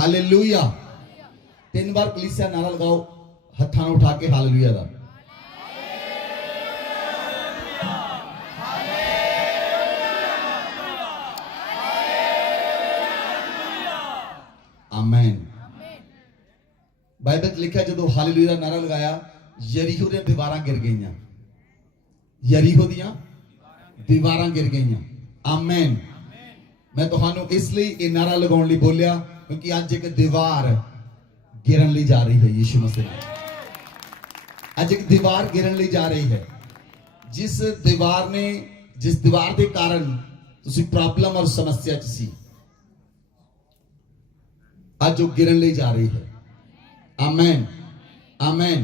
Hallelujah. 3 बार कलीसिया नारा लगाओ हत्थां नूं उठा के हालेलुया दा। आमेन। बाइबल लिखा जो हालेलुया नारा लगाया यरीहो दी दीवारां गिर गईयां, यरीहो दी दीवारां गिर गईयां। आमेन। मैं तुहानू इसलिए ये नारा लगाउण लई बोलिया क्योंकि अज एक दीवार गिरन लई जा रही है। यीशु मसीह अज एक दीवार गिरन लई जा रही है। जिस दीवार के कारण तुसी प्रॉब्लम और समस्या च सी, आज वो गिरन लई जा रही है। आमेन आमेन।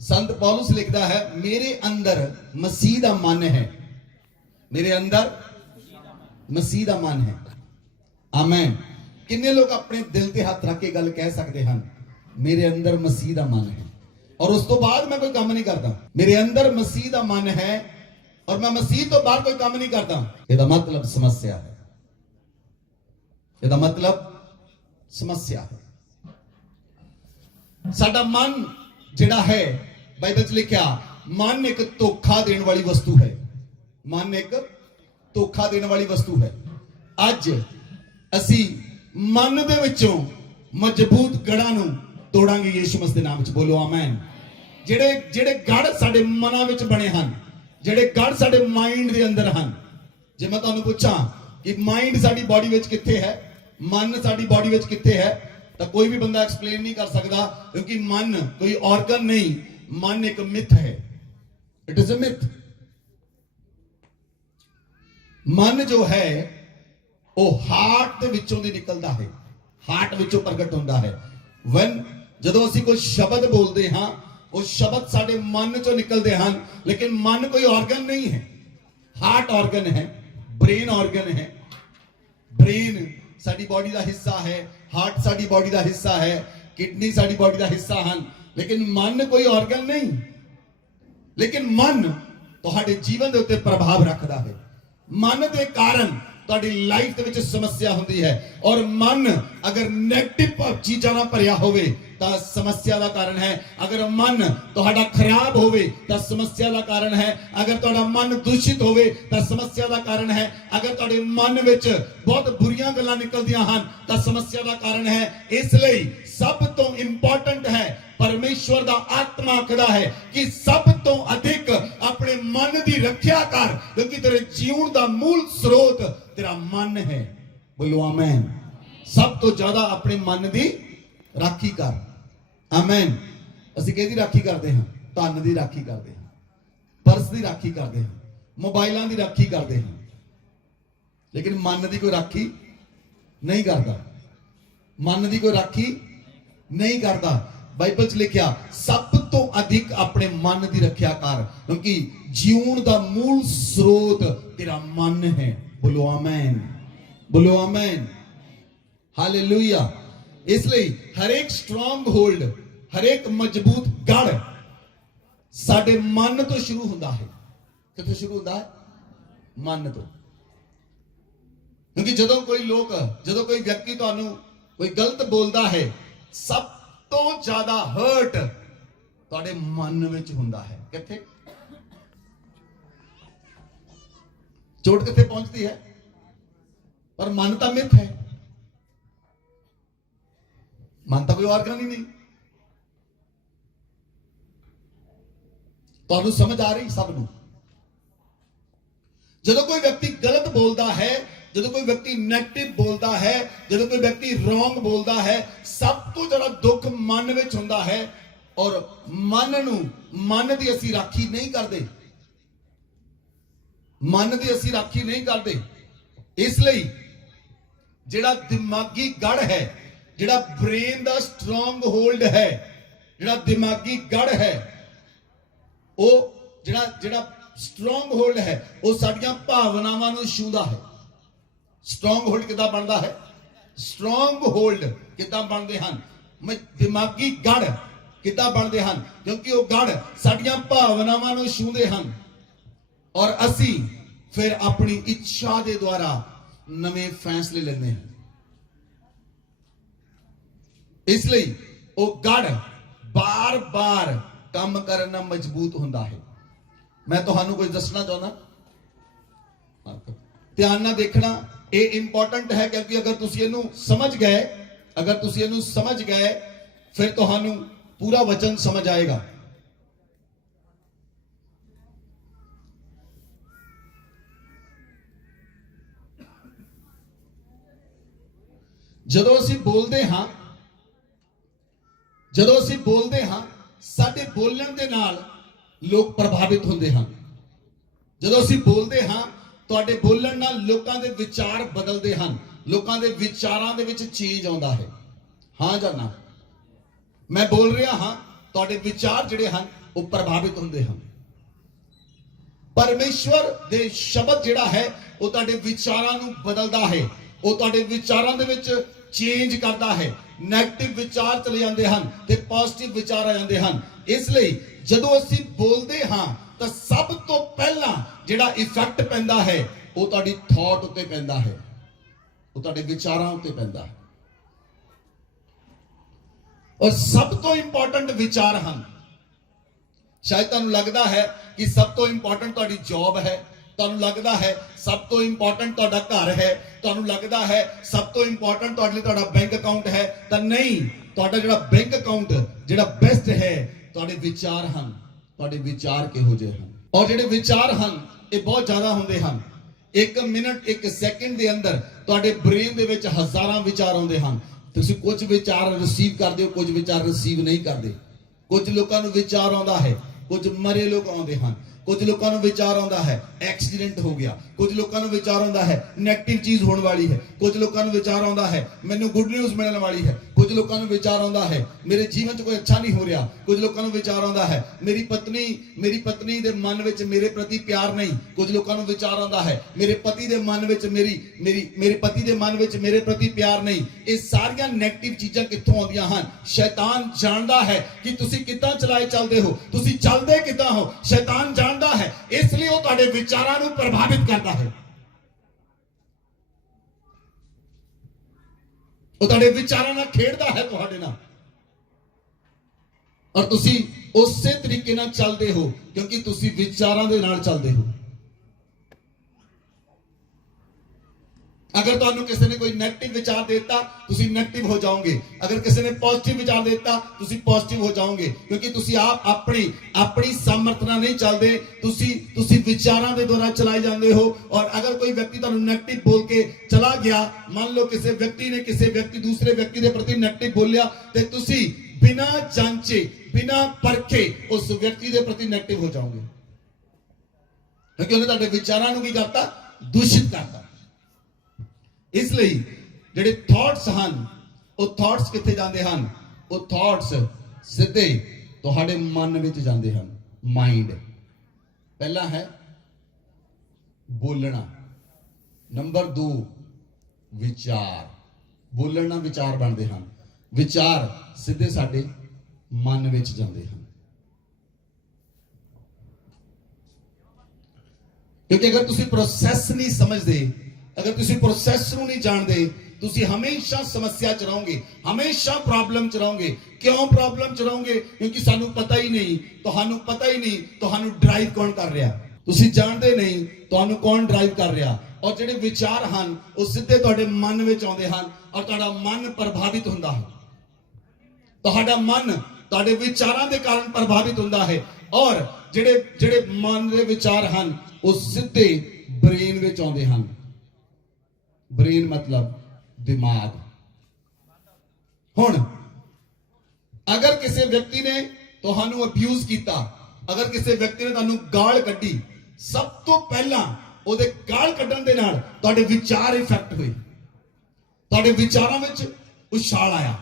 संत पौलुस लिखता है मेरे अंदर मसीह दा मन है, मेरे अंदर मसीह दा मन है। आमेन। किन्ने लोग अपने दिल ते हाथ रख के गल कह सकते हैं मेरे अंदर मसीह दा मन है, और उस तो बाद मैं कोई काम नहीं करता। मेरे अंदर मसीह दा मन है और मैं मसीह तो बाहर कोई काम नहीं करता। इसदा मतलब समस्या है, इसदा मतलब समस्या है। साडा मन जिहड़ा है बाइबल च लिखा मन एक धोखा देने वाली वस्तु है। मन एक धोखा देने वाली वस्तु है। अज असी मन दे विचों मजबूत गढ़ां नूं तोड़ांगे यीशु मसीह दे नाम विच। बोलो आमीन। ਜਿਹੜੇ ਗੜ ਸਾਡੇ ਮਨਾਂ ਵਿੱਚ ਬਣੇ ਹਨ, ਜਿਹੜੇ ਗੜ ਸਾਡੇ ਮਾਈਂਡ ਦੇ ਅੰਦਰ ਹਨ। ਜੇ ਮੈਂ ਤੁਹਾਨੂੰ ਪੁੱਛਾਂ ਕਿ ਮਾਈਂਡ ਸਾਡੀ ਬਾਡੀ ਵਿੱਚ ਕਿੱਥੇ ਹੈ, ਮਨ ਸਾਡੀ ਬਾਡੀ ਵਿੱਚ ਕਿੱਥੇ ਹੈ, ਤਾਂ ਕੋਈ ਵੀ ਬੰਦਾ ਐਕਸਪਲੇਨ ਨਹੀਂ ਕਰ ਸਕਦਾ, ਕਿਉਂਕਿ ਮਨ ਕੋਈ ਆਰਗਨ ਨਹੀਂ, ਮਨ ਇੱਕ ਮਿਥ ਹੈ। ਇਟ ਇਜ਼ ਅ ਮਿਥ। ਮਨ ਜੋ ਹੈ ਉਹ ਹਾਰਟ ਦੇ ਵਿੱਚੋਂ ਦੀ ਨਿਕਲਦਾ ਹੈ, ਹਾਰਟ ਵਿੱਚੋਂ ਪ੍ਰਗਟ ਹੁੰਦਾ ਹੈ। ਜਦੋਂ ਅਸੀਂ ਕੋਈ ਸ਼ਬਦ ਬੋਲਦੇ ਹਾਂ ਉਹ ਸ਼ਬਦ ਸਾਡੇ ਮਨ ਚੋਂ ਨਿਕਲਦੇ ਹਨ, ਲੇਕਿਨ ਮਨ ਕੋਈ ਆਰਗਨ ਨਹੀਂ ਹੈ। ਹਾਰਟ ਆਰਗਨ ਹੈ, ਬ੍ਰੇਨ ਆਰਗਨ ਹੈ। ਬ੍ਰੇਨ ਸਾਡੀ ਬਾਡੀ ਦਾ ਹਿੱਸਾ ਹੈ, ਹਾਰਟ ਸਾਡੀ ਬਾਡੀ ਦਾ ਹਿੱਸਾ ਹੈ, ਕਿਡਨੀ ਸਾਡੀ ਬਾਡੀ ਦਾ ਹਿੱਸਾ ਹਨ, ਲੇਕਿਨ ਮਨ ਕੋਈ ਆਰਗਨ ਨਹੀਂ। ਲੇਕਿਨ ਮਨ ਤੁਹਾਡੇ ਜੀਵਨ ਦੇ ਉੱਤੇ ਪ੍ਰਭਾਵ ਰੱਖਦਾ ਹੈ। ਮਨ ਦੇ ਕਾਰਨ ਤੁਹਾਡੀ ਲਾਈਫ ਦੇ ਵਿੱਚ ਸਮੱਸਿਆ ਹੁੰਦੀ ਹੈ, ਔਰ ਮਨ ਅਗਰ ਨੈਗੇਟਿਵ ਚੀਜ਼ਾਂ ਨਾਲ ਭਰਿਆ ਹੋਵੇ ਤਾਂ ਸਮੱਸਿਆ ਦਾ ਕਾਰਨ ਹੈ। ਅਗਰ ਮਨ ਤੁਹਾਡਾ ਖਰਾਬ ਹੋਵੇ ਤਾਂ ਸਮੱਸਿਆ ਦਾ ਕਾਰਨ ਹੈ। ਅਗਰ ਤੁਹਾਡਾ ਮਨ ਦੂਸ਼ਿਤ ਹੋਵੇ ਤਾਂ ਸਮੱਸਿਆ ਦਾ ਕਾਰਨ ਹੈ। ਅਗਰ ਤੁਹਾਡੇ ਮਨ ਵਿੱਚ ਬਹੁਤ ਬੁਰੀਆਂ ਗੱਲਾਂ ਨਿਕਲਦੀਆਂ ਹਨ ਤਾਂ ਸਮੱਸਿਆ ਦਾ ਕਾਰਨ ਹੈ। ਇਸ ਲਈ ਸਭ ਤੋਂ ਇੰਪੋਰਟੈਂਟ ਹੈ, परमेश्वर दा आत्मा आखदा है कि सब तो अधिक अपने मन की रखिया कर, क्योंकि तेरे जीवन का मूल स्रोत तेरा मन है। बोलो आमीन। सब तो ज्यादा अपने मन की राखी कर। आमीन। असि किहदी राखी करते हैं? धन की राखी करते हैं, पर्स की राखी करते हैं, मोबाइलों की राखी करते हैं, लेकिन मन की कोई राखी नहीं करता। मन की कोई राखी नहीं करता। बाइबल च लिखा सब तो अधिक अपने मन की रखिया कर, क्योंकि जीवन का मूल स्रोत तेरा मन है। बोलो आमीन। बोलो आमीन। हालेलुया। इसलिए हर एक स्ट्रॉन्ग होल्ड, हर एक मजबूत गढ़ साडे मन तो शुरू होता है। कितों शुरू होता है? मन तो। क्योंकि जदों कोई व्यक्ति तुहानू कोई गलत बोलता है, सब तो ज्यादा हर्ट तुहाडे मन विच हुंदा है। किथे चोट किथे पहुंचती है? पर मन तो मिथ है, मन तो कोई ऑर्गन ही नहीं। तुहानू समझ आ रही? सब नू जदों कोई व्यक्ति गलत बोलता है, जदों कोई व्यक्ति नेगेटिव बोलता है, जदों कोई व्यक्ति रॉन्ग बोलता है, सब तो ज्यादा दुख मन विच हुंदा है। और मन दी असी राखी नहीं करते, मन दी असी राखी नहीं करते। इसलिए जिहड़ा दिमागी गढ़ है, जिहड़ा ब्रेन दा स्ट्रॉन्ग होल्ड है, जिहड़ा दिमागी गढ़ है, वो जिहड़ा स्ट्रॉन्ग होल्ड है वो साडियां भावनावां नूं छूंदा है। स्ट्रॉन्ग होल्ड कितना बनता है? स्ट्रॉन्ग होल्ड कितना बनते हैं? दिमागी गढ़ कितना बनते हैं? क्योंकि वो गढ़ साडियां भावनावां नूं छूंदे हैं, और असी फिर अपनी इच्छा के द्वारा नवे फैसले लेने हैं। इसलिए वो गढ़ बार बार काम करना मजबूत होता है। मैं तुहानू कुछ दसना चाहना, ध्यान ना देखना, ये इंपॉर्टेंट है क्योंकि अगर तुसी इहनू समझ गए, अगर तुसी इहनू समझ गए फिर तुहानू पूरा वचन समझ आएगा। ਜਦੋਂ ਅਸੀਂ ਬੋਲਦੇ ਹਾਂ, ਜਦੋਂ ਅਸੀਂ ਬੋਲਦੇ ਹਾਂ ਸਾਡੇ ਬੋਲਣ ਦੇ ਨਾਲ ਲੋਕ ਪ੍ਰਭਾਵਿਤ ਹੁੰਦੇ ਹਨ। ਜਦੋਂ ਅਸੀਂ ਬੋਲਦੇ ਹਾਂ ਤੁਹਾਡੇ ਬੋਲਣ ਨਾਲ ਲੋਕਾਂ ਦੇ ਵਿਚਾਰ ਬਦਲਦੇ ਹਨ, ਲੋਕਾਂ ਦੇ ਵਿਚਾਰਾਂ ਦੇ ਵਿੱਚ ਚੇਂਜ ਆਉਂਦਾ ਹੈ। ਹਾਂ ਜਾਂ ਨਾ? ਮੈਂ ਬੋਲ ਰਿਹਾ ਹਾਂ, ਤੁਹਾਡੇ ਵਿਚਾਰ ਜਿਹੜੇ ਹਨ ਉਹ ਪ੍ਰਭਾਵਿਤ ਹੁੰਦੇ ਹਨ। ਪਰਮੇਸ਼ਵਰ ਦੇ ਸ਼ਬਦ ਜਿਹੜਾ ਹੈ ਉਹ ਤੁਹਾਡੇ ਵਿਚਾਰਾਂ ਨੂੰ ਬਦਲਦਾ ਹੈ, ਉਹ ਤੁਹਾਡੇ ਵਿਚਾਰਾਂ ਦੇ ਵਿੱਚ ਚੇਂਜ ਕਰਦਾ ਹੈ। ਨੈਗੇਟਿਵ ਵਿਚਾਰ ਚਲੇ ਜਾਂਦੇ ਹਨ ਤੇ ਪੋਜ਼ਿਟਿਵ ਵਿਚਾਰ ਆ ਜਾਂਦੇ ਹਨ। ਇਸ ਲਈ ਜਦੋਂ ਅਸੀਂ ਬੋਲਦੇ ਹਾਂ ਤਾਂ ਸਭ ਤੋਂ ਪਹਿਲਾਂ ਜਿਹੜਾ ਇਫੈਕਟ ਪੈਂਦਾ ਹੈ ਉਹ ਤੁਹਾਡੀ ਥਾਟ ਉੱਤੇ ਪੈਂਦਾ ਹੈ, ਉਹ ਤੁਹਾਡੇ ਵਿਚਾਰਾਂ ਉੱਤੇ ਪੈਂਦਾ ਹੈ। ਔਰ ਸਭ ਤੋਂ ਇੰਪੋਰਟੈਂਟ ਵਿਚਾਰ ਹਨ। ਸ਼ਾਇਦ ਤੁਹਾਨੂੰ ਲੱਗਦਾ ਹੈ ਕਿ ਸਭ ਤੋਂ ਇੰਪੋਰਟੈਂਟ ਤੁਹਾਡੀ ਜੌਬ ਹੈ, ਤੁਹਾਨੂੰ ਲੱਗਦਾ ਹੈ ਸਭ ਤੋਂ ਇੰਪੋਰਟੈਂਟ ਤੁਹਾਡਾ ਘਰ ਹੈ, ਤੁਹਾਨੂੰ ਲੱਗਦਾ ਹੈ ਸਭ ਤੋਂ ਇੰਪੋਰਟੈਂਟ ਤੁਹਾਡੇ ਲਈ ਤੁਹਾਡਾ ਬੈਂਕ ਅਕਾਊਂਟ ਹੈ, ਤਾਂ ਨਹੀਂ। ਤੁਹਾਡਾ ਜਿਹੜਾ ਬੈਂਕ ਅਕਾਊਂਟ ਜਿਹੜਾ ਬੈਸਟ ਹੈ ਤੁਹਾਡੇ ਵਿਚਾਰ ਹਨ। ਤੁਹਾਡੇ ਵਿਚਾਰ ਕਿਹੋ ਜਿਹੇ ਹਨ? ਔਰ ਜਿਹੜੇ ਵਿਚਾਰ ਹਨ ਇਹ ਬਹੁਤ ਜ਼ਿਆਦਾ ਹੁੰਦੇ ਹਨ। 1 ਮਿੰਟ 1 ਸੈਕਿੰਡ ਦੇ ਅੰਦਰ ਤੁਹਾਡੇ ਬ੍ਰੇਨ ਦੇ ਵਿੱਚ ਹਜ਼ਾਰਾਂ ਵਿਚਾਰ ਆਉਂਦੇ ਹਨ। ਤੁਸੀਂ ਕੁਝ ਵਿਚਾਰ ਰਿਸੀਵ ਕਰਦੇ ਹੋ, ਕੁਝ ਵਿਚਾਰ ਰਿਸੀਵ ਨਹੀਂ ਕਰਦੇ। ਕੁਝ ਲੋਕਾਂ ਨੂੰ ਵਿਚਾਰ ਆਉਂਦਾ ਹੈ, ਕੁਝ ਮਰੇ ਲੋਕ ਆਉਂਦੇ ਹਨ। ਕੁਝ ਲੋਕਾਂ ਨੂੰ ਵਿਚਾਰ ਆਉਂਦਾ ਹੈ ਐਕਸੀਡੈਂਟ ਹੋ ਗਿਆ, ਕੁਝ ਲੋਕਾਂ ਨੂੰ ਵਿਚਾਰ ਆਉਂਦਾ ਹੈ ਨੈਗੇਟਿਵ ਚੀਜ਼ ਹੋਣ ਵਾਲੀ ਹੈ, ਕੁਝ ਲੋਕਾਂ ਨੂੰ ਵਿਚਾਰ ਆਉਂਦਾ ਹੈ ਮੈਨੂੰ ਗੁੱਡ ਨਿਊਜ਼ ਮਿਲਣ ਵਾਲੀ ਹੈ, ਕੁਝ ਲੋਕਾਂ ਨੂੰ ਵਿਚਾਰ ਆਉਂਦਾ ਹੈ ਮੇਰੇ ਜੀਵਨ 'ਚ ਕੋਈ ਅੱਛਾ ਨਹੀਂ ਹੋ ਰਿਹਾ, ਕੁਝ ਲੋਕਾਂ ਨੂੰ ਵਿਚਾਰ ਆਉਂਦਾ ਹੈ ਮੇਰੀ ਪਤਨੀ ਦੇ ਮਨ ਵਿੱਚ ਮੇਰੇ ਪ੍ਰਤੀ ਪਿਆਰ ਨਹੀਂ, ਕੁਝ ਲੋਕਾਂ ਨੂੰ ਵਿਚਾਰ ਆਉਂਦਾ ਹੈ ਮੇਰੇ ਪਤੀ ਦੇ ਮਨ ਵਿੱਚ ਮੇਰੇ ਪਤੀ ਦੇ ਮਨ ਵਿੱਚ ਮੇਰੇ ਪ੍ਰਤੀ ਪਿਆਰ ਨਹੀਂ। ਇਹ ਸਾਰੀਆਂ ਨੈਗੇਟਿਵ ਚੀਜ਼ਾਂ ਕਿੱਥੋਂ ਆਉਂਦੀਆਂ ਹਨ? ਸ਼ੈਤਾਨ ਜਾਣਦਾ ਹੈ ਕਿ ਤੁਸੀਂ ਕਿੱਦਾਂ ਚਲਾਏ ਚੱਲਦੇ ਹੋ, ਤੁਸੀਂ ਚੱਲਦੇ ਕਿੱਦਾਂ ਹੋ। ਸ਼ੈਤਾਨ ਜਾਣਦਾ ਹੈ, ਇਸ ਲਈ ਉਹ ਤੁਹਾਡੇ ਵਿਚਾਰਾਂ ਨੂੰ ਪ੍ਰਭਾਵਿਤ ਕਰਦਾ ਹੈ। ਉਹ ਤੁਹਾਡੇ ਵਿਚਾਰਾਂ ਨਾਲ ਖੇਡਦਾ ਹੈ, ਤੁਹਾਡੇ ਨਾਲ, ਔਰ ਤੁਸੀਂ ਉਸੇ ਤਰੀਕੇ ਨਾਲ ਚੱਲਦੇ ਹੋ ਕਿਉਂਕਿ ਤੁਸੀਂ ਵਿਚਾਰਾਂ ਦੇ ਨਾਲ ਚੱਲਦੇ ਹੋ। अगर ਤੁਹਾਨੂੰ ਕਿਸੇ ਨੇ ਕੋਈ ਨੈਗੇਟਿਵ ਵਿਚਾਰ ਦਿੱਤਾ ਤੁਸੀਂ ਨੈਗੇਟਿਵ ਹੋ ਜਾਓਗੇ, ਅਗਰ ਕਿਸੇ ਨੇ ਪੋਜ਼ਿਟਿਵ ਵਿਚਾਰ ਦਿੱਤਾ ਤੁਸੀਂ ਪੋਜ਼ਿਟਿਵ ਹੋ ਜਾਓਗੇ, ਕਿਉਂਕਿ ਤੁਸੀਂ ਆਪਣੀ ਸਮਰਥ ਨਾਲ ਨਹੀਂ ਚੱਲਦੇ, ਤੁਸੀਂ ਵਿਚਾਰਾਂ ਦੇ ਦੁਆਰਾ ਚਲਾਏ ਜਾਂਦੇ ਹੋ। ਔਰ ਅਗਰ ਕੋਈ ਵਿਅਕਤੀ ਤੁਹਾਨੂੰ ਨੈਗੇਟਿਵ ਬੋਲ ਕੇ ਚਲਾ ਗਿਆ, ਮੰਨ ਲਓ ਕਿਸੇ ਵਿਅਕਤੀ ਨੇ ਦੂਸਰੇ ਵਿਅਕਤੀ ਦੇ ਪ੍ਰਤੀ ਨੈਗੇਟਿਵ ਬੋਲਿਆ ਤੇ ਤੁਸੀਂ ਬਿਨਾਂ ਜਾਂਚੇ ਬਿਨਾਂ ਪਰਖੇ ਉਸ ਵਿਅਕਤੀ ਦੇ ਪ੍ਰਤੀ ਨੈਗੇਟਿਵ ਹੋ ਜਾਓਗੇ, ਕਿਉਂਕਿ ਉਹਨੇ ਤੁਹਾਡੇ ਵਿਚਾਰਾਂ ਨੂੰ ਕੀ ਕਰਤਾ? ਦੂਸ਼ਿਤ ਕਰਤਾ। ਇਸ ਲਈ ਜਿਹੜੇ ਥਾਟਸ ਹਨ ਉਹ ਥਾਟਸ ਕਿੱਥੇ ਜਾਂਦੇ ਹਨ? ਉਹ ਥਾਟਸ ਸਿੱਧੇ ਤੁਹਾਡੇ ਮਨ ਵਿੱਚ ਜਾਂਦੇ ਹਨ। ਮਾਈਂਡ ਪਹਿਲਾ ਹੈ ਬੋਲਣਾ, ਨੰਬਰ 2 ਵਿਚਾਰ। ਬੋਲਣ ਨਾਲ ਵਿਚਾਰ ਬਣਦੇ ਹਨ, ਵਿਚਾਰ ਸਿੱਧੇ ਸਾਡੇ ਮਨ ਵਿੱਚ ਜਾਂਦੇ ਹਨ। ਕਿਉਂਕਿ ਅਗਰ ਤੁਸੀਂ ਪ੍ਰੋਸੈਸ ਨਹੀਂ ਸਮਝਦੇ, अगर तुसी प्रोसेस ਨੂੰ नहीं जानते, तुसी हमेशा समस्या च रहोगे, हमेशा प्रॉब्लम च रहोगे। क्यों प्रॉब्लम च रहोगे? क्योंकि सानू पता ही नहीं, तुहानू पता ही नहीं तुहानू ड्राइव कौन कर रहा, तुसी जानते नहीं तुहानू कौन ड्राइव कर रहा। और ਜਿਹੜੇ ਵਿਚਾਰ ਹਨ ਉਹ ਸਿੱਧੇ ਤੁਹਾਡੇ ਮਨ ਵਿੱਚ ਆਉਂਦੇ ਹਨ ਔਰ ਤੁਹਾਡਾ ਮਨ ਪ੍ਰਭਾਵਿਤ ਹੁੰਦਾ ਹੈ। ਤੁਹਾਡਾ ਮਨ ਤੁਹਾਡੇ ਵਿਚਾਰਾਂ ਦੇ ਕਾਰਨ ਪ੍ਰਭਾਵਿਤ ਹੁੰਦਾ ਹੈ ਔਰ ਜਿਹੜੇ ਮਨ ਦੇ ਵਿਚਾਰ ਹਨ ਉਹ ਸਿੱਧੇ ਬ੍ਰੇਨ ਵਿੱਚ ਆਉਂਦੇ ਹਨ। ब्रेन मतलब दिमाग। हुण अगर किसी व्यक्ति ने तुहानू अब्यूज किया, अगर किसी व्यक्ति ने तुहानू गाल कड्डी, सब तो पहला उहदे गाल कड्डण दे नाल तुहाडे विचार इफेक्ट हुए, तुहाडे विचारां विच उछाल आया।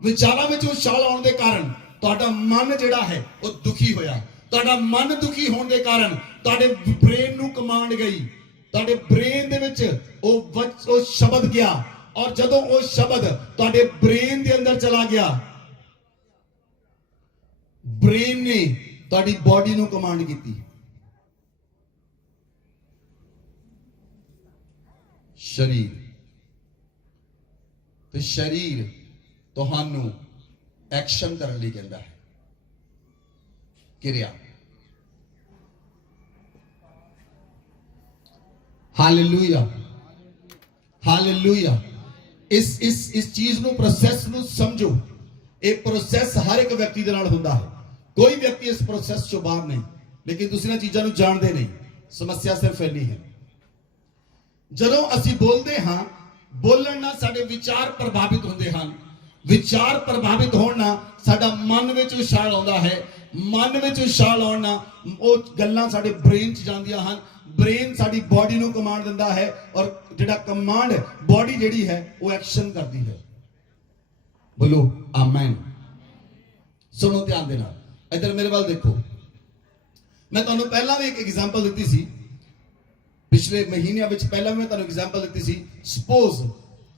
विचारां विच उछाल आउण दे कारण तुहाडा मन जिहड़ा है वो दुखी होया। तुहाडा मन दुखी होण दे कारण तुहाडे ब्रेन नू कमांड गई, ਤੁਹਾਡੇ ਬ੍ਰੇਨ ਦੇ ਵਿੱਚ ਉਹ ਸ਼ਬਦ ਗਿਆ ਔਰ ਜਦੋਂ ਉਹ ਸ਼ਬਦ ਤੁਹਾਡੇ ਬ੍ਰੇਨ ਦੇ ਅੰਦਰ ਚਲਾ ਗਿਆ, ਬ੍ਰੇਨ ਨੇ ਤੁਹਾਡੀ ਬਾਡੀ ਨੂੰ ਕਮਾਂਡ ਕੀਤੀ। ਸਰੀਰ ਤੁਹਾਨੂੰ ਐਕਸ਼ਨ ਕਰਨ ਲਈ ਕਹਿੰਦਾ ਹੈ, ਕਿਰਿਆ। Hallelujah, hallelujah. ਇਸ ਚੀਜ਼ ਨੂੰ, ਪ੍ਰੋਸੈਸ ਨੂੰ ਸਮਝੋ। ਇਹ ਪ੍ਰੋਸੈਸ ਹਰ ਇੱਕ ਵਿਅਕਤੀ ਦੇ ਨਾਲ ਹੁੰਦਾ ਹੈ, ਕੋਈ ਵਿਅਕਤੀ ਇਸ ਪ੍ਰੋਸੈਸ ਚੋਂ ਬਾਹਰ ਨਹੀਂ। ਲੇਕਿਨ ਤੁਸੀਂ ਇਹਨਾਂ ਚੀਜ਼ਾਂ ਨੂੰ ਜਾਣਦੇ ਨਹੀਂ। ਸਮੱਸਿਆ ਸਿਰਫ ਇੰਨੀ ਹੈ, ਜਦੋਂ ਅਸੀਂ ਬੋਲਦੇ ਹਾਂ, ਬੋਲਣ ਨਾਲ ਸਾਡੇ ਵਿਚਾਰ ਪ੍ਰਭਾਵਿਤ ਹੁੰਦੇ ਹਨ। ਵਿਚਾਰ ਪ੍ਰਭਾਵਿਤ ਹੋਣ ਨਾਲ ਸਾਡਾ ਮਨ ਵਿੱਚ ਉਛਾਲ ਆਉਂਦਾ ਹੈ। ਮਨ ਵਿੱਚ ਉਛਾਲ ਆਉਣ ਨਾਲ ਉਹ ਗੱਲਾਂ ਸਾਡੇ ਬ੍ਰੇਨ 'ਚ ਜਾਂਦੀਆਂ ਹਨ। ਬ੍ਰੇਨ ਸਾਡੀ ਬਾਡੀ ਨੂੰ ਕਮਾਂਡ ਦਿੰਦਾ ਹੈ, ਔਰ ਜਿਹੜਾ ਕਮਾਂਡ ਬਾਡੀ ਜਿਹੜੀ ਹੈ ਉਹ ਐਕਸ਼ਨ ਕਰਦੀ ਹੈ। ਬੋਲੋ ਆਮੈਨ। ਸੁਣੋ ਧਿਆਨ ਦੇ ਨਾਲ, ਇੱਧਰ ਮੇਰੇ ਵੱਲ ਦੇਖੋ। ਮੈਂ ਤੁਹਾਨੂੰ ਪਹਿਲਾਂ ਵੀ ਇੱਕ ਐਗਜ਼ਾਮਪਲ ਦਿੱਤੀ ਸੀ, ਪਿਛਲੇ ਮਹੀਨਿਆਂ ਵਿੱਚ ਪਹਿਲਾਂ ਮੈਂ ਤੁਹਾਨੂੰ ਐਗਜ਼ਾਮਪਲ ਦਿੱਤੀ ਸੀ।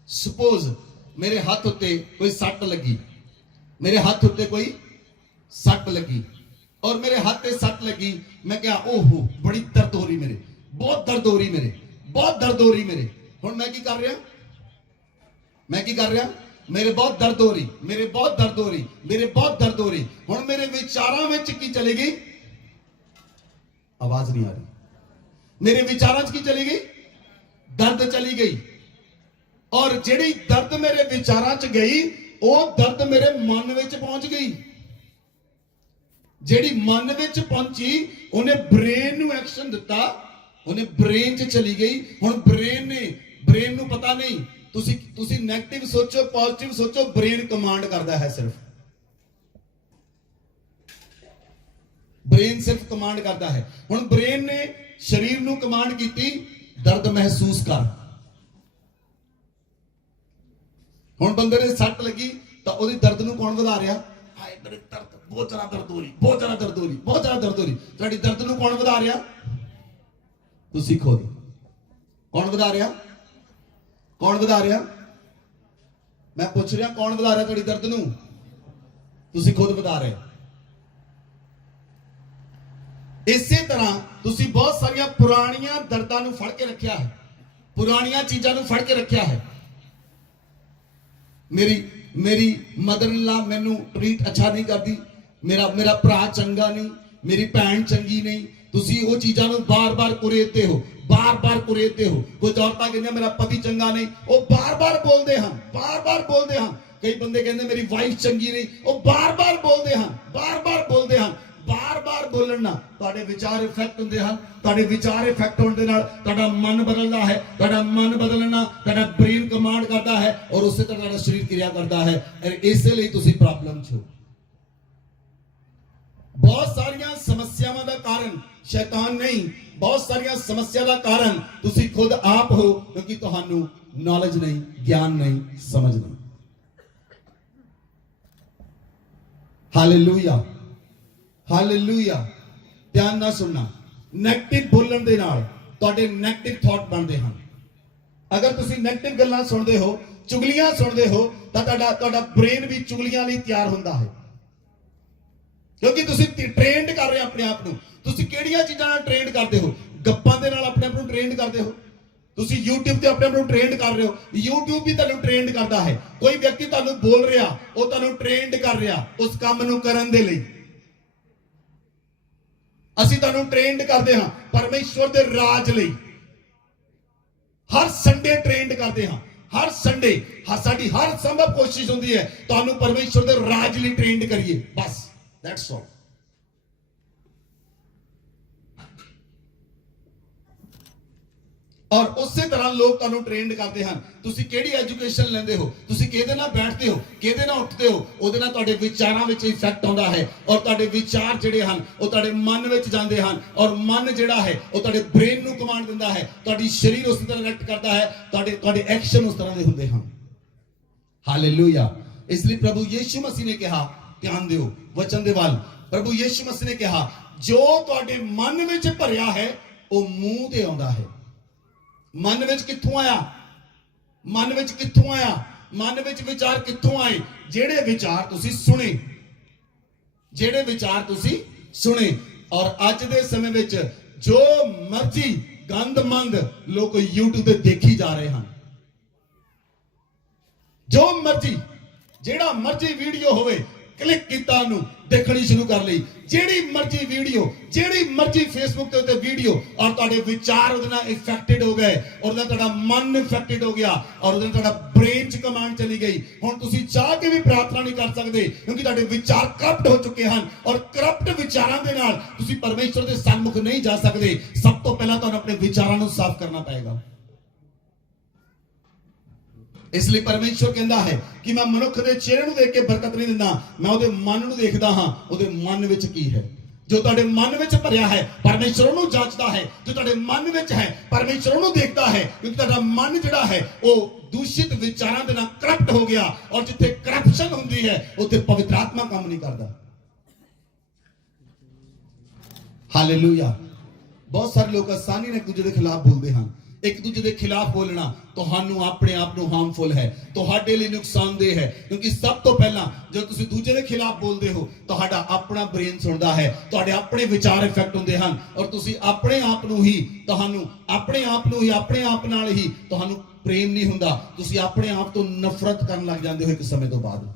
ਸਪੋਜ਼ ਮੇਰੇ ਹੱਥ ਉੱਤੇ ਕੋਈ ਸੱਟ ਲੱਗੀ, ਮੇਰੇ ਹੱਥ ਉੱਤੇ ਕੋਈ ਸੱਟ ਲੱਗੀ, ਔਰ ਮੇਰੇ ਹੱਥ ਤੇ ਸੱਟ ਲੱਗੀ। ਮੈਂ ਕਿਹਾ ਓਹੋ ਬੜੀ ਦਰਦ ਹੋ ਰਹੀ ਮੇਰੇ, ਬਹੁਤ ਦਰਦ ਹੋ ਰਹੀ ਮੇਰੇ, ਬਹੁਤ ਦਰਦ ਹੋ ਰਹੀ ਮੇਰੇ। ਹੁਣ ਮੈਂ ਕੀ ਕਰ ਰਿਹਾ, ਮੇਰੇ ਬਹੁਤ ਦਰਦ ਹੋ ਰਹੀ, ਮੇਰੇ ਬਹੁਤ ਦਰਦ ਹੋ ਰਹੀ, ਮੇਰੇ ਬਹੁਤ ਦਰਦ ਹੋ ਰਹੀ। ਹੁਣ ਮੇਰੇ ਵਿਚਾਰਾਂ ਵਿੱਚ ਕੀ ਚਲੀ ਗਈ? ਆਵਾਜ਼ ਨਹੀਂ ਆ ਰਹੀ। ਮੇਰੇ ਵਿਚਾਰਾਂ 'ਚ ਕੀ ਚਲੀ ਗਈ? ਦਰਦ ਚਲੀ ਗਈ। ਔਰ ਜਿਹੜੀ ਦਰਦ ਮੇਰੇ ਵਿਚਾਰਾਂ 'ਚ ਗਈ, ਉਹ ਦਰਦ ਮੇਰੇ ਮਨ ਵਿੱਚ ਪਹੁੰਚ ਗਈ। ਜਿਹੜੀ ਮਨ ਵਿੱਚ ਪਹੁੰਚੀ, ਉਹਨੇ ਬ੍ਰੇਨ ਨੂੰ ਐਕਸ਼ਨ ਦਿੱਤਾ, ਉਹਨੇ ਬ੍ਰੇਨ 'ਚ ਚਲੀ ਗਈ। ਹੁਣ ਬ੍ਰੇਨ ਨੂੰ ਪਤਾ ਨਹੀਂ, ਤੁਸੀਂ ਨੈਗੇਟਿਵ ਸੋਚੋ, ਪੋਜ਼ਿਟਿਵ ਸੋਚੋ, ਬ੍ਰੇਨ ਕਮਾਂਡ ਕਰਦਾ ਹੈ। ਬ੍ਰੇਨ ਸਿਰਫ ਕਮਾਂਡ ਕਰਦਾ ਹੈ। ਹੁਣ ਬ੍ਰੇਨ ਨੇ ਸਰੀਰ ਨੂੰ ਕਮਾਂਡ ਕੀਤੀ, ਦਰਦ ਮਹਿਸੂਸ ਕਰ। ਹੁਣ ਬੰਦੇ ਨੇ ਸੱਟ ਲੱਗੀ ਤਾਂ ਉਹਦੀ ਦਰਦ ਨੂੰ ਕੌਣ ਵਧਾ ਰਿਹਾ? ਹਾਏ ਮੇਰੇ ਦਰਦ, ਬਹੁਤ ਜ਼ਿਆਦਾ ਦਰਦ ਹੋ ਰਹੀ, ਬਹੁਤ ਜ਼ਿਆਦਾ ਦਰਦ ਹੋ ਰਹੀ, ਬਹੁਤ ਜ਼ਿਆਦਾ ਦਰਦ ਹੋ ਰਹੀ। ਤੁਹਾਡੀ ਦਰਦ ਨੂੰ ਕੌਣ ਵਧਾ ਰਿਹਾ? ਤੁਸੀਂ ਖੁਦ। ਕੌਣ ਵਧਾ ਰਿਹਾ? ਕੌਣ ਵਧਾ ਰਿਹਾ? ਮੈਂ ਪੁੱਛ ਰਿਹਾ, ਕੌਣ ਵਧਾ ਰਿਹਾ ਤੁਹਾਡੀ ਦਰਦ ਨੂੰ? ਤੁਸੀਂ ਖੁਦ ਵਧਾ ਰਹੇ। ਇਸੇ ਤਰ੍ਹਾਂ ਤੁਸੀਂ ਬਹੁਤ ਸਾਰੀਆਂ ਪੁਰਾਣੀਆਂ ਦਰਦਾਂ ਨੂੰ ਫੜ ਕੇ ਰੱਖਿਆ ਹੈ, ਪੁਰਾਣੀਆਂ ਚੀਜ਼ਾਂ ਨੂੰ ਫੜ ਕੇ ਰੱਖਿਆ ਹੈ। ਮੇਰੀ ਮਦਰ ਇਨ ਲਾ ਮੈਨੂੰ ਟ੍ਰੀਟ ਅੱਛਾ ਨਹੀਂ ਕਰਦੀ, ਮੇਰਾ ਭਰਾ ਚੰਗਾ ਨਹੀਂ, ਮੇਰੀ ਭੈਣ ਚੰਗੀ ਨਹੀਂ। ਤੁਸੀਂ ਉਹ ਚੀਜ਼ਾਂ ਨੂੰ ਬਾਰ-ਬਾਰ ਕੁਰੇਦਦੇ ਹੋ, ਬਾਰ-ਬਾਰ ਕੁਰੇਦਦੇ ਹੋ। ਕੁਝ ਔਰਤਾਂ ਕਹਿੰਦੀਆਂ ਮੇਰਾ ਪਤੀ ਚੰਗਾ ਨਹੀਂ, ਉਹ ਬਾਰ-ਬਾਰ ਬੋਲਦੇ ਹਨ, ਬਾਰ-ਬਾਰ ਬੋਲਦੇ ਹਨ। ਕਈ ਬੰਦੇ ਕਹਿੰਦੇ ਮੇਰੀ ਵਾਈਫ ਚੰਗੀ ਨਹੀਂ, ਉਹ ਬਾਰ-ਬਾਰ ਬੋਲਦੇ ਹਨ, ਬਾਰ-ਬਾਰ ਬੋਲਦੇ ਹਨ। ਬਾਰ-ਬਾਰ ਬੋਲਣ ਨਾਲ ਤੁਹਾਡੇ ਵਿਚਾਰ ਇਫੈਕਟ ਹੁੰਦੇ ਹਨ। ਤੁਹਾਡੇ ਵਿਚਾਰ ਇਫੈਕਟ ਹੋਣ ਦੇ ਨਾਲ ਤੁਹਾਡਾ ਮਨ ਬਦਲਦਾ ਹੈ। ਤੁਹਾਡਾ ਮਨ ਬਦਲਣ ਨਾਲ ਤੁਹਾਡਾ ਬ੍ਰੇਨ ਕਮਾਂਡ ਕਰਦਾ ਹੈ, ਔਰ ਉਸੇ ਤਰ੍ਹਾਂ ਤੁਹਾਡਾ ਸਰੀਰ ਕਿਰਿਆ ਕਰਦਾ ਹੈ। ਇਸੇ ਲਈ ਤੁਸੀਂ ਪ੍ਰੋਬਲਮ 'ਚ ਹੋ। ਬਹੁਤ ਸਾਰੀਆਂ ਸਮੱਸਿਆਵਾਂ ਦਾ ਕਾਰਨ ਸ਼ੈਤਾਨ ਨਹੀਂ, ਬਹੁਤ ਸਾਰੀਆਂ ਸਮੱਸਿਆ ਦਾ ਕਾਰਨ ਤੁਸੀਂ ਖੁਦ ਆਪ ਹੋ, ਕਿਉਂਕਿ ਤੁਹਾਨੂੰ ਨੌਲੇਜ ਨਹੀਂ, ਗਿਆਨ ਨਹੀਂ, ਸਮਝ ਨਹੀਂ। Hallelujah, hallelujah. ਧਿਆਨ ਨਾਲ ਸੁਣਨਾ। ਨੈਗੇਟਿਵ ਬੋਲਣ ਦੇ ਨਾਲ ਤੁਹਾਡੇ ਨੈਗੇਟਿਵ ਥਾਟ ਬਣਦੇ ਹਨ। ਅਗਰ ਤੁਸੀਂ ਨੈਗੇਟਿਵ ਗੱਲਾਂ ਸੁਣਦੇ ਹੋ, ਚੁਗਲੀਆਂ ਸੁਣਦੇ ਹੋ, ਤਾਂ ਤੁਹਾਡਾ ਬ੍ਰੇਨ ਵੀ ਚੁਗਲੀਆਂ ਲਈ ਤਿਆਰ ਹੁੰਦਾ ਹੈ, ਕਿਉਂਕਿ ਤੁਸੀਂ ਟ੍ਰੇਨਡ ਕਰ ਰਹੇ ਹੋ ਆਪਣੇ ਆਪ ਨੂੰ। ਤੁਸੀਂ ਕਿਹੜੀਆਂ ਚੀਜ਼ਾਂ ਨਾਲ ਟ੍ਰੇਨਡ ਕਰਦੇ ਹੋ? ਗੱਪਾਂ ਦੇ ਨਾਲ ਆਪਣੇ ਆਪ ਨੂੰ ਟ੍ਰੇਨਡ ਕਰਦੇ ਹੋ। ਤੁਸੀਂ YouTube ਤੇ ਆਪਣੇ ਆਪ ਨੂੰ ਟ੍ਰੇਨਡ ਕਰ ਰਹੇ ਹੋ। YouTube ਵੀ ਤੁਹਾਨੂੰ ਟ੍ਰੇਨਡ ਕਰਦਾ ਹੈ। ਕੋਈ ਵਿਅਕਤੀ ਤੁਹਾਨੂੰ ਬੋਲ ਰਿਹਾ, ਉਹ ਤੁਹਾਨੂੰ ਟ੍ਰੇਨਡ ਕਰ ਰਿਹਾ ਉਸ ਕੰਮ ਨੂੰ ਕਰਨ ਦੇ ਲਈ। ਅਸੀਂ ਤੁਹਾਨੂੰ ਟ੍ਰੇਨਡ ਕਰਦੇ ਹਾਂ ਪਰਮੇਸ਼ਵਰ ਦੇ ਰਾਜ ਲਈ। ਹਰ ਸੰਡੇ ਟ੍ਰੇਨਡ ਕਰਦੇ ਹਾਂ, ਹਰ ਸੰਡੇ। ਸਾਡੀ ਹਰ ਸੰਭਵ ਕੋਸ਼ਿਸ਼ ਹੁੰਦੀ ਹੈ ਤੁਹਾਨੂੰ ਪਰਮੇਸ਼ਵਰ ਦੇ ਰਾਜ ਲਈ ਟ੍ਰੇਨਡ ਕਰੀਏ, ਬਸ ਦੈਟਸ ਆਲ। ਔਰ ਉਸੇ ਤਰ੍ਹਾਂ ਲੋਕ ਤੁਹਾਨੂੰ ਟ੍ਰੇਨਡ ਕਰਦੇ ਹਨ। ਤੁਸੀਂ ਕਿਹੜੀ ਐਜੂਕੇਸ਼ਨ ਲੈਂਦੇ ਹੋ, ਤੁਸੀਂ ਕਿਹਦੇ ਨਾਲ ਬੈਠਦੇ ਹੋ, ਕਿਹਦੇ ਨਾਲ ਉੱਠਦੇ ਹੋ, ਉਹਦੇ ਨਾਲ ਤੁਹਾਡੇ ਵਿਚਾਰਾਂ ਵਿੱਚ ਇਫੈਕਟ ਆਉਂਦਾ ਹੈ। ਔਰ ਤੁਹਾਡੇ ਵਿਚਾਰ ਜਿਹੜੇ ਹਨ ਉਹ ਤੁਹਾਡੇ ਮਨ ਵਿੱਚ ਜਾਂਦੇ ਹਨ, ਔਰ ਮਨ ਜਿਹੜਾ ਹੈ ਉਹ ਤੁਹਾਡੇ ਬ੍ਰੇਨ ਨੂੰ ਕਮਾਂਡ ਦਿੰਦਾ ਹੈ। ਤੁਹਾਡੀ ਸਰੀਰ ਉਸ ਤਰ੍ਹਾਂ ਰਿਐਕਟ ਕਰਦਾ ਹੈ, ਤੁਹਾਡੇ ਐਕਸ਼ਨ ਉਸ ਤਰ੍ਹਾਂ ਦੇ ਹੁੰਦੇ ਹਨ। ਹਾਲੇਲੂਇਆ। ਇਸ ਲਈ ਪ੍ਰਭੂ ਯੀਸ਼ੂ ਮਸੀਹ ਨੇ ਕਿਹਾ, ਧਿਆਨ ਦਿਓ ਵਚਨ ਦੇ ਵੱਲ। ਪ੍ਰਭੂ ਯੀਸ਼ੂ ਮਸੀਹ ਨੇ ਕਿਹਾ, ਜੋ ਤੁਹਾਡੇ ਮਨ ਵਿੱਚ ਭਰਿਆ ਹੈ ਉਹ ਮੂੰਹ ਤੇ ਆਉਂਦਾ ਹੈ। ਮਨ ਵਿੱਚ ਕਿੱਥੋਂ ਆਇਆ? ਮਨ ਵਿੱਚ ਕਿੱਥੋਂ ਆਇਆ? ਮਨ ਵਿੱਚ ਵਿਚਾਰ ਕਿੱਥੋਂ ਆਏ? ਜਿਹੜੇ ਵਿਚਾਰ ਤੁਸੀਂ ਸੁਣੇ, ਜਿਹੜੇ ਵਿਚਾਰ ਤੁਸੀਂ ਸੁਣੇ। ਔਰ ਅੱਜ ਦੇ ਸਮੇਂ ਵਿੱਚ ਜੋ ਮਰਜ਼ੀ ਗੰਦਮੰਦ ਲੋਕ YouTube ਤੇ ਦੇਖੀ ਜਾ ਰਹੇ ਹਨ। ਜੋ ਮਰਜ਼ੀ ਜਿਹੜਾ ਮਰਜ਼ੀ ਵੀਡੀਓ ਹੋਵੇ ਕਲਿੱਕ ਕੀਤਾ ਉਹਨੂੰ ਦੇਖਣੀ ਸ਼ੁਰੂ ਕਰ ਲਈ। ਜਿਹੜੀ ਮਰਜ਼ੀ ਵੀਡੀਓ, ਜਿਹੜੀ ਮਰਜ਼ੀ ਫੇਸਬੁੱਕ ਦੇ ਉੱਤੇ ਵੀਡੀਓ, ਔਰ ਤੁਹਾਡੇ ਵਿਚਾਰ ਉਹਦੇ ਨਾਲ ਇਫੈਕਟਡ ਹੋ ਗਏ, ਉਹਦੇ ਨਾਲ ਤੁਹਾਡਾ ਮਨ ਇਫੈਕਟਡ ਹੋ ਗਿਆ, ਔਰ ਉਹਦੇ ਨਾਲ ਤੁਹਾਡਾ ਬ੍ਰੇਨ 'ਚ ਕਮਾਂਡ ਚਲੀ ਗਈ। ਹੁਣ ਤੁਸੀਂ ਚਾਹ ਕੇ ਵੀ ਪ੍ਰਾਰਥਨਾ ਨਹੀਂ ਕਰ ਸਕਦੇ ਕਿਉਂਕਿ ਤੁਹਾਡੇ ਵਿਚਾਰ ਕਰਪਟ ਹੋ ਚੁੱਕੇ ਹਨ, ਔਰ ਕਰਪਟ ਵਿਚਾਰਾਂ ਦੇ ਨਾਲ ਤੁਸੀਂ ਪਰਮੇਸ਼ਰ ਦੇ ਸਨਮੁਖ ਨਹੀਂ ਜਾ ਸਕਦੇ। ਸਭ ਤੋਂ ਪਹਿਲਾਂ ਤੁਹਾਨੂੰ ਆਪਣੇ ਵਿਚਾਰਾਂ ਨੂੰ ਸਾਫ਼ ਕਰਨਾ ਪਏਗਾ। ਇਸ ਲਈ ਪਰਮੇਸ਼ਰ ਕਹਿੰਦਾ ਹੈ ਕਿ ਮੈਂ ਮਨੁੱਖ ਦੇ ਚਿਹਰੇ ਨੂੰ ਦੇਖ ਕੇ ਬਰਕਤ ਨਹੀਂ ਦਿੰਦਾ, ਮੈਂ ਉਹਦੇ ਮਨ ਨੂੰ ਦੇਖਦਾ ਹਾਂ, ਉਹਦੇ ਮਨ ਵਿੱਚ ਕੀ ਹੈ। ਜੋ ਤੁਹਾਡੇ ਮਨ ਵਿੱਚ ਭਰਿਆ ਹੈ ਪਰਮੇਸ਼ਰ ਉਹਨੂੰ ਜਾਂਚਦਾ ਹੈ। ਜੋ ਤੁਹਾਡੇ ਮਨ ਵਿੱਚ ਹੈ ਪਰਮੇਸ਼ਰ ਉਹਨੂੰ ਦੇਖਦਾ ਹੈ, ਕਿਉਂਕਿ ਤੁਹਾਡਾ ਮਨ ਜਿਹੜਾ ਹੈ ਉਹ ਦੂਸ਼ਿਤ ਵਿਚਾਰਾਂ ਦੇ ਨਾਲ ਕਰਪਟ ਹੋ ਗਿਆ, ਔਰ ਜਿੱਥੇ ਕਰਪਸ਼ਨ ਹੁੰਦੀ ਹੈ ਉੱਥੇ ਪਵਿੱਤਰ ਆਤਮਾ ਕੰਮ ਨਹੀਂ ਕਰਦਾ। ਹਾਲੇਲੂਇਆ। ਬਹੁਤ ਸਾਰੇ ਲੋਕ ਆਸਾਨੀ ਨਾਲ ਇੱਕ ਦੂਜੇ ਦੇ ਖਿਲਾਫ ਬੋਲਦੇ ਹਨ। ਇੱਕ ਦੂਜੇ ਦੇ ਖਿਲਾਫ ਬੋਲਣਾ ਤੁਹਾਨੂੰ ਆਪਣੇ ਆਪ ਨੂੰ ਹਾਰਮਫੁਲ ਹੈ, ਤੁਹਾਡੇ ਲਈ ਨੁਕਸਾਨਦੇਹ ਹੈ, ਕਿਉਂਕਿ ਸਭ ਤੋਂ ਪਹਿਲਾਂ ਜਦੋਂ ਤੁਸੀਂ ਦੂਜੇ ਦੇ ਖਿਲਾਫ ਬੋਲਦੇ ਹੋ ਤੁਹਾਡਾ ਆਪਣਾ ਬ੍ਰੇਨ ਸੁਣਦਾ ਹੈ, ਤੁਹਾਡੇ ਆਪਣੇ ਵਿਚਾਰ ਇਫੈਕਟ ਹੁੰਦੇ ਹਨ, ਔਰ ਤੁਸੀਂ ਆਪਣੇ ਆਪ ਨੂੰ ਹੀ ਆਪਣੇ ਆਪ ਨਾਲ ਹੀ ਤੁਹਾਨੂੰ ਪ੍ਰੇਮ ਨਹੀਂ ਹੁੰਦਾ, ਤੁਸੀਂ ਆਪਣੇ ਆਪ ਤੋਂ ਨਫ਼ਰਤ ਕਰਨ ਲੱਗ ਜਾਂਦੇ ਹੋ ਇੱਕ ਸਮੇਂ ਤੋਂ ਬਾਅਦ।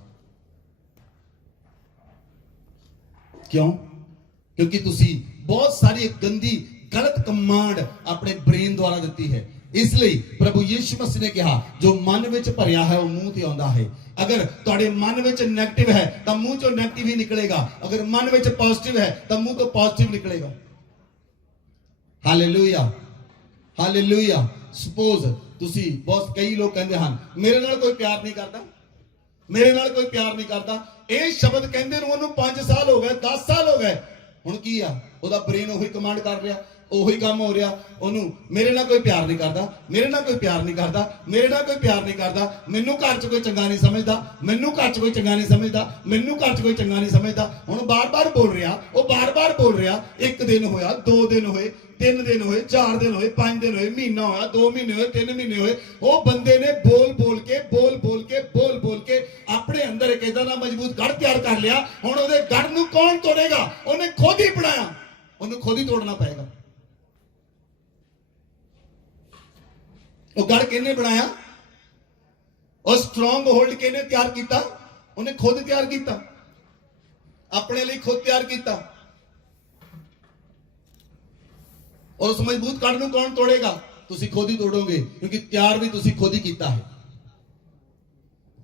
ਕਿਉਂ? ਕਿਉਂਕਿ ਤੁਸੀਂ ਬਹੁਤ ਸਾਰੀ ਗੰਦੀ गलत कमांड अपने ब्रेन द्वारा दी है। इसलिए प्रभु यीशु मसीह ने कहा जो मन विच भरिया है वो मुंह ते आंदा है। अगर तुहाडे मन विच नेगेटिव है तो मुंह चों नेगेटिव ही निकलेगा, अगर मन विच पॉजिटिव है तो मुंह तो पॉजिटिव निकलेगा। Hallelujah, hallelujah. सपोज तुसी बहुत कई लोग कहते हैं मेरे नाल कोई प्यार नहीं करता, मेरे नाल कोई प्यार नहीं करता। ये शब्द कहंदे नूं ओनूं 5 साल हो गए, 10 साल हो गए, हुण की आ ਉਹਦਾ ਬ੍ਰੇਨ ਉਹੀ ਕਮਾਂਡ ਕਰ ਰਿਹਾ, ਉਹੀ ਕੰਮ ਹੋ ਰਿਹਾ। ਉਹਨੂੰ ਮੇਰੇ ਨਾਲ ਕੋਈ ਪਿਆਰ ਨਹੀਂ ਕਰਦਾ, ਮੇਰੇ ਨਾਲ ਕੋਈ ਪਿਆਰ ਨਹੀਂ ਕਰਦਾ, ਮੇਰੇ ਨਾਲ ਕੋਈ ਪਿਆਰ ਨਹੀਂ ਕਰਦਾ, ਮੈਨੂੰ ਘਰ 'ਚ ਕੋਈ ਚੰਗਾ ਨਹੀਂ ਸਮਝਦਾ, ਮੈਨੂੰ ਘਰ 'ਚ ਕੋਈ ਚੰਗਾ ਨਹੀਂ ਸਮਝਦਾ, ਮੈਨੂੰ ਘਰ 'ਚ ਕੋਈ ਚੰਗਾ ਨਹੀਂ ਸਮਝਦਾ। ਹੁਣ ਬਾਰ-ਬਾਰ ਬੋਲ ਰਿਹਾ, ਉਹ ਬਾਰ-ਬਾਰ ਬੋਲ ਰਿਹਾ। 1 ਦਿਨ ਹੋਇਆ, 2 ਦਿਨ ਹੋਏ, 3 ਦਿਨ ਹੋਏ, 4 ਦਿਨ ਹੋਏ, 5 ਦਿਨ ਹੋਏ, ਮਹੀਨਾ ਹੋਇਆ, 2 ਮਹੀਨੇ ਹੋਏ, 3 ਮਹੀਨੇ ਹੋਏ। ਉਹ ਬੰਦੇ ਨੇ ਬੋਲ-ਬੋਲ ਕੇ ਆਪਣੇ ਅੰਦਰ ਇੱਕ ਇਦਾਂ ਦਾ ਮਜ਼ਬੂਤ ਗੜ ਤਿਆਰ ਕਰ ਲਿਆ। ਹੁਣ ਉਹਦੇ ਗੜ ਨੂੰ ਕੌਣ ਤੋੜੇਗਾ? ਉਹਨੇ ਖੁਦ ਹੀ ਬਣਾਇਆ, ਉਹਨੂੰ ਖੁਦ ਹੀ ਤੋੜਨਾ ਪਏਗਾ। ਉਹ ਗੜ ਕਿਹਨੇ ਬਣਾਇਆ? ਉਹ ਸਟਰੋਂਗ ਹੋਲਡ ਕਿਹਨੇ ਤਿਆਰ ਕੀਤਾ? ਉਹਨੇ ਖੁਦ ਤਿਆਰ ਕੀਤਾ, ਆਪਣੇ ਲਈ ਖੁਦ ਤਿਆਰ ਕੀਤਾ। और उस मजबूत गढ़ ਨੂੰ कौन तोड़ेगा? ਤੁਸੀਂ ਖੁਦ ਹੀ ਤੋੜੋਗੇ, ਕਿਉਂਕਿ ਤਿਆਰ ਵੀ ਤੁਸੀਂ ਖੁਦ ਹੀ ਕੀਤਾ ਹੈ।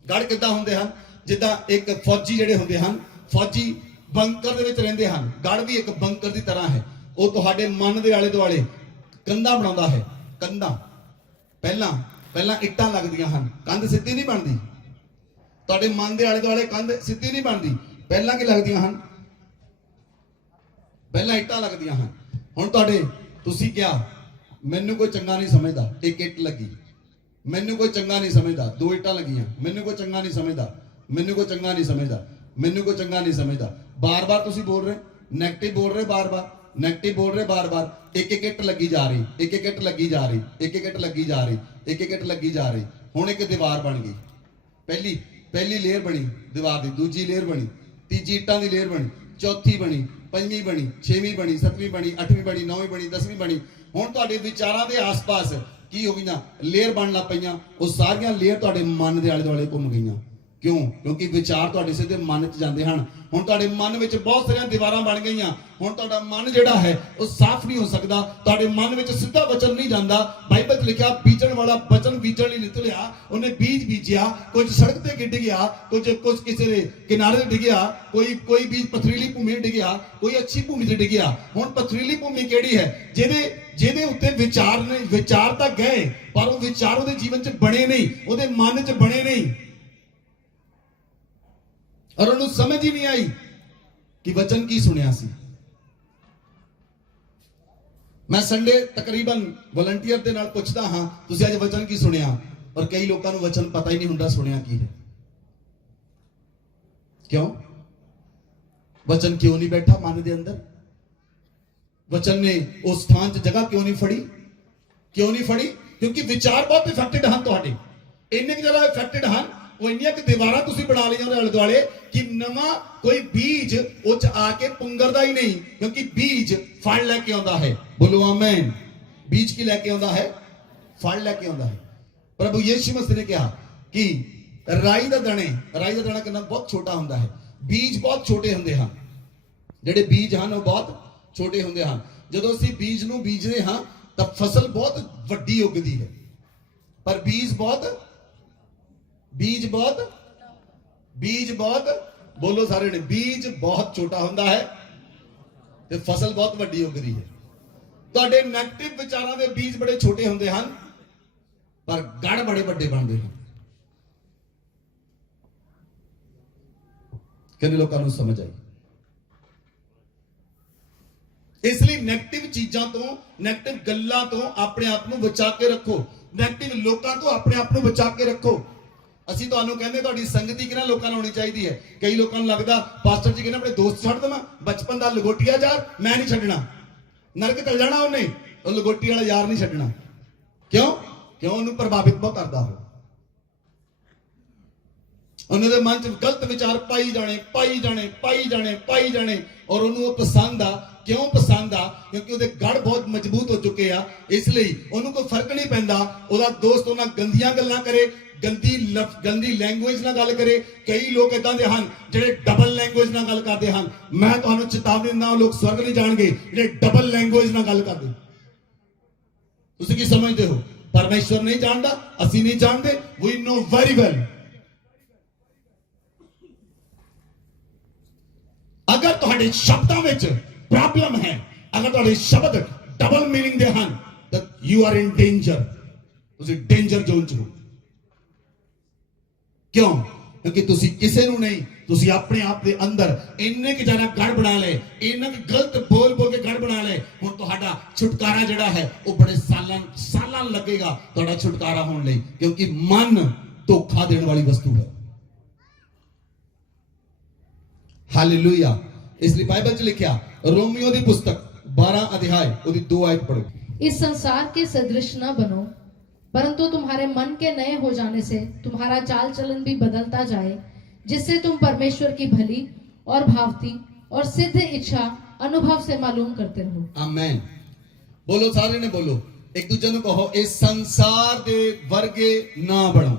ਗੜ ਕਿੱਦਾਂ ਹੁੰਦੇ ਹਨ? ਜਿੱਦਾਂ ਇੱਕ ਫੌਜੀ ਜਿਹੜੇ ਹੁੰਦੇ ਹਨ, ਫੌਜੀ ਬੰਕਰ ਦੇ ਵਿੱਚ ਰਹਿੰਦੇ ਹਨ। ਗੜ ਵੀ ਇੱਕ ਬੰਕਰ ਦੀ ਤਰ੍ਹਾਂ ਹੈ। ਉਹ ਤੁਹਾਡੇ ਮਨ ਦੇ ਆਲੇ ਦੁਆਲੇ ਕੰਧਾਂ ਬਣਾਉਂਦਾ ਹੈ। ਕੰਧਾਂ ਪਹਿਲਾਂ ਇੱਟਾਂ ਲੱਗਦੀਆਂ ਹਨ, ਕੰਧ ਸਿੱਧੀ ਨਹੀਂ ਬਣਦੀ। ਤੁਹਾਡੇ ਮਨ ਦੇ ਆਲੇ ਦੁਆਲੇ ਕੰਧ ਸਿੱਧੀ ਨਹੀਂ ਬਣਦੀ। ਪਹਿਲਾਂ ਕੀ ਲੱਗਦੀਆਂ ਹਨ? ਪਹਿਲਾਂ ਇੱਟਾਂ ਲੱਗਦੀਆਂ ਹਨ। ਹੁਣ ਤੁਸੀਂ ਕਿਹਾ ਮੈਨੂੰ ਕੋਈ ਚੰਗਾ ਨਹੀਂ ਸਮਝਦਾ, ਇੱਕ ਇੱਟ ਲੱਗੀ, ਮੈਨੂੰ ਕੋਈ ਚੰਗਾ ਨਹੀਂ ਸਮਝਦਾ, 2 ਇੱਟਾਂ ਲੱਗੀਆਂ, ਮੈਨੂੰ ਕੋਈ ਚੰਗਾ ਨਹੀਂ ਸਮਝਦਾ, ਮੈਨੂੰ ਕੋਈ ਚੰਗਾ ਨਹੀਂ ਸਮਝਦਾ, ਮੈਨੂੰ ਕੋਈ ਚੰਗਾ ਨਹੀਂ ਸਮਝਦਾ। ਬਾਰ-ਬਾਰ ਤੁਸੀਂ ਬੋਲ ਰਹੇ, ਨੈਗੇਟਿਵ ਬੋਲ ਰਹੇ, ਬਾਰ-ਬਾਰ ਨੈਗੇਟਿਵ ਬੋਲ ਰਹੇ, ਬਾਰ-ਬਾਰ। ਇੱਕ ਇੱਟ ਲੱਗੀ ਜਾ ਰਹੀ, ਇੱਕ ਇੱਟ ਲੱਗੀ ਜਾ ਰਹੀ, ਇੱਕ ਇੱਟ ਲੱਗੀ ਜਾ ਰਹੀ, ਇੱਕ ਇੱਟ ਲੱਗੀ ਜਾ ਰਹੀ। ਹੁਣ ਇੱਕ ਦੀਵਾਰ ਬਣ ਗਈ। ਪਹਿਲੀ ਲੇਅਰ ਬਣੀ ਦੀਵਾਰ ਦੀ, ਦੂਜੀ ਲੇਅਰ ਬਣੀ, ਤੀਜੀ ਇੱਟਾਂ ਦੀ ਲੇਅਰ ਬਣੀ, ਚੌਥੀ ਬਣੀ, 5ਵੀਂ ਬਣੀ, 6ਵੀਂ ਬਣੀ, 7ਵੀਂ ਬਣੀ, 8ਵੀਂ ਬਣੀ, 9ਵੀਂ ਬਣੀ, 10ਵੀਂ ਬਣੀ। ਹੁਣ ਤੁਹਾਡੇ ਵਿਚਾਰਾਂ ਦੇ ਆਸ-ਪਾਸ ਕੀ ਹੋ ਗਈਆਂ? ਲੇਅਰ ਬਣਨ ਲੱਗ ਪਈਆਂ। ਉਹ ਸਾਰੀਆਂ ਲੇਅਰ ਤੁਹਾਡੇ ਮਨ ਦੇ ਆਲੇ ਦੁਆਲੇ ਘੁੰਮ ਗਈਆਂ। ਕਿਉਂ? ਕਿਉਂਕਿ ਵਿਚਾਰ ਤੁਹਾਡੇ ਸਿੱਧੇ ਮਨ 'ਚ ਜਾਂਦੇ ਹਨ। ਹੁਣ ਤੁਹਾਡੇ ਮਨ ਵਿੱਚ ਬਹੁਤ ਸਾਰੀਆਂ ਦੀਵਾਰਾਂ ਬਣ ਗਈਆਂ। ਹੁਣ ਤੁਹਾਡਾ ਮਨ ਜਿਹੜਾ ਹੈ ਉਹ ਸਾਫ਼ ਨਹੀਂ ਹੋ ਸਕਦਾ। ਤੁਹਾਡੇ ਮਨ ਵਿੱਚ ਸਿੱਧਾ ਵਚਨ ਨਹੀਂ ਜਾਂਦਾ। ਬਾਈਬਲ 'ਚ ਲਿਖਿਆ ਬੀਜਣ ਵਾਲਾ ਵਚਨ ਬੀਜਣ ਲਈ ਨਿਕਲਿਆ, ਉਹਨੇ ਬੀਜ ਬੀਜਿਆ, ਕੁਝ ਸੜਕ ਤੇ ਗਿੱਡ ਗਿਆ, ਕੁਝ ਕਿਸੇ ਦੇ ਕਿਨਾਰੇ ਤੇ ਡਿੱਗਿਆ, ਕੋਈ ਬੀਜ ਪਥਰੀਲੀ ਭੂਮੀ 'ਤੇ ਡਿੱਗਿਆ, ਕੋਈ ਅੱਛੀ ਭੂਮੀ 'ਤੇ ਡਿੱਗਿਆ। ਹੁਣ ਪਥਰੀਲੀ ਭੂਮੀ ਕਿਹੜੀ ਹੈ? ਜਿਹਦੇ ਉੱਤੇ ਵਿਚਾਰ ਤਾਂ ਗਏ, ਪਰ ਉਹ ਵਿਚਾਰ ਉਹਦੇ ਜੀਵਨ 'ਚ ਬਣੇ ਨਹੀਂ, ਉਹਦੇ ਮਨ 'ਚ ਬਣੇ ਨਹੀਂ, और उन्होंने समझ ही नहीं आई कि वचन की सुनिया सी। मैं संडे तकरीबन वॉलंटियर दे नाल पुछदा हां तुसीं अज वचन की सुनिया, और कई लोगों को वचन पता ही नहीं हुंदा सुनिया की है। क्यों? वचन क्यों नहीं बैठा मन दे अंदर? वचन ने उस स्थान च जगह क्यों नहीं फड़ी? क्यों नहीं फड़ी? क्योंकि विचार बहुत इफेक्टेड हैं तुहाडे, इन्ने ज्यादा इफेक्टेड हैं। ਉਹ ਇੰਨੀਆਂ ਕਿ ਦੀਵਾਰਾਂ ਤੁਸੀਂ ਬਣਾ ਲਈਆਂ ਉਹਦੇ ਆਲੇ ਦੁਆਲੇ ਕਿ ਨਵਾਂ ਕੋਈ ਬੀਜ ਉਹ 'ਚ ਆ ਕੇ ਪੁੰਗਰਦਾ ਹੀ ਨਹੀਂ, ਕਿਉਂਕਿ ਬੀਜ ਫਲ ਲੈ ਕੇ ਆਉਂਦਾ ਹੈ। ਬੋਲੋ ਆਮੇਨ। ਬੀਜ ਕੀ ਲੈ ਕੇ ਆਉਂਦਾ ਹੈ? ਫਲ ਲੈ ਕੇ ਆਉਂਦਾ ਹੈ। ਪ੍ਰਭੂ ਯਿਸੂ ਮਸੀਹ ਨੇ ਕਿਹਾ ਕਿ ਰਾਈ ਦਾ ਦਾਣਾ ਕਿੰਨਾ ਬਹੁਤ ਛੋਟਾ ਹੁੰਦਾ ਹੈ। ਬੀਜ ਬਹੁਤ ਛੋਟੇ ਹੁੰਦੇ ਹਨ, ਜਿਹੜੇ ਬੀਜ ਹਨ ਉਹ ਬਹੁਤ ਛੋਟੇ ਹੁੰਦੇ ਹਨ। ਜਦੋਂ ਅਸੀਂ ਬੀਜ ਨੂੰ ਬੀਜਦੇ ਹਾਂ ਤਾਂ ਫਸਲ ਬਹੁਤ ਵੱਡੀ ਉੱਗਦੀ ਹੈ, ਪਰ ਬੀਜ ਬਹੁਤ ਬੋਲੋ ਸਾਰੇ ਨੇ, ਬੀਜ ਬਹੁਤ ਛੋਟਾ ਹੁੰਦਾ ਹੈ ਤੇ ਫਸਲ ਬਹੁਤ ਵੱਡੀ ਉੱਗਦੀ ਹੈ। ਤੁਹਾਡੇ ਨੈਗੇਟਿਵ ਵਿਚਾਰਾਂ ਦੇ ਬੀਜ ਬੜੇ ਛੋਟੇ ਹੁੰਦੇ ਹਨ, ਪਰ ਗੜ ਬੜੇ ਵੱਡੇ ਬਣਦੇ ਹਨ। ਕਿੰਨੇ ਲੋਕਾਂ ਨੂੰ ਸਮਝ ਆਈ? ਇਸ ਲਈ ਨੈਗੇਟਿਵ ਚੀਜ਼ਾਂ ਤੋਂ, ਨੈਗੇਟਿਵ ਗੱਲਾਂ ਤੋਂ ਆਪਣੇ ਆਪ ਨੂੰ ਬਚਾ ਕੇ ਰੱਖੋ, ਨੈਗੇਟਿਵ ਲੋਕਾਂ ਤੋਂ ਆਪਣੇ ਆਪ ਨੂੰ ਬਚਾ ਕੇ ਰੱਖੋ। ਅਸੀਂ ਤੁਹਾਨੂੰ ਕਹਿੰਦੇ ਤੁਹਾਡੀ ਸੰਗਤੀ ਕਿਹਨਾਂ ਲੋਕਾਂ ਨਾਲ ਹੋਣੀ ਚਾਹੀਦੀ ਹੈ। ਕਈ ਲੋਕਾਂ ਨੂੰ ਲੱਗਦਾ ਪਾਸਟਰ ਜੀ ਕਹਿੰਦੇ ਆਪਣੇ ਦੋਸਤ ਛੱਡ ਦੇਵਾਂ, ਬਚਪਨ ਦਾ ਲਗੋਟੀਆ ਯਾਰ ਮੈਂ ਨਹੀਂ ਛੱਡਣਾ, ਨਰਕ ਚਲ ਜਾਣਾ ਉਹਨੇ, ਉਹ ਲਗੋਟੀ ਵਾਲਾ ਯਾਰ ਨਹੀਂ ਛੱਡਣਾ। ਕਿਉਂ ਉਹਨੂੰ ਪ੍ਰਭਾਵਿਤ ਬਹੁਤ ਕਰਦਾ ਹੋ, ਉਹਨਾਂ ਦੇ ਮਨ 'ਚ ਗਲਤ ਵਿਚਾਰ ਪਾਈ ਜਾਣੇ ਔਰ ਉਹਨੂੰ ਉਹ ਪਸੰਦ ਆ। ਕਿਉਂ ਪਸੰਦ ਆ? ਕਿਉਂਕਿ ਉਹਦੇ ਗੜ ਬਹੁਤ ਮਜ਼ਬੂਤ ਹੋ ਚੁੱਕੇ ਆ, ਇਸ ਲਈ ਉਹਨੂੰ ਕੋਈ ਫਰਕ ਨਹੀਂ ਪੈਂਦਾ। ਉਹਦਾ ਦੋਸਤ ਉਹਨਾਂ ਗੰਦੀਆਂ ਗੱਲਾਂ ਕਰੇ, ਗੰਦੀ ਲੈਂਗੁਏਜ ਨਾਲ ਗੱਲ ਕਰੇ। ਕਈ ਲੋਕ ਇਦਾਂ ਦੇ ਹਨ ਜਿਹੜੇ ਡਬਲ ਲੈਂਗੁਏਜ ਨਾਲ ਗੱਲ ਕਰਦੇ ਹਨ। ਮੈਂ ਤੁਹਾਨੂੰ ਚੇਤਾਵਨੀ ਦਿੰਦਾ, ਉਹ ਲੋਕ ਸਵਰਗ ਨਹੀਂ ਜਾਣਗੇ ਜਿਹੜੇ ਡਬਲ ਲੈਂਗੁਏਜ ਨਾਲ ਗੱਲ ਕਰਦੇ। ਤੁਸੀਂ ਕੀ ਸਮਝਦੇ ਹੋ? ਪਰਮੇਸ਼ਵਰ ਨਹੀਂ ਜਾਣਦਾ, ਅਸੀਂ ਨਹੀਂ ਜਾਣਦੇ। ਵੀ ਨੋ ਵੈਰੀ ਵੈਲ। ਅਗਰ ਤੁਹਾਡੇ ਸ਼ਬਦਾਂ ਵਿੱਚ ਪ੍ਰੋਬਲਮ ਹੈ, ਅਗਰ ਤੁਹਾਡੇ ਸ਼ਬਦ ਡਬਲ ਮੀਨਿੰਗ ਦੇ ਹਨ ਤਾਂ ਯੂ ਆਰ ਇਨ ਡੇਂਜਰ। ਤੁਸੀਂ ਡੇਂਜਰ ਜ਼ੋਨ 'ਚ ਹੋ। ਕਿਉਂ? ਕਿਉਂਕਿ ਤੁਸੀਂ ਕਿਸੇ ਨੂੰ ਨਹੀਂ, ਤੁਸੀਂ ਆਪਣੇ ਆਪ ਦੇ ਅੰਦਰ ਇੰਨੇ ਕਿ ਜ਼ਿਆਦਾ ਗੜ ਬਣਾ ਲਏ, ਇੰਨਾ ਕਿ ਗਲਤ ਬੋਲ ਕੇ ਗੜ ਬਣਾ ਲਏ। ਹੁਣ ਤੁਹਾਡਾ ਛੁਟਕਾਰਾ ਜਿਹੜਾ ਹੈ ਉਹ ਬੜੇ ਸਾਲਾਂ ਲੱਗੇਗਾ ਤੁਹਾਡਾ ਛੁਟਕਾਰਾ ਹੋਣ ਲਈ, ਕਿਉਂਕਿ ਮਨ ਧੋਖਾ ਦੇਣ ਵਾਲੀ ਵਸਤੂ ਹੈ। ਹਾਲੇਲੂਇਆ। ਇਸ ਲਈ ਬਾਈਬਲ 'ਚ ਲਿਖਿਆ, रोमियो की पुस्तक 12 अध्याय उसकी 2 आयत पढ़ो। इस संसार के सदृश न बनो, परंतु तुम्हारे मन के नए हो जाने से तुम्हारा चाल चलन भी बदलता जाए, जिससे तुम परमेश्वर की भली और भावती और सिद्ध इच्छा अनुभव से मालूम करते रहो। आमीन। बोलो, सारे ने बोलो, एक दूसरे को कहो, इस संसार दे वर्गे ना बनो।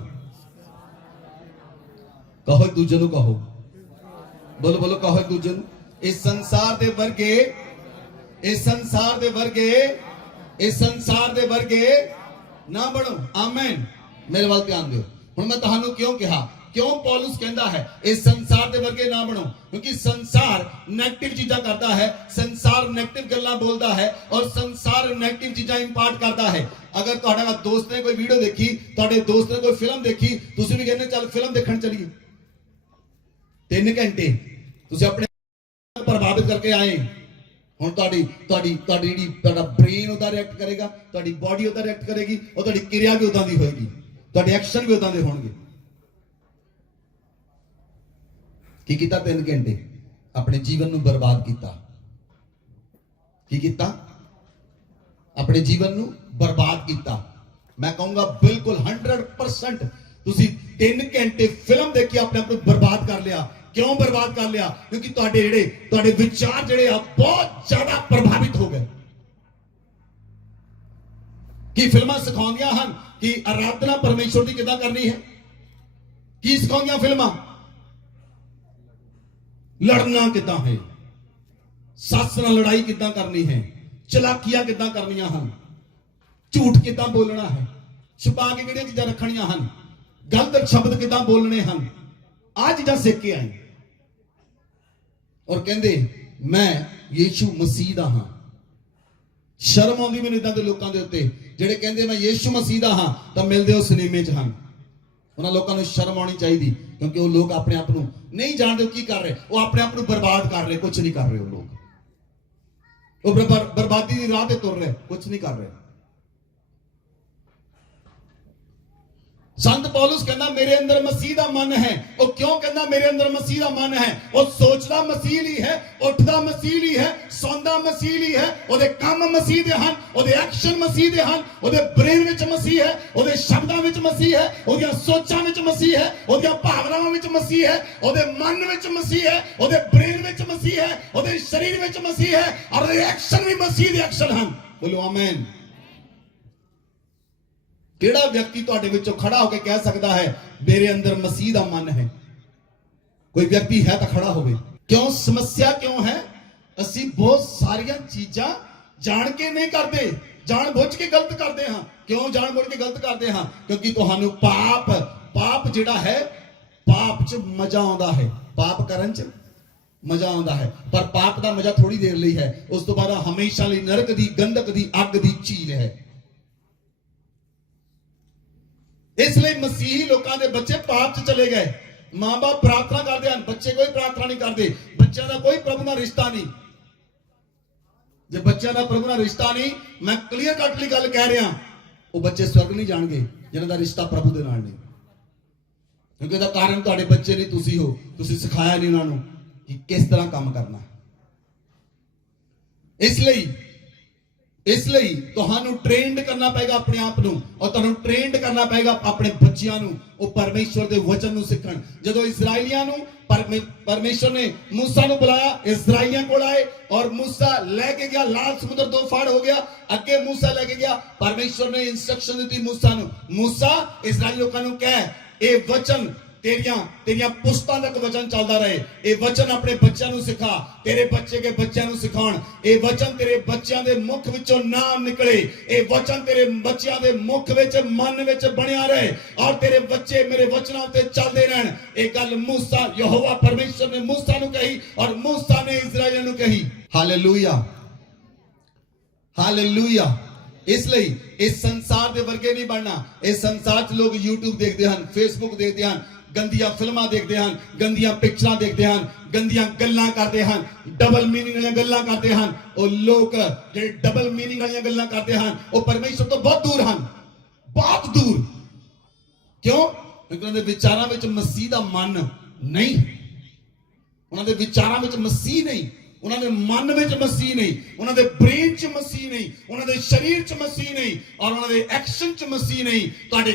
कहो एक दूसरे को, कहो, बोलो कहो एक दूसरे को, इस संसार दे वर्गे ना बनो। आमीन। मेरे वाल ध्यान दियो। हुण मैं तुहानू क्यों कहा, क्यों पौलुस कहता है इस संसार दे वर्गे ना बनो? क्योंकि संसार नेगेटिव चीजां करता है, संसार नेगेटिव गल्लां बोलता है और संसार नेगेटिव चीजां इंपार्ट करता है। अगर तुहाडा दोस्त ने कोई वीडियो देखी, तुहाडे दोस्त ने कोई फिल्म देखी, तुसीं भी कहंदे चल फिल्म देखण चलीए। 3 घंटे तुसीं अपने प्रभावित करके आए। हुण ਤੁਹਾਡਾ ब्रेन उदा रिएक्ट करेगा, ਤੁਹਾਡੀ बॉडी उदा रिएक्ट करेगी और ਤੁਹਾਡੀ क्रिया भी उदा दी होएगी, ਤੁਹਾਡੇ एक्शन भी उदा दे होणगे। की कीता? 3 घंटे अपने जीवन ਨੂੰ बर्बाद कीता। की कीता? अपने जीवन ਨੂੰ बर्बाद कीता। मैं कहूंगा बिल्कुल 100% ਤੁਸੀਂ 3 घंटे फिल्म देखी अपने आप ਨੂੰ बर्बाद कर लिया। क्यों बर्बाद कर लिया? क्योंकि तुहाडे विचार जिहड़े आ बहुत ज्यादा प्रभावित हो गए। कि फिल्मां सिखाउंदियां हन कि आराधना परमेश्वर दी किदां करनी है। की सिखाउंदियां फिल्मां? लड़ना किदां है, सस नाल लड़ाई किदां करनी है, चलाकियां किदां करनियां हन, झूठ किदां बोलना है, छुपा के किहड़ियां चीजां रखणियां हन, गलत शब्द किदां बोलने हन। आ चीजां सीख के आए और कहते मैं यीशु मसीह दा हां। शर्म आउंदी मैनूं इदां दे लोकां दे उत्ते ਜਿਹੜੇ ਕਹਿੰਦੇ मैं यीशु मसीह दा हां ਤਾਂ ਮਿਲਦੇ ਉਹ ਸਿਨੇਮੇ 'ਚ ਹਨ। ਉਹਨਾਂ ਲੋਕਾਂ ਨੂੰ ਸ਼ਰਮ ਆਉਣੀ ਚਾਹੀਦੀ, ਕਿਉਂਕਿ ਉਹ ਲੋਕ ਆਪਣੇ ਆਪ ਨੂੰ ਨਹੀਂ ਜਾਣਦੇ ਕੀ ਕਰ ਰਹੇ। ਉਹ ਆਪਣੇ ਆਪ ਨੂੰ ਬਰਬਾਦ ਕਰ ਰਹੇ, ਕੁਝ ਨਹੀਂ ਕਰ ਰਹੇ। ਉਹ ਲੋਕ ਉਹ ਬਰਬਾਦੀ ਦੀ ਰਾਹ ਤੇ ਤੁਰ ਰਹੇ, ਕੁਝ ਨਹੀਂ ਕਰ ਰਹੇ। संत पौलुस कहना मेरे अंदर मसीह दा मन है। और क्यों कहना मेरे अंदर मसीह दा मन है? और सोचदा मसीह ली है, उठदा मसीह ली है, सौंदा मसीह ली है, ओदे काम मसीह दे हन, ओदे एक्शन मसीह दे हन, ओदे ब्रेन विच मसीह है, ओदे शब्दां विच मसीह है, ओदियां सोचां विच मसीह है, ओदियां भावनावां विच मसीह है, ओदे मन विच मसीह है, ओदे ब्रेन विच मसीह है, ओदे शरीर विच मसीह है और ओदे एक्शन भी मसीह दे एक्शन हन। बोलो आमीन। ਕਿਹੜਾ ਵਿਅਕਤੀ ਤੁਹਾਡੇ ਵਿੱਚੋਂ ਖੜਾ ਹੋ ਕੇ ਕਹਿ ਸਕਦਾ ਹੈ ਮੇਰੇ ਅੰਦਰ ਮਸੀਹ ਦਾ ਮਨ ਹੈ? ਕੋਈ ਵਿਅਕਤੀ ਹੈ ਤਾਂ ਖੜਾ ਹੋਵੇ। ਕਿਉਂ ਸਮੱਸਿਆ ਕਿਉਂ ਹੈ? ਅਸੀਂ ਬਹੁਤ ਸਾਰੀਆਂ ਚੀਜ਼ਾਂ ਜਾਣ ਕੇ ਨਹੀਂ ਕਰਦੇ, ਜਾਣ ਬੁੱਝ ਕੇ ਗਲਤ ਕਰਦੇ ਹਾਂ। ਕਿਉਂ ਜਾਣ ਬੁੱਝ ਕੇ ਗਲਤ ਕਰਦੇ ਹਾਂ? ਕਿਉਂਕਿ ਤੁਹਾਨੂੰ ਪਾਪ ਜਿਹੜਾ ਹੈ, ਪਾਪ 'ਚ ਮਜ਼ਾ ਆਉਂਦਾ ਹੈ, ਪਾਪ ਕਰਨ 'ਚ ਮਜ਼ਾ ਆਉਂਦਾ ਹੈ, ਪਰ ਪਾਪ ਦਾ ਮਜ਼ਾ ਥੋੜੀ ਦੇਰ ਲਈ ਹੈ, ਉਸ ਤੋਂ ਬਾਅਦ ਹਮੇਸ਼ਾ ਲਈ ਨਰਕ ਦੀ ਗੰਧਕ ਦੀ ਅੱਗ ਦੀ ਝੀਲ ਹੈ। ਇਸ ਲਈ ਮਸੀਹੀ ਲੋਕਾਂ ਦੇ ਬੱਚੇ ਪਾਪ 'ਚ ਚਲੇ ਗਏ। ਮਾਂ-ਬਾਪ ਪ੍ਰਾਰਥਨਾ ਕਰਦੇ ਹਨ, ਬੱਚੇ ਕੋਈ ਪ੍ਰਾਰਥਨਾ ਨਹੀਂ ਕਰਦੇ। ਬੱਚਿਆਂ ਦਾ ਕੋਈ ਪ੍ਰਭੂ ਨਾਲ ਰਿਸ਼ਤਾ ਨਹੀਂ। ਜੇ ਬੱਚਿਆਂ ਦਾ ਪ੍ਰਭੂ ਨਾਲ ਰਿਸ਼ਤਾ ਨਹੀਂ, ਮੈਂ ਕਲੀਅਰ ਕੱਟ ਲਈ ਗੱਲ ਕਹਿ ਰਿਹਾ, ਉਹ ਬੱਚੇ ਸਵਰਗ ਨਹੀਂ ਜਾਣਗੇ ਜਿਨ੍ਹਾਂ ਦਾ ਰਿਸ਼ਤਾ ਪ੍ਰਭੂ ਦੇ ਨਾਲ ਨਹੀਂ। ਕਿਉਂਕਿ ਉਹਦਾ ਕਾਰਨ ਤੁਹਾਡੇ ਬੱਚੇ ਨਹੀਂ, ਤੁਸੀਂ ਹੋ। ਤੁਸੀਂ ਸਿਖਾਇਆ ਨਹੀਂ ਉਹਨਾਂ ਨੂੰ ਕਿ ਕਿਸ ਤਰ੍ਹਾਂ ਕੰਮ ਕਰਨਾ। ਇਸ ਲਈ ਤੁਹਾਨੂੰ ਟ੍ਰੇਨਡ ਕਰਨਾ ਪਏਗਾ ਆਪਣੇ ਆਪ ਨੂੰ, ਔਰ ਤੁਹਾਨੂੰ ਟ੍ਰੇਨਡ ਕਰਨਾ ਪਏਗਾ ਆਪਣੇ ਬੱਚਿਆਂ ਨੂੰ, ਉਹ ਪਰਮੇਸ਼ਵਰ ਦੇ ਵਚਨ ਨੂੰ ਸਿੱਖਣ। ਜਦੋਂ ਇਜ਼ਰਾਈਲੀਆਂ ਨੂੰ ਪਰਮੇਸ਼ਵਰ ਨੇ ਮੂਸਾ ਨੂੰ ਬੁਲਾਇਆ, ਇਜ਼ਰਾਈਲੀਆਂ ਕੋਲ ਆਏ ਔਰ ਮੂਸਾ ਲੈ ਕੇ ਗਿਆ, ਲਾਲ ਸਮੁੰਦਰ ਦੋ ਫਾੜ ਹੋ ਗਿਆ। ਅੱਗੇ ਮੂਸਾ ਲੈ ਕੇ ਗਿਆ, ਪਰਮੇਸ਼ਵਰ ਨੇ ਇੰਸਟਰਕਸ਼ਨ ਦਿੱਤੀ ਮੂਸਾ ਨੂੰ, ਮੂਸਾ ਇਜ਼ਰਾਈਲੀ ਲੋਕਾਂ ਨੂੰ ਕਹਿ ਇਹ ਵਚਨ ਤੇਰੀਆਂ ਪੁਸਤਾਂ ਤੱਕ ਵਚਨ ਚੱਲਦਾ ਰਹੇ। ਇਹ ਵਚਨ ਆਪਣੇ ਬੱਚਿਆਂ ਨੂੰ ਸਿਖਾ, ਤੇਰੇ ਬੱਚੇ ਕੇ ਬੱਚਿਆਂ ਨੂੰ ਸਿਖਾਉਣ। ਇਹ ਵਚਨ ਤੇਰੇ ਬੱਚਿਆਂ ਦੇ ਮੁਖ ਵਿੱਚੋਂ ਨਾ ਨਿਕਲੇ, ਇਹ ਵਚਨ ਤੇਰੇ ਬੱਚਿਆਂ ਦੇ ਮੁਖ ਵਿੱਚ, ਮਨ ਵਿੱਚ ਬਣਿਆ ਰਹੇ, ਔਰ ਤੇਰੇ ਬੱਚੇ ਮੇਰੇ ਵਚਨਾਂ ਉੱਤੇ ਚੱਲਦੇ ਰਹਿਣ। ਇਹ ਗੱਲ ਮੂਸਾ, ਯਹੋਵਾ ਪਰਮੇਸ਼ਰ ਨੇ ਮੂਸਾ ਨੂੰ ਕਹੀ, ਔਰ ਮੂਸਾ ਨੇ ਇਜ਼ਰਾਈਲ ਨੂੰ ਕਹੀ। Hallelujah, hallelujah. ਇਸ ਲਈ ਇਸ ਸੰਸਾਰ ਦੇ ਵਰਗੇ ਨਹੀਂ ਬਣਨਾ। ਇਸ ਸੰਸਾਰ 'ਚ ਲੋਕ YouTube ਦੇਖਦੇ ਹਨ, Facebook ਦੇਖਦੇ ਹਨ, ਗੰਦੀਆਂ ਫਿਲਮਾਂ ਦੇਖਦੇ ਹਨ, ਗੰਦੀਆਂ ਪਿਕਚਰਾਂ ਦੇਖਦੇ ਹਨ, ਗੰਦੀਆਂ ਗੱਲਾਂ ਕਰਦੇ ਹਨ, ਡਬਲ ਮੀਨਿੰਗ ਵਾਲੀਆਂ ਗੱਲਾਂ ਕਰਦੇ ਹਨ। ਉਹ ਲੋਕ ਜਿਹੜੇ ਡਬਲ ਮੀਨਿੰਗ ਵਾਲੀਆਂ ਗੱਲਾਂ ਕਰਦੇ ਹਨ, ਉਹ ਪਰਮੇਸ਼ਰ ਤੋਂ ਬਹੁਤ ਦੂਰ ਹਨ, ਬਹੁਤ ਦੂਰ। ਕਿਉਂ? ਕਿਉਂਕਿ ਉਹਨਾਂ ਦੇ ਵਿਚਾਰਾਂ ਵਿੱਚ ਮਸੀਹ ਦਾ ਮਨ ਨਹੀਂ, ਉਹਨਾਂ ਦੇ ਵਿਚਾਰਾਂ ਵਿੱਚ ਮਸੀਹ ਨਹੀਂ, ਉਹਨਾਂ ਦੇ ਮਨ ਵਿੱਚ ਮਸੀਹ ਨਹੀਂ, ਉਹਨਾਂ ਦੇ ਬ੍ਰੇਨ 'ਚ ਮਸੀਹ ਨਹੀਂ, ਉਹਨਾਂ ਦੇ ਸਰੀਰ 'ਚ ਮਸੀਹ ਨਹੀਂ, ਔਰ ਉਹਨਾਂ ਦੇ ਐਕਸ਼ਨ 'ਚ ਮਸੀਹ ਨਹੀਂ। ਤੁਹਾਡੇ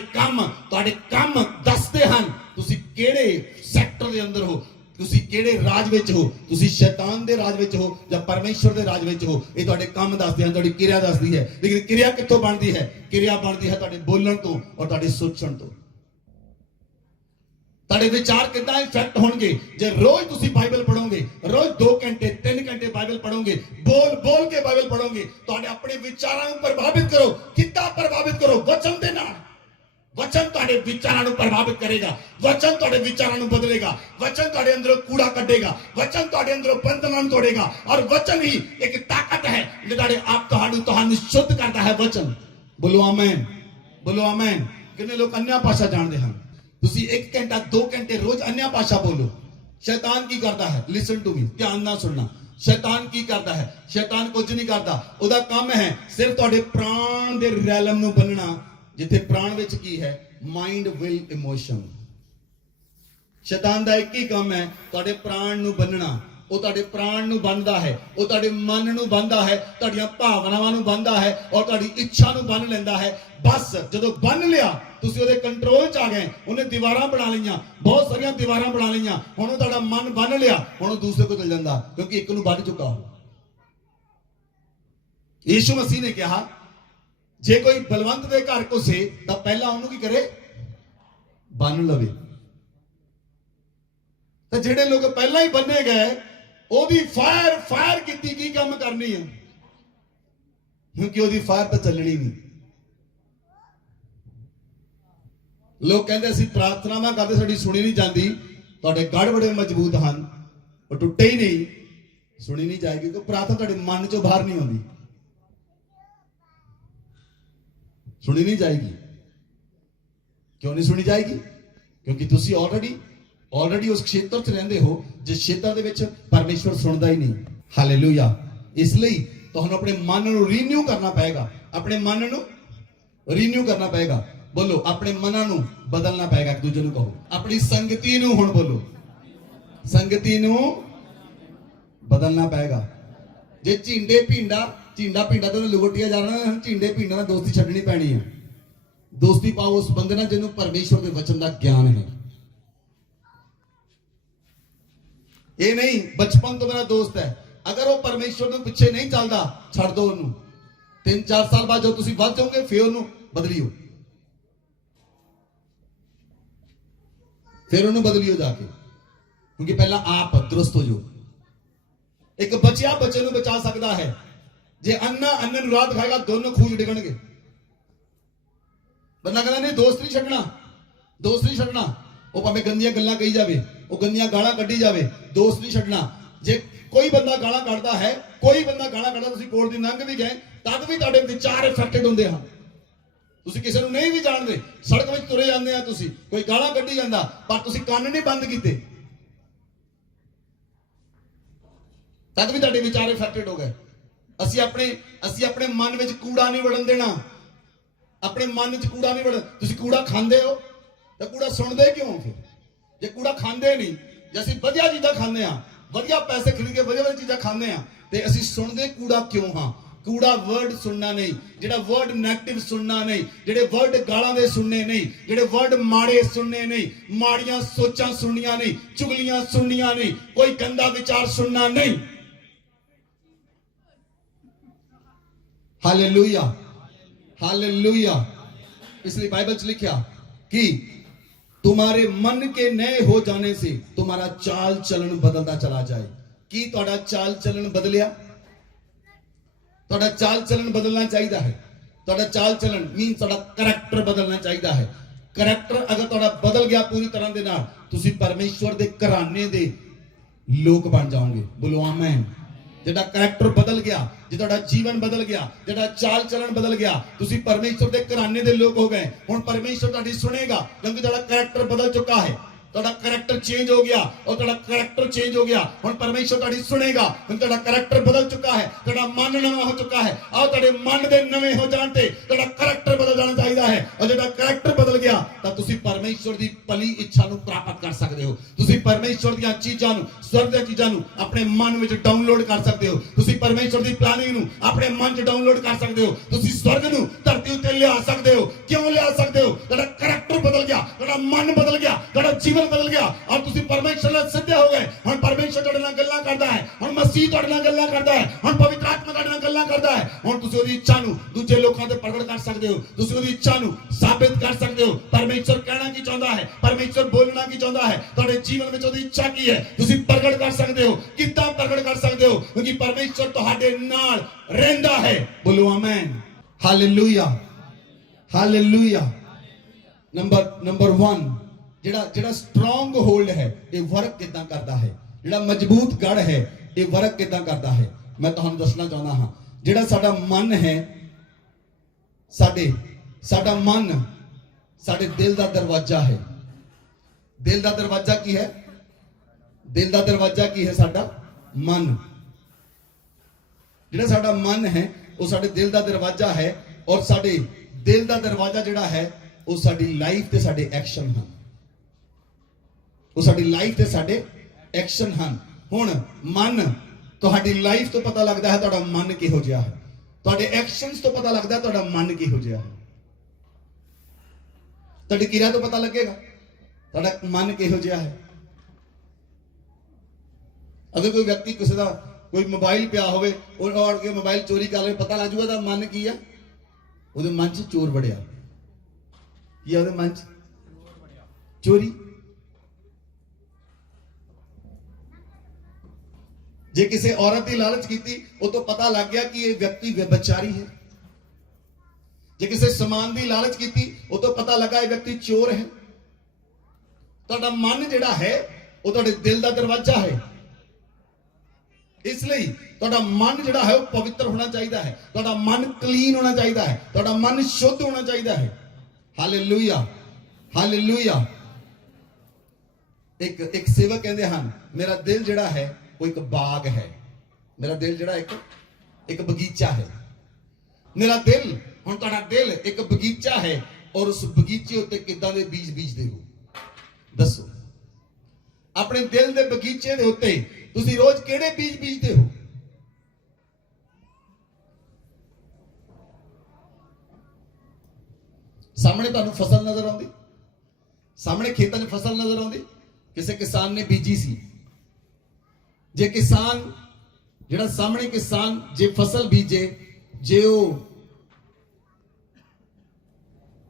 ਕੰਮ ਦੱਸਦੇ ਹਨ ਤੁਸੀਂ ਕਿਹੜੇ ਸੈਕਟਰ ਦੇ ਅੰਦਰ ਹੋ, ਤੁਸੀਂ ਕਿਹੜੇ ਰਾਜ ਵਿੱਚ ਹੋ, ਤੁਸੀਂ ਸ਼ੈਤਾਨ ਦੇ ਰਾਜ ਵਿੱਚ ਹੋ ਜਾਂ ਪਰਮੇਸ਼ਵਰ ਦੇ ਰਾਜ ਵਿੱਚ ਹੋ। ਇਹ ਤੁਹਾਡੇ ਕੰਮ ਦੱਸਦੇ ਹਨ, ਤੁਹਾਡੀ ਕਿਰਿਆ ਦੱਸਦੀ ਹੈ। ਲੇਕਿਨ ਕਿਰਿਆ ਕਿੱਥੋਂ ਬਣਦੀ ਹੈ? ਕਿਰਿਆ ਬਣਦੀ ਹੈ ਤੁਹਾਡੇ ਬੋਲਣ ਤੋਂ ਔਰ ਤੁਹਾਡੇ ਸੋਚਣ ਤੋਂ। ਤੁਹਾਡੇ ਵਿਚਾਰ ਕਿੱਦਾਂ ਇਫੈਕਟ ਹੋਣਗੇ? ਜੇ ਰੋਜ਼ ਤੁਸੀਂ ਬਾਈਬਲ ਪੜੋਗੇ, ਰੋਜ਼ 2 ਘੰਟੇ 3 ਘੰਟੇ ਬਾਈਬਲ ਪੜੋਗੇ, ਬੋਲ ਕੇ ਬਾਈਬਲ ਪੜੋਗੇ, ਤੁਹਾਡੇ ਆਪਣੇ ਵਿਚਾਰਾਂ ਨੂੰ ਪ੍ਰਭਾਵਿਤ ਕਰੋ। ਕਿੱਦਾਂ ਪ੍ਰਭਾਵਿਤ ਕਰੋ? ਵਚਨ ਦੇ ਨਾਲ। ਵਚਨ ਤੁਹਾਡੇ ਵਿਚਾਰਾਂ ਨੂੰ ਪ੍ਰਭਾਵਿਤ ਕਰੇਗਾ, ਵਚਨ ਤੁਹਾਡੇ ਵਿਚਾਰਾਂ ਨੂੰ ਬਦਲੇਗਾ, ਵਚਨ ਤੁਹਾਡੇ ਅੰਦਰੋਂ ਕੂੜਾ ਕੱਢੇਗਾ, ਵਚਨ ਤੁਹਾਡੇ ਅੰਦਰੋਂ ਬੰਧਨਾਂ ਨੂੰ ਤੋੜੇਗਾ, ਔਰ ਵਚਨ ਹੀ ਇੱਕ ਤਾਕਤ ਹੈ ਜੋ ਤੁਹਾਡੇ ਆਪ ਤੁਹਾਨੂੰ ਸ਼ੁੱਧ ਕਰਦਾ ਹੈ। ਵਚਨ ਬੋਲੋ ਆਮੇਨ, ਬੋਲੋ ਆਮੇਨ। ਕਿੰਨੇ ਲੋਕ ਅੰਨ੍ਹਾ ਭਾਸ਼ਾ ਜਾਣਦੇ ਹਨ? ਤੁਸੀਂ 1 ਘੰਟਾ 2 ਘੰਟੇ ਰੋਜ਼ ਅੰਨ੍ਹਾ ਭਾਸ਼ਾ ਬੋਲੋ। ਸ਼ੈਤਾਨ ਕੀ ਕਰਦਾ ਹੈ? ਲਿਸਨ ਟੂ ਮੀ, ਧਿਆਨ ਨਾਲ ਸੁਣਨਾ। ਸ਼ੈਤਾਨ ਕੀ ਕਰਦਾ ਹੈ? ਸ਼ੈਤਾਨ ਕੁਝ ਨਹੀਂ ਕਰਦਾ। ਉਹਦਾ ਕੰਮ ਹੈ ਸਿਰਫ ਤੁਹਾਡੇ ਪ੍ਰਾਣ ਦੇ ਰੈਲਮ ਨੂੰ ਬੰਨਣਾ, ਜਿੱਥੇ ਪ੍ਰਾਣ ਵਿੱਚ ਕੀ ਹੈ? Mind, will, emotion. ਸ਼ੈਤਾਨ ਦਾ ਇੱਕ ਹੀ ਕੰਮ ਹੈ ਤੁਹਾਡੇ ਪ੍ਰਾਣ ਨੂੰ ਬੰਨਣਾ। ਉਹ ਤੁਹਾਡੇ ਪ੍ਰਾਣ ਨੂੰ ਬੰਨਦਾ ਹੈ, ਉਹ ਤੁਹਾਡੇ ਮਨ ਨੂੰ ਬੰਨਦਾ ਹੈ, ਤੁਹਾਡੀਆਂ ਭਾਵਨਾਵਾਂ ਨੂੰ ਬੰਨਦਾ ਹੈ, ਔਰ ਤੁਹਾਡੀ ਇੱਛਾ ਨੂੰ ਬੰਨ ਲੈਂਦਾ ਹੈ। ਬਸ ਜਦੋਂ ਬੰਨ ਲਿਆ, ਤੁਸੀਂ ਉਹਦੇ ਕੰਟਰੋਲ 'ਚ ਆ ਗਏ। ਉਹਨੇ ਦੀਵਾਰਾਂ ਬਣਾ ਲਈਆਂ, ਬਹੁਤ ਸਾਰੀਆਂ ਦੀਵਾਰਾਂ ਬਣਾ ਲਈਆਂ। ਹੁਣ ਉਹ ਤੁਹਾਡਾ ਮਨ ਬੰਨ ਲਿਆ, ਹੁਣ ਉਹ ਦੂਸਰੇ ਕੋਲ ਚਲ ਜਾਂਦਾ, ਕਿਉਂਕਿ ਇੱਕ ਨੂੰ ਬੰਨ ਚੁੱਕਾ ਹੋ। ਯੀਸ਼ੂ ਮਸੀਹ ਨੇ ਕਿਹਾ ਜੇ ਕੋਈ ਬਲਵੰਤ ਦੇ ਘਰ ਘੁਸੇ ਤਾਂ ਪਹਿਲਾਂ ਉਹਨੂੰ ਕੀ ਕਰੇ? ਬੰਨ ਲਵੇ। ਤੇ ਜਿਹੜੇ ਲੋਕ ਪਹਿਲਾਂ ਹੀ ਬੰਨੇ ਗਏ, ਉਹਦੀ ਫਾਇਰ ਕੀਤੀ, ਕੀ ਕੰਮ ਕਰਨੀ ਹੈ? ਕਿਉਂਕਿ ਉਹਦੀ ਫਾਇਰ ਤਾਂ ਚੱਲਣੀ ਨਹੀਂ। ਲੋਕ ਕਹਿੰਦੇ ਅਸੀਂ ਪ੍ਰਾਰਥਨਾਵਾਂ ਕਰਦੇ, ਸਾਡੀ ਸੁਣੀ ਨਹੀਂ ਜਾਂਦੀ। ਤੁਹਾਡੇ ਗੜ ਬੜੇ ਮਜ਼ਬੂਤ ਹਨ, ਉਹ ਟੁੱਟੇ ਹੀ ਨਹੀਂ, ਸੁਣੀ ਨਹੀਂ ਜਾਏਗੀ ਕਿਉਂਕਿ ਪ੍ਰਾਰਥਨਾ ਤੁਹਾਡੇ ਮਨ ਚੋਂ ਬਾਹਰ ਨਹੀਂ ਆਉਂਦੀ, ਸੁਣੀ ਨਹੀਂ ਜਾਏਗੀ। ਕਿਉਂ ਨਹੀਂ ਸੁਣੀ ਜਾਏਗੀ? ਕਿਉਂਕਿ ਤੁਸੀਂ ਆਲਰੇਡੀ ਉਸ ਖੇਤਰ 'ਚ ਰਹਿੰਦੇ ਹੋ ਜਿਸ ਖੇਤਰ ਦੇ ਵਿੱਚ ਪਰਮੇਸ਼ਵਰ ਸੁਣਦਾ ਹੀ ਨਹੀਂ। ਹਾਲੇਲੂਇਆ। ਇਸ ਲਈ ਤੁਹਾਨੂੰ ਆਪਣੇ ਮਨ ਨੂੰ ਰੀਨਿਊ ਕਰਨਾ ਪਏਗਾ, ਆਪਣੇ ਮਨ ਨੂੰ ਰੀਨਿਊ ਕਰਨਾ ਪਏਗਾ। ਬੋਲੋ, ਆਪਣੇ ਮਨਾਂ ਨੂੰ ਬਦਲਣਾ ਪਏਗਾ। ਇੱਕ ਦੂਜੇ ਨੂੰ ਕਹੋ, ਆਪਣੀ ਸੰਗਤੀ ਨੂੰ, ਹੁਣ ਬੋਲੋ, ਸੰਗਤੀ ਨੂੰ ਬਦਲਣਾ ਪਏਗਾ। ਜੇ ਝਿੰਡੇ ਭਿੰਡਾ ਤੇ ਲੁਗਟਿਆ ਜਾਣਾ, ਝਿੰਡੇ ਭਿੰਡਾ ਨਾਲ ਦੋਸਤੀ ਛੱਡਣੀ ਪੈਣੀ ਹੈ। ਦੋਸਤੀ ਪਾਓ ਉਸ ਬੰਦੇ ਨਾਲ ਜਿਹਨੂੰ ਪਰਮੇਸ਼ਵਰ ਦੇ ਵਚਨ ਦਾ ਗਿਆਨ ਹੈ। ਇਹ ਨਹੀਂ ਬਚਪਨ ਤੋਂ ਮੇਰਾ ਦੋਸਤ ਹੈ, ਅਗਰ ਉਹ ਪਰਮੇਸ਼ਵਰ ਨੂੰ ਪਿੱਛੇ ਨਹੀਂ ਚੱਲਦਾ, ਛੱਡ ਦੋ ਉਹਨੂੰ। 3-4 ਸਾਲ ਬਾਅਦ ਜਦੋਂ ਤੁਸੀਂ ਵੱਧ ਜਾਓਗੇ, ਫਿਰ ਉਹਨੂੰ ਬਦਲਿਓ। फिर उन्होंने बदलियो जाके, क्योंकि पहला आप दुरुस्त हो जाओ। एक बचिया बच्चे को बचा सकता है, जे अन्ना अन्ने नु रात खाएगा दोनों खूज डिगणगे। बंदा कहता नहीं दोस्त नहीं छड़ना, दोस्त नहीं छड़ना, वो भावे गंदियां गल्लां कही जावे, वो गंदियां गालां कड्ढी जावे, दोस्त नहीं छड़ना। जे कोई बंदा गालां कढ़दा है, कोई बंदा गालां कढ़दा, तुसीं कोल दी लंघ भी गए तद भी तुहाडे विचार इफेक्टेड हुंदे हन। तुसीं किसी नूं नहीं भी जाणदे, सड़क विच तुरे जांदे आ, तुसीं कोई गालां कड्ढी जांदा, पर तुसीं कंन नहीं बंद कीते, तद भी तुहाडे विचार इफेक्टेड हो गए। ਅਸੀਂ ਆਪਣੇ ਮਨ ਵਿੱਚ ਕੂੜਾ ਨਹੀਂ ਵੜਨ ਦੇਣਾ, ਆਪਣੇ ਮਨ ਵਿੱਚ ਕੂੜਾ ਨਹੀਂ ਵੜਨ। ਤੁਸੀਂ ਕੂੜਾ ਖਾਂਦੇ ਹੋ ਤਾਂ ਕੂੜਾ ਸੁਣਦੇ ਕਿਉਂ? ਫਿਰ ਜੇ ਕੂੜਾ ਖਾਂਦੇ ਨਹੀਂ, ਜੇ ਅਸੀਂ ਵਧੀਆ ਚੀਜ਼ਾਂ ਖਾਂਦੇ ਆ, ਵਧੀਆ ਪੈਸੇ ਖਰੀਦ ਕੇ ਵਧੀਆ ਚੀਜ਼ਾਂ ਖਾਂਦੇ ਆ, ਤੇ ਅਸੀਂ ਸੁਣਦੇ ਕੂੜਾ ਕਿਉਂ ਹਾਂ? ਕੂੜਾ ਵਰਡ ਸੁਣਨਾ ਨਹੀਂ, ਜਿਹੜਾ ਵਰਡ ਨੈਗੇਟਿਵ ਸੁਣਨਾ ਨਹੀਂ, ਜਿਹੜੇ ਵਰਡ ਗਾਲਾਂ ਦੇ ਸੁਣਨੇ ਨਹੀਂ, ਜਿਹੜੇ ਵਰਡ ਮਾੜੇ ਸੁਣਨੇ ਨਹੀਂ, ਮਾੜੀਆਂ ਸੋਚਾਂ ਸੁਣਨੀਆਂ ਨਹੀਂ, ਚੁਗਲੀਆਂ ਸੁਣਨੀਆਂ ਨਹੀਂ, ਕੋਈ ਗੰਦਾ ਵਿਚਾਰ ਸੁਣਨਾ ਨਹੀਂ। Hallelujah, hallelujah. इसलिए बाइबल च लिखा कि तुम्हारे मन के नए हो जाने से तुम्हारा चाल चलन बदलता चला जाए। की तुम्हारा चाल चलन बदलिया? तुम्हारा चाल चलन बदलना चाहिए है। तुम्हारा चाल चलन मीन तुम्हारा करैक्टर बदलना चाहिए है। करैक्टर अगर तुम्हारा बदल गया पूरी तरह के नाल, तुसी परमेश्वर के घराने दे लोग बन जाओगे। बोलो आमीन। जेड़ा करैक्टर बदल गया, जे तुहाडा जीवन बदल गया, जेड़ा चाल चलन बदल गया, तुसी परमेश्वर के घराने दे लोग हो गए। हुण परमेश्वर तुहाडी सुनेगा, क्योंकि तुहाडा करैक्टर बदल चुका है, तुहाडा करैक्टर चेंज हो गया, और तुहाडा करैक्टर चेंज हो गया। हुण परमेश्वर तुहाडी सुनेगा, क्योंकि तुहाडा करैक्टर बदल चुका है, तुहाडा मन नवा हो चुका है। आओ तुहाडे मन दे नवे हो जाण ते तुहाडा करैक्टर बदल जाना चाहिए है, और जेड़ा करैक्टर बदल गया तां तुसी परमेश्वर दी भली इच्छा नूं प्राप्त कर सकदे हो। तुसी परमेश्वर दीयां चीज़ां नूं, स्वर्ग दीयां चीज़ां नूं अपने मन विच डाउनलोड कर सकदे हो। तुसी परमेश्वर दी प्लानिंग नूं अपने मन च डाउनलोड कर सकदे हो। तुसी स्वर्ग नूं धरती उत्ते लिया सकदे हो। क्यों लिया सकदे हो? तुहाडा करैक्टर बदल गया, तुहाडा मन बदल गया, तुहाडा जीवन बदल गया, और तुसी परमेश्वर नाल सिद्धे हो गए। हुण परमेश्वर तुहाडे नाल गल्लां करदा है, हुण मसीह तुहाडे नाल गल्लां करदा है, हुण पवित्र आत्मा तुहाडे नाल गल्लां करदा है। हुण तुसी ओदी इच्छा नूं दूजे लोकां ते प्रगट कर सकदे हो, तुसी ओदी इच्छा नूं साबित कर सकदे हो। परमेश्वर कहना की चाहुंदा है, परमेश्वर बोलना की चाहुंदा है, तुहाडे जीवन विच ओदी इच्छा की है, तुसी प्रगट कर सकदे हो। किद्दां प्रगट कर सकदे हो? क्योंकि परमेश्वर तुहाडे नाल रहिंदा है। बोलो आमीन, हालेलुया, हालेलुया। नंबर 1 ਜਿਹੜਾ स्ट्रॉन्ग होल्ड है ये वर्क किदां करता है, ਜਿਹੜਾ मजबूत गढ़ है ये वर्क किदां करता है। मैं तुहानूं दसना चाहना हाँ, ਜਿਹੜਾ ਸਾਡਾ मन है, ਸਾਡਾ मन ਸਾਡੇ दिल ਦਾ दरवाजा है। दिल ਦਾ दरवाजा की है? दिल ਦਾ दरवाजा की है? ਸਾਡਾ मन। ਜਿਹੜਾ ਸਾਡਾ मन है वो ਸਾਡੇ दिल ਦਾ दरवाजा है, और ਸਾਡੇ दिल ਦਾ दरवाजा ਜਿਹੜਾ है वो ਸਾਡੀ लाइफ ਤੇ ਸਾਡੇ एक्शन ਹਨ। वो साडी लाइफ ते साडे एक्शन हैं। हुण मन तुहाडी लाइफ तो पता लगता है तुहाडा मन किहो जिहा है, तुहाडे एक्शनस तो पता लगता है तुहाडा मन किहो जिहा है, तुहाडी किरिया तो पता लगेगा तुहाडा मन किहो जिहा है। अगर कोई व्यक्ति किसी का कोई मोबाइल पिया होवे और के मोबाइल चोरी कर ले, पता लग जाऊगा मन की है, उहदे मन च चोर वड़िया। की है उहदे मन च? चोरी। जे किसी औरत की लालच की वो तो पता लग गया कि ये व्यक्ति व्यभिचारी है। जे किसी समान की लालच की वो तो पता लगा ये व्यक्ति चोर है। तुहाडा मन जिहड़ा है वो तुहाडे दिल का दरवाजा है, इसलिए तुहाडा मन जिहड़ा है वो पवित्र होना चाहिए है, तुहाडा मन क्लीन होना चाहिए है, तुहाडा मन शुद्ध होना चाहिए है। Hallelujah, hallelujah. एक सेवक कहते हैं मेरा दिल जिहड़ा है वो एक बाग है, मेरा दिल जिहड़ा एक बगीचा है। मेरा दिल, हुण तुहाडा दिल एक बगीचा है, और उस बगीचे उत्ते किदां दे बीज बीजदे हो? दसो। अपने दिल दे बगीचे दे उत्ते तुसीं रोज किहड़े बीज बीजदे हो? सामने तुहानूं फसल नजर आउंदी, सामने खेतां 'च फसल नजर आउंदी, किसी किसान ने बीजी सी। जे किसान जिहड़ा सामने किसान जे फसल बीजे, जे वो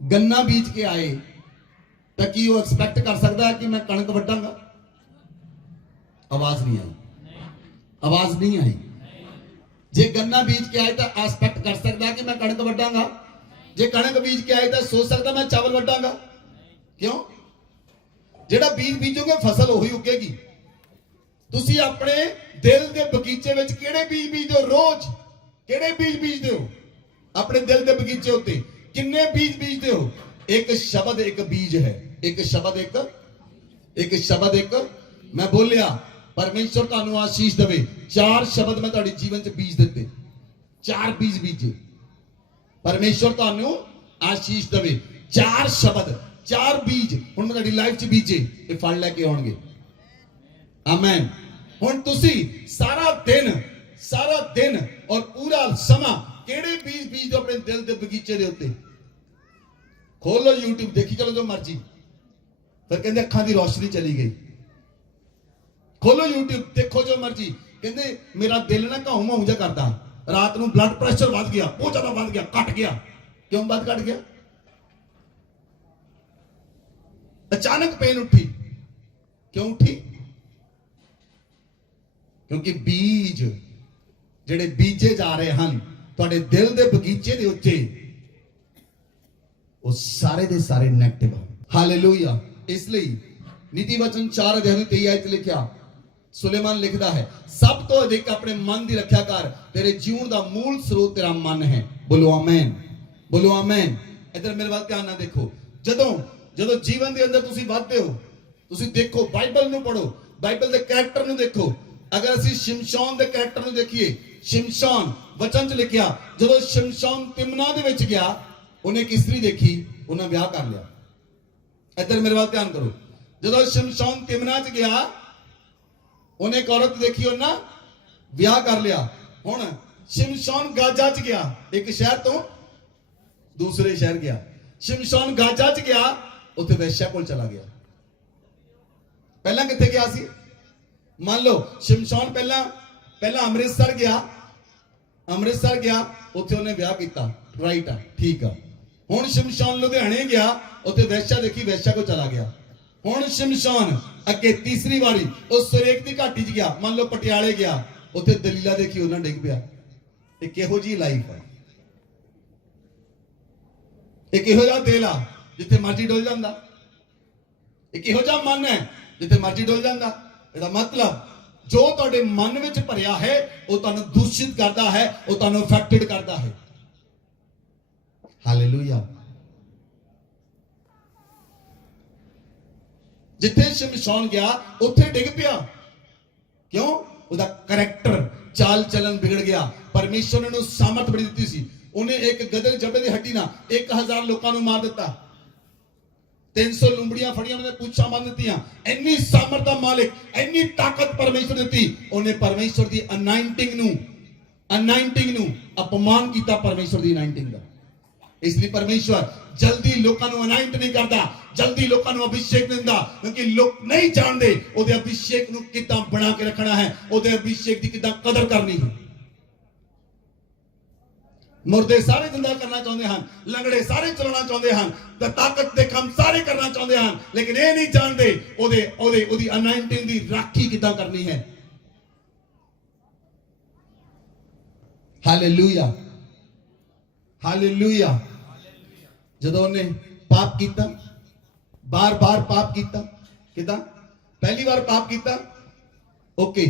गन्ना बीज के आए, ਤਾਂ ਕੀ ਉਹ ਐਕਸਪੈਕਟ ਕਰ ਸਕਦਾ ਹੈ ਕਿ ਮੈਂ ਕਣਕ ਵੱਢਾਂਗਾ? ਆਵਾਜ਼ ਨਹੀਂ ਆਈ, ਆਵਾਜ਼ ਨਹੀਂ ਆਈ। ਜੇ ਗੰਨਾ ਬੀਜ ਕੇ ਆਏ ਤਾਂ ਐਕਸਪੈਕਟ ਕਰ ਸਕਦਾ ਕਿ ਮੈਂ ਕਣਕ ਵੱਢਾਂਗਾ? ਜੇ ਕਣਕ ਬੀਜ ਕੇ ਆਏ ਤਾਂ ਸੋਚ ਸਕਦਾ ਮੈਂ ਚਾਵਲ ਵੱਢਾਂਗਾ? ਕਿਉਂ? ਜਿਹੜਾ ਬੀਜ ਬੀਜੋਗੇ ਫਸਲ ਉਹੀ ਉੱਗੇਗੀ। ਤੁਸੀਂ ਆਪਣੇ ਦਿਲ ਦੇ ਬਗੀਚੇ ਵਿੱਚ ਕਿਹੜੇ ਬੀਜ ਬੀਜਦੇ ਹੋ? ਰੋਜ਼ ਕਿਹੜੇ ਬੀਜ ਬੀਜਦੇ ਹੋ? ਆਪਣੇ ਦਿਲ ਦੇ ਬਗੀਚੇ ਉੱਤੇ ਕਿੰਨੇ ਬੀਜ ਬੀਜਦੇ ਹੋ? ਇੱਕ ਸ਼ਬਦ ਇੱਕ ਬੀਜ ਹੈ। ਇੱਕ ਸ਼ਬਦ ਇੱਕ ਸ਼ਬਦ ਇੱਕ। ਮੈਂ ਬੋਲਿਆ ਪਰਮੇਸ਼ਰ ਤੁਹਾਨੂੰ ਆਸ਼ੀਸ਼ ਦੇਵੇ। 4 ਸ਼ਬਦ ਮੈਂ ਤੁਹਾਡੇ ਜੀਵਨ 'ਚ ਬੀਜ ਦਿੱਤੇ। 4 ਬੀਜ ਬੀਜੇ। ਪਰਮੇਸ਼ਰ ਤੁਹਾਨੂੰ ਆਸ਼ੀਸ਼ ਦੇਵੇ। 4 ਸ਼ਬਦ, 4 ਬੀਜ ਹੁਣ ਮੈਂ ਤੁਹਾਡੀ ਲਾਈਫ 'ਚ ਬੀਜੇ, ਇਹ ਫਲ ਲੈ ਕੇ ਆਉਣਗੇ। ਆਮੇਨ। ਹੁਣ ਤੁਸੀਂ ਸਾਰਾ ਦਿਨ ਔਰ ਪੂਰਾ ਸਮਾਂ ਕਿਹੜੇ ਬੀਜ ਬੀਜਦੇ ਹੋ ਆਪਣੇ ਦਿਲ ਦੇ ਬਗੀਚੇ ਦੇ ਉੱਤੇ? ਖੋਲੋ YouTube, ਦੇਖੀ ਚਲੋ ਜੋ ਮਰਜੀ। ਫਿਰ ਕਹਿੰਦੇ ਅੱਖਾਂ ਦੀ ਰੋਸ਼ਨੀ ਚਲੀ ਗਈ। ਖੋਲੋ YouTube, ਦੇਖੋ ਜੋ ਮਰਜੀ। ਕਹਿੰਦੇ ਮੇਰਾ ਦਿਲ ਨਾ ਘਾਉ ਮਾਉ ਜਾ ਕਰਦਾ, ਰਾਤ ਨੂੰ ਬਲੱਡ ਪ੍ਰੈਸ਼ਰ ਵੱਧ ਗਿਆ, ਬਹੁਤ ਜ਼ਿਆਦਾ ਵੱਧ ਗਿਆ, ਘਟ ਗਿਆ। ਕਿਉਂ ਵੱਧ ਘਟ ਗਿਆ? ਅਚਾਨਕ ਪੇਨ ਉੱਠੀ। ਕਿਉਂ ਉੱਠੀ? ਕਿਉਂਕਿ ਬੀਜ ਜਿਹੜੇ ਬੀਜੇ ਜਾ ਰਹੇ ਹਨ ਤੁਹਾਡੇ ਦਿਲ ਦੇ ਬਗੀਚੇ ਦੇ ਉੱਤੇ, ਉਹ ਸਾਰੇ ਦੇ ਸਾਰੇ ਨੈਗੇਟਿਵ ਹਨ। ਹਾਲੇਲੂਇਆ। ਇਸ ਲਈ ਨੀਤੀ ਵਚਨ 4 ਅਧਿਆਇ 23 ਆਇਤ ਲਿਖਿਆ, ਸੁਲੇਮਾਨ ਲਿਖਦਾ ਹੈ, ਸਭ ਤੋਂ ਅਧਿਕ ਆਪਣੇ ਮਨ ਦੀ ਰੱਖਿਆ ਕਰ, ਤੇਰੇ ਜੀਵਨ ਦਾ ਮੂਲ ਸਰੋਤ ਤੇਰਾ ਮਨ ਹੈ। ਬੋਲੋ ਆਮੇਨ, ਬੋਲੋ ਆਮੇਨ। ਇਧਰ ਮੇਰੇ ਵੱਲ ਧਿਆਨ ਨਾਲ ਦੇਖੋ। ਜਦੋਂ ਜੀਵਨ ਦੇ ਅੰਦਰ ਤੁਸੀਂ ਵੱਧਦੇ ਹੋ, ਤੁਸੀਂ ਦੇਖੋ, ਬਾਈਬਲ ਨੂੰ ਪੜੋ, ਬਾਈਬਲ ਦੇ ਕੈਰੈਕਟਰ ਨੂੰ ਦੇਖੋ। ਅਗਰ ਅਸੀਂ ਸ਼ਿਮਸ਼ੋਨ ਦੇ ਕੈਰੈਕਟਰ ਨੂੰ ਦੇਖੀਏ, ਸ਼ਿਮਸ਼ੋਨ ਵਚਨ 'ਚ ਲਿਖਿਆ, ਜਦੋਂ ਸ਼ਿਮਸ਼ੋਨ ਤਿਮਨਾ ਦੇ ਵਿੱਚ ਗਿਆ, ਉਹਨੇ ਇੱਕ ਇਸਤਰੀ ਦੇਖੀ, ਉਹਨਾਂ ਵਿਆਹ ਕਰ ਲਿਆ। ਇੱਧਰ ਮੇਰੇ ਵੱਲ ਧਿਆਨ ਕਰੋ। ਜਦੋਂ ਸ਼ਿਮਸ਼ੋਨ ਤਿਮਨਾ 'ਚ ਗਿਆ, ਉਹਨੇ ਇੱਕ ਔਰਤ ਦੇਖੀ, ਉਹਨਾਂ ਵਿਆਹ ਕਰ ਲਿਆ। ਹੁਣ ਸ਼ਿਮਸ਼ੋਨ ਗਾਜ਼ਾ 'ਚ ਗਿਆ, ਇੱਕ ਸ਼ਹਿਰ ਤੋਂ ਦੂਸਰੇ ਸ਼ਹਿਰ ਗਿਆ। ਸ਼ਿਮਸ਼ੋਨ ਗਾਜ਼ਾ 'ਚ ਗਿਆ, ਉੱਥੇ ਵੈਸ਼ਿਆ ਕੋਲ ਚਲਾ ਗਿਆ। ਪਹਿਲਾਂ ਕਿੱਥੇ ਗਿਆ ਸੀ? ਮੰਨ ਲਓ ਸ਼ਿਮਸ਼ੋਨ ਪਹਿਲਾਂ ਅੰਮ੍ਰਿਤਸਰ ਗਿਆ, ਉੱਥੇ ਉਹਨੇ ਵਿਆਹ ਕੀਤਾ, ਰਾਈਟ ਆ, ਠੀਕ ਆ। ਹੁਣ ਸ਼ਿਮਸ਼ੋਨ ਲੁਧਿਆਣੇ ਗਿਆ, ਉੱਥੇ ਵੈਸ਼ਿਆ ਦੇਖੀ, ਵੈਸ਼ਿਆ ਕੋਲ ਚਲਾ ਗਿਆ। ਹੁਣ ਸ਼ਿਮਸ਼ੋਨ ਅੱਗੇ ਤੀਸਰੀ ਵਾਰੀ ਉਹ ਸੁਰੇਖ ਦੀ ਘਾਟੀ 'ਚ ਗਿਆ, ਮੰਨ ਲਓ ਪਟਿਆਲੇ ਗਿਆ, ਉੱਥੇ ਦਲੀਲਾ ਦੇਖੀ, ਉਹਨਾਂ ਡਿੱਗ ਪਿਆ। ਇਹ ਕਿਹੋ ਜੀ ਲਾਈਫ ਹੈ? ਇਹ ਕਿਹੋ ਜਿਹਾ ਦਿਲ ਆ ਜਿੱਥੇ ਮਰਜ਼ੀ ਡੁੱਲ ਜਾਂਦਾ? ਇਹ ਕਿਹੋ ਜਿਹਾ ਮਨ ਹੈ ਜਿੱਥੇ ਮਰਜ਼ੀ ਡੁੱਲ ਜਾਂਦਾ? ਇਹਦਾ ਮਤਲਬ ਜੋ ਤੁਹਾਡੇ ਮਨ ਵਿੱਚ ਭਰਿਆ ਹੈ ਉਹ ਤੁਹਾਨੂੰ ਦੂਸ਼ਿਤ ਕਰਦਾ ਹੈ, ਉਹ ਤੁਹਾਨੂੰ ਅਫੈਕਟਡ ਕਰਦਾ ਹੈ। ਹਾਲੇਲੂਇਆ। ਜਿੱਥੇ ਸ਼ਿਮਸ਼ੋਨ ਗਿਆ ਉੱਥੇ ਡਿੱਗ ਪਿਆ। ਕਿਉਂ? ਉਹਦਾ ਕਰੈਕਟਰ, ਚਾਲ ਚਲਨ ਵਿਗੜ ਗਿਆ। ਪਰਮੇਸ਼ਰ ਨੇ ਉਹਨੂੰ ਸਾਮਰਥ ਬੜੀ ਦਿੱਤੀ ਸੀ। ਉਹਨੇ ਇੱਕ ਗਦਰ ਜਬੇ ਦੀ ਹੱਡੀ ਨਾਲ 1000 ਲੋਕਾਂ ਨੂੰ ਮਾਰ ਦਿੱਤਾ। 300 ਲੁੰਬੜੀਆਂ ਫੜੀਆਂ, ਉਹਨੇ ਪੁੱਛਾਂ ਬੰਨ ਦਿੱਤੀਆਂ। ਇੰਨੀ ਸਾਮਰਥ ਦਾ ਮਾਲਿਕ, ਇੰਨੀ ਤਾਕਤ ਪਰਮੇਸ਼ਰ ਦਿੱਤੀ। ਉਹਨੇ ਪਰਮੇਸ਼ਰ ਦੀ ਅਨਾਇੰਟਿੰਗ ਨੂੰ ਅਪਮਾਨ ਕੀਤਾ, ਪਰਮੇਸ਼ਰ ਦੀ ਅਨਾਇੰਟਿੰਗ ਦਾ। ਇਸ ਲਈ ਪਰਮੇਸ਼ਰ ਜਲਦੀ ਲੋਕਾਂ ਨੂੰ ਅਨਾਇੰਟ ਨਹੀਂ ਕਰਦਾ, ਜਲਦੀ ਲੋਕਾਂ ਨੂੰ ਅਭਿਸ਼ੇਕ ਦਿੰਦਾ, ਕਿਉਂਕਿ ਲੋਕ ਨਹੀਂ ਜਾਣਦੇ ਉਹਦੇ ਅਭਿਸ਼ੇਕ ਨੂੰ ਕਿੱਦਾਂ ਬਣਾ ਕੇ ਰੱਖਣਾ ਹੈ, ਉਹਦੇ ਅਭਿਸ਼ੇਕ ਦੀ ਕਿੱਦਾਂ ਕਦਰ ਕਰਨੀ ਹੈ। ਮੁਰਦੇ ਸਾਰੇ ਜ਼ਿੰਦਾ ਕਰਨਾ ਚਾਹੁੰਦੇ ਹਨ, ਲੰਗੜੇ ਸਾਰੇ ਚਲਾਉਣਾ ਚਾਹੁੰਦੇ ਹਨ, ਤੇ ਤਾਕਤ ਦੇ ਕੰਮ ਸਾਰੇ ਕਰਨਾ ਚਾਹੁੰਦੇ ਹਨ, ਲੇਕਿਨ ਇਹ ਨਹੀਂ ਜਾਣਦੇ ਉਹਦੀ ਅਨਾਇੰਟਿੰਗ ਦੀ ਰਾਖੀ ਕਿੱਦਾਂ ਕਰਨੀ ਹੈ। Hallelujah, hallelujah. ਜਦੋਂ ਉਹਨੇ ਪਾਪ ਕੀਤਾ, ਬਾਰ-ਬਾਰ ਪਾਪ ਕੀਤਾ, ਕਿਦਾਂ? ਪਹਿਲੀ ਵਾਰ ਪਾਪ ਕੀਤਾ, ਓਕੇ,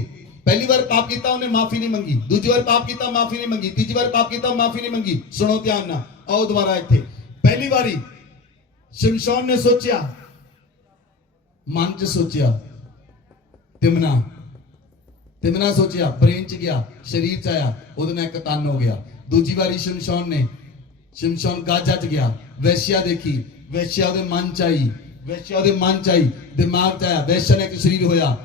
ਪਹਿਲੀ ਵਾਰ ਪਾਪ ਕੀਤਾ, ਉਹਨੇ ਮਾਫੀ ਨਹੀਂ ਮੰਗੀ। ਦੂਜੀ ਵਾਰ ਪਾਪ ਕੀਤਾ, ਮਾਫੀ ਨਹੀਂ ਮੰਗੀ। ਤੀਜੀ ਵਾਰ ਪਾਪ ਕੀਤਾ, ਮਾਫੀ ਨਹੀਂ ਮੰਗੀ। ਸੁਣੋ ਧਿਆਨ ਨਾਲ, ਆਓ ਦੁਬਾਰਾ ਇੱਥੇ। ਪਹਿਲੀ ਵਾਰੀ ਸ਼ਿਮਸ਼ੋਨ ਨੇ ਸੋਚਿਆ, ਮਨ 'ਚ ਸੋਚਿਆ, ਤਿਮਨਾ ਸੋਚਿਆ, ਬ੍ਰੇਨ 'ਚ ਗਿਆ, ਸਰੀਰ 'ਚ ਆਇਆ, ਉਹਦੇ ਨਾਲ ਇੱਕ ਤਨ ਹੋ ਗਿਆ। ਦੂਜੀ ਵਾਰੀ ਸ਼ਿਮਸ਼ੋਨ ਗਾਜ਼ਾ 'ਚ ਗਿਆ, ਵੈਸ਼ਿਆ ਦੇਖੀ, ਵੈਸ਼ਿਆ ਉਹਦੇ ਮਨ 'ਚ ਆਈ, ਦਿਮਾਗ 'ਚ ਆਇਆ, ਵੈਸ਼ਿਆ ਨੇ ਇੱਕ ਸਰੀਰ ਹੋਇਆ,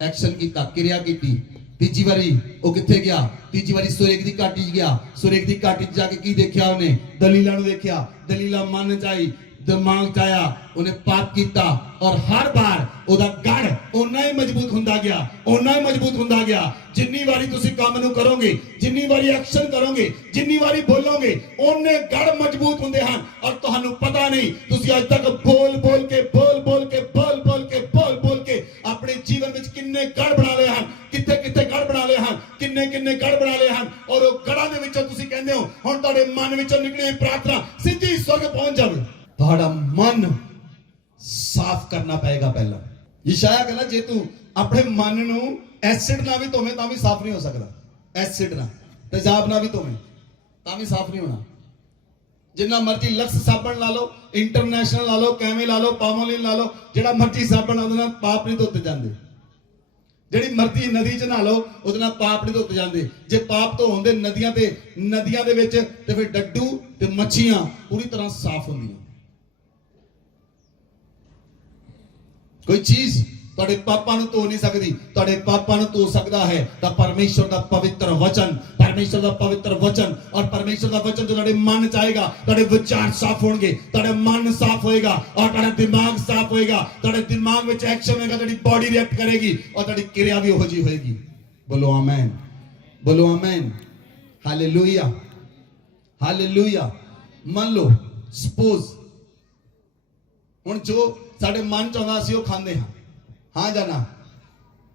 ਐਕਸ਼ਨ ਕੀਤਾ, ਕਿਰਿਆ ਕੀਤੀ। ਤੀਜੀ ਵਾਰੀ ਉਹ ਕਿੱਥੇ ਗਿਆ? ਤੀਜੀ ਵਾਰੀ ਸੁਰੇਖ ਦੀ ਘਾਟੀ 'ਚ ਗਿਆ। ਸੁਰੇਖ ਦੀ ਘਾਟੀ 'ਚ ਜਾ ਕੇ ਕੀ ਦੇਖਿਆ ਉਹਨੇ? ਦਲੀਲਾ ਨੂੰ ਦੇਖਿਆ। ਦਲੀਲਾ ਮਨ 'ਚ ਆਈ, ਦਿਮਾਗ 'ਚ ਆਇਆ ਉਹਨੇ ਪਾਪ ਕੀਤਾ ਔਰ ਹਰ ਵਾਰ ਉਹਦਾ ਗੜ ਓਨਾ ਹੀ ਮਜ਼ਬੂਤ ਹੁੰਦਾ ਗਿਆ, ਓਨਾ ਹੀ ਮਜ਼ਬੂਤ ਹੁੰਦਾ ਗਿਆ। ਜਿੰਨੀ ਵਾਰੀ ਤੁਸੀਂ ਕੰਮ ਨੂੰ ਕਰੋਗੇ, ਜਿੰਨੀ ਵਾਰੀ ਐਕਸ਼ਨ ਕਰੋਗੇ, ਜਿੰਨੀ ਵਾਰੀ ਬੋਲੋਗੇ, ਓਨੇ ਗੜ ਮਜ਼ਬੂਤ ਹੁੰਦੇ ਹਨ। ਔਰ ਤੁਹਾਨੂੰ ਪਤਾ ਨਹੀਂ ਤੁਸੀਂ ਅੱਜ ਤੱਕ ਬੋਲ ਬੋਲ ਕੇ ਆਪਣੇ ਜੀਵਨ ਵਿੱਚ ਕਿੰਨੇ ਗੜ ਬਣਾ ਲਏ ਹਨ, ਕਿੱਥੇ ਗੜ ਬਣਾ ਲਏ ਹਨ, ਕਿੰਨੇ ਗੜ ਬਣਾ ਲਏ ਹਨ। ਔਰ ਉਹ ਗੜਾਂ ਦੇ ਵਿੱਚੋਂ ਤੁਸੀਂ ਕਹਿੰਦੇ ਹੋ ਹੁਣ ਤੁਹਾਡੇ ਮਨ ਵਿੱਚੋਂ ਨਿਕਲੀ ਹੋਈ ਪ੍ਰਾਰਥਨਾ ਸਿੱਧੀ ਸਵਰਗ ਪਹੁੰਚ ਜਾਵੇ। ਤੁਹਾਡਾ ਮਨ ਸਾਫ਼ ਕਰਨਾ ਪਏਗਾ ਪਹਿਲਾਂ। ਯਸ਼ਾਇਆ ਕਹਿੰਦਾ ਜੇ ਤੂੰ ਆਪਣੇ ਮਨ ਨੂੰ ਐਸਿਡ ਨਾਲ ਵੀ ਧੋਵੇਂ ਤਾਂ ਵੀ ਸਾਫ਼ ਨਹੀਂ ਹੋ ਸਕਦਾ। ਐਸਿਡ ਨਾਲ, ਤੇਜ਼ਾਬ ਨਾਲ ਵੀ ਧੋਵੇਂ ਤਾਂ ਵੀ ਸਾਫ਼ ਨਹੀਂ ਹੋਣਾ। ਜਿੰਨਾ ਮਰਜ਼ੀ ਲਕਸ ਸਾਬਣ ਲਾ ਲਓ, ਇੰਟਰਨੈਸ਼ਨਲ ਲਾ ਲਓ, ਕੈਮੇ ਲਾ ਲਓ, ਪਾਮੋਲਿਨ ਲਾ ਲਓ, ਜਿਹੜਾ ਮਰਜ਼ੀ ਸਾਬਣ ਉਹਦੇ ਨਾਲ ਪਾਪ ਨਹੀਂ ਧੋਤੇ ਜਾਂਦੇ। ਜਿਹੜੀ ਮਰਜ਼ੀ ਨਦੀ 'ਚ ਨਹਾ ਲਓ ਉਹਦੇ ਨਾਲ ਪਾਪ ਨਹੀਂ ਧੋਤੇ ਜਾਂਦੇ। ਜੇ ਪਾਪ ਧੋਣ ਦੇ ਨਦੀਆਂ ਦੇ ਵਿੱਚ ਤੇ ਫਿਰ ਡੱਡੂ ਤੇ ਮੱਛੀਆਂ ਪੂਰੀ ਤਰ੍ਹਾਂ ਸਾਫ਼ ਹੁੰਦੀਆਂ। ਕੋਈ ਚੀਜ਼ ਤੁਹਾਡੇ ਪਾਪਾਂ ਨੂੰ ਧੋ ਨਹੀਂ ਸਕਦੀ, ਤੁਹਾਡੇ ਪਾਪਾਂ ਨੂੰ ਧੋ ਸਕਦਾ ਹੈ ਤਾਂ ਪਰਮੇਸ਼ਰ ਦਾ ਪਵਿੱਤਰ ਵਚਨ, ਪਰਮੇਸ਼ਰ ਦਾ ਪਵਿੱਤਰ ਵਚਨ। ਔਰ ਪਰਮੇਸ਼ਰ ਦਾ ਵਚਨ ਜੋ ਤੁਹਾਡੇ ਮਨ 'ਚ ਆਏਗਾ, ਤੁਹਾਡੇ ਵਿਚਾਰ ਸਾਫ਼ ਹੋਣਗੇ, ਤੁਹਾਡਾ ਮਨ ਸਾਫ਼ ਹੋਏਗਾ ਔਰ ਤੁਹਾਡਾ ਦਿਮਾਗ ਸਾਫ਼ ਹੋਏਗਾ। ਤੁਹਾਡੇ ਦਿਮਾਗ ਵਿੱਚ ਐਕਸ਼ਨ ਹੋਏਗਾ, ਤੁਹਾਡੀ ਬਾਡੀ ਰਿਐਕਟ ਕਰੇਗੀ ਔਰ ਤੁਹਾਡੀ ਕਿਰਿਆ ਵੀ ਉਹੋ ਜਿਹੀ ਹੋਏਗੀ। ਬੋਲੋ ਆਮੇਨ, ਬੋਲੋ ਆਮੇਨ, ਹਾਲੇਲੂਇਆ, ਹਾਲੇਲੂਇਆ। ਮੰਨ ਲਓ ਸਪੋਜ਼ ਹੁਣ ਜੋ ਸਾਡੇ ਮਨ 'ਚ ਆਉਂਦਾ ਸੀ ਉਹ ਖਾਂਦੇ ਹਾਂ। ਹਾਂ ਜਾਂ ਨਾ?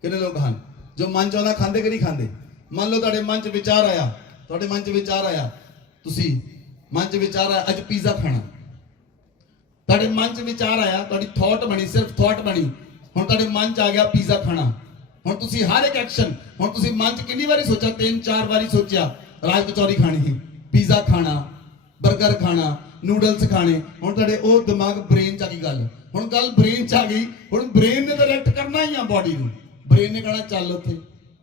ਕਿੰਨੇ ਲੋਕ ਹਨ ਜੋ ਮਨ 'ਚ ਆਉਂਦਾ ਖਾਂਦੇ ਕਿ ਨਹੀਂ ਖਾਂਦੇ? ਮੰਨ ਲਓ ਤੁਹਾਡੇ ਮਨ 'ਚ ਵਿਚਾਰ ਆਇਆ, ਤੁਹਾਡੇ ਮਨ 'ਚ ਵਿਚਾਰ ਆਇਆ, ਤੁਸੀਂ ਮਨ 'ਚ ਵਿਚਾਰ ਆਇਆ ਅੱਜ ਪੀਜ਼ਾ ਖਾਣਾ। ਤੁਹਾਡੇ ਮਨ 'ਚ ਵਿਚਾਰ ਆਇਆ, ਤੁਹਾਡੀ ਥਾਟ ਬਣੀ, ਸਿਰਫ ਥਾਟ ਬਣੀ, ਹੁਣ ਤੁਹਾਡੇ ਮਨ 'ਚ ਆ ਗਿਆ ਪੀਜ਼ਾ ਖਾਣਾ। ਹੁਣ ਤੁਸੀਂ ਹਰ ਇੱਕ ਐਕਸ਼ਨ, ਹੁਣ ਤੁਸੀਂ ਮਨ 'ਚ ਕਿੰਨੀ ਵਾਰੀ ਸੋਚਿਆ? 3-4 ਵਾਰੀ ਸੋਚਿਆ ਰਾਜ ਕਚੌਰੀ ਖਾਣੀ, ਪੀਜ਼ਾ ਖਾਣਾ, 버ਗਰ ਖਾਣਾ, ਨੂਡਲਸ ਖਾਣੇ। ਹੁਣ ਤੁਹਾਡੇ ਉਹ ਦਿਮਾਗ ਬ੍ਰੇਨ 'ਚ ਆ ਗਈ ਗੱਲ। ਹੁਣ ਗੱਲ ਬ੍ਰੇਨ 'ਚ ਆ ਗਈ, ਹੁਣ ਬ੍ਰੇਨ ਨੇ ਤਾਂ ਰਿਐਕਟ ਕਰਨਾ ਹੀ ਆ ਬਾਡੀ ਨੂੰ। ਬ੍ਰੇਨ ਨੇ ਕਹਣਾ ਚੱਲ ਉੱਥੇ,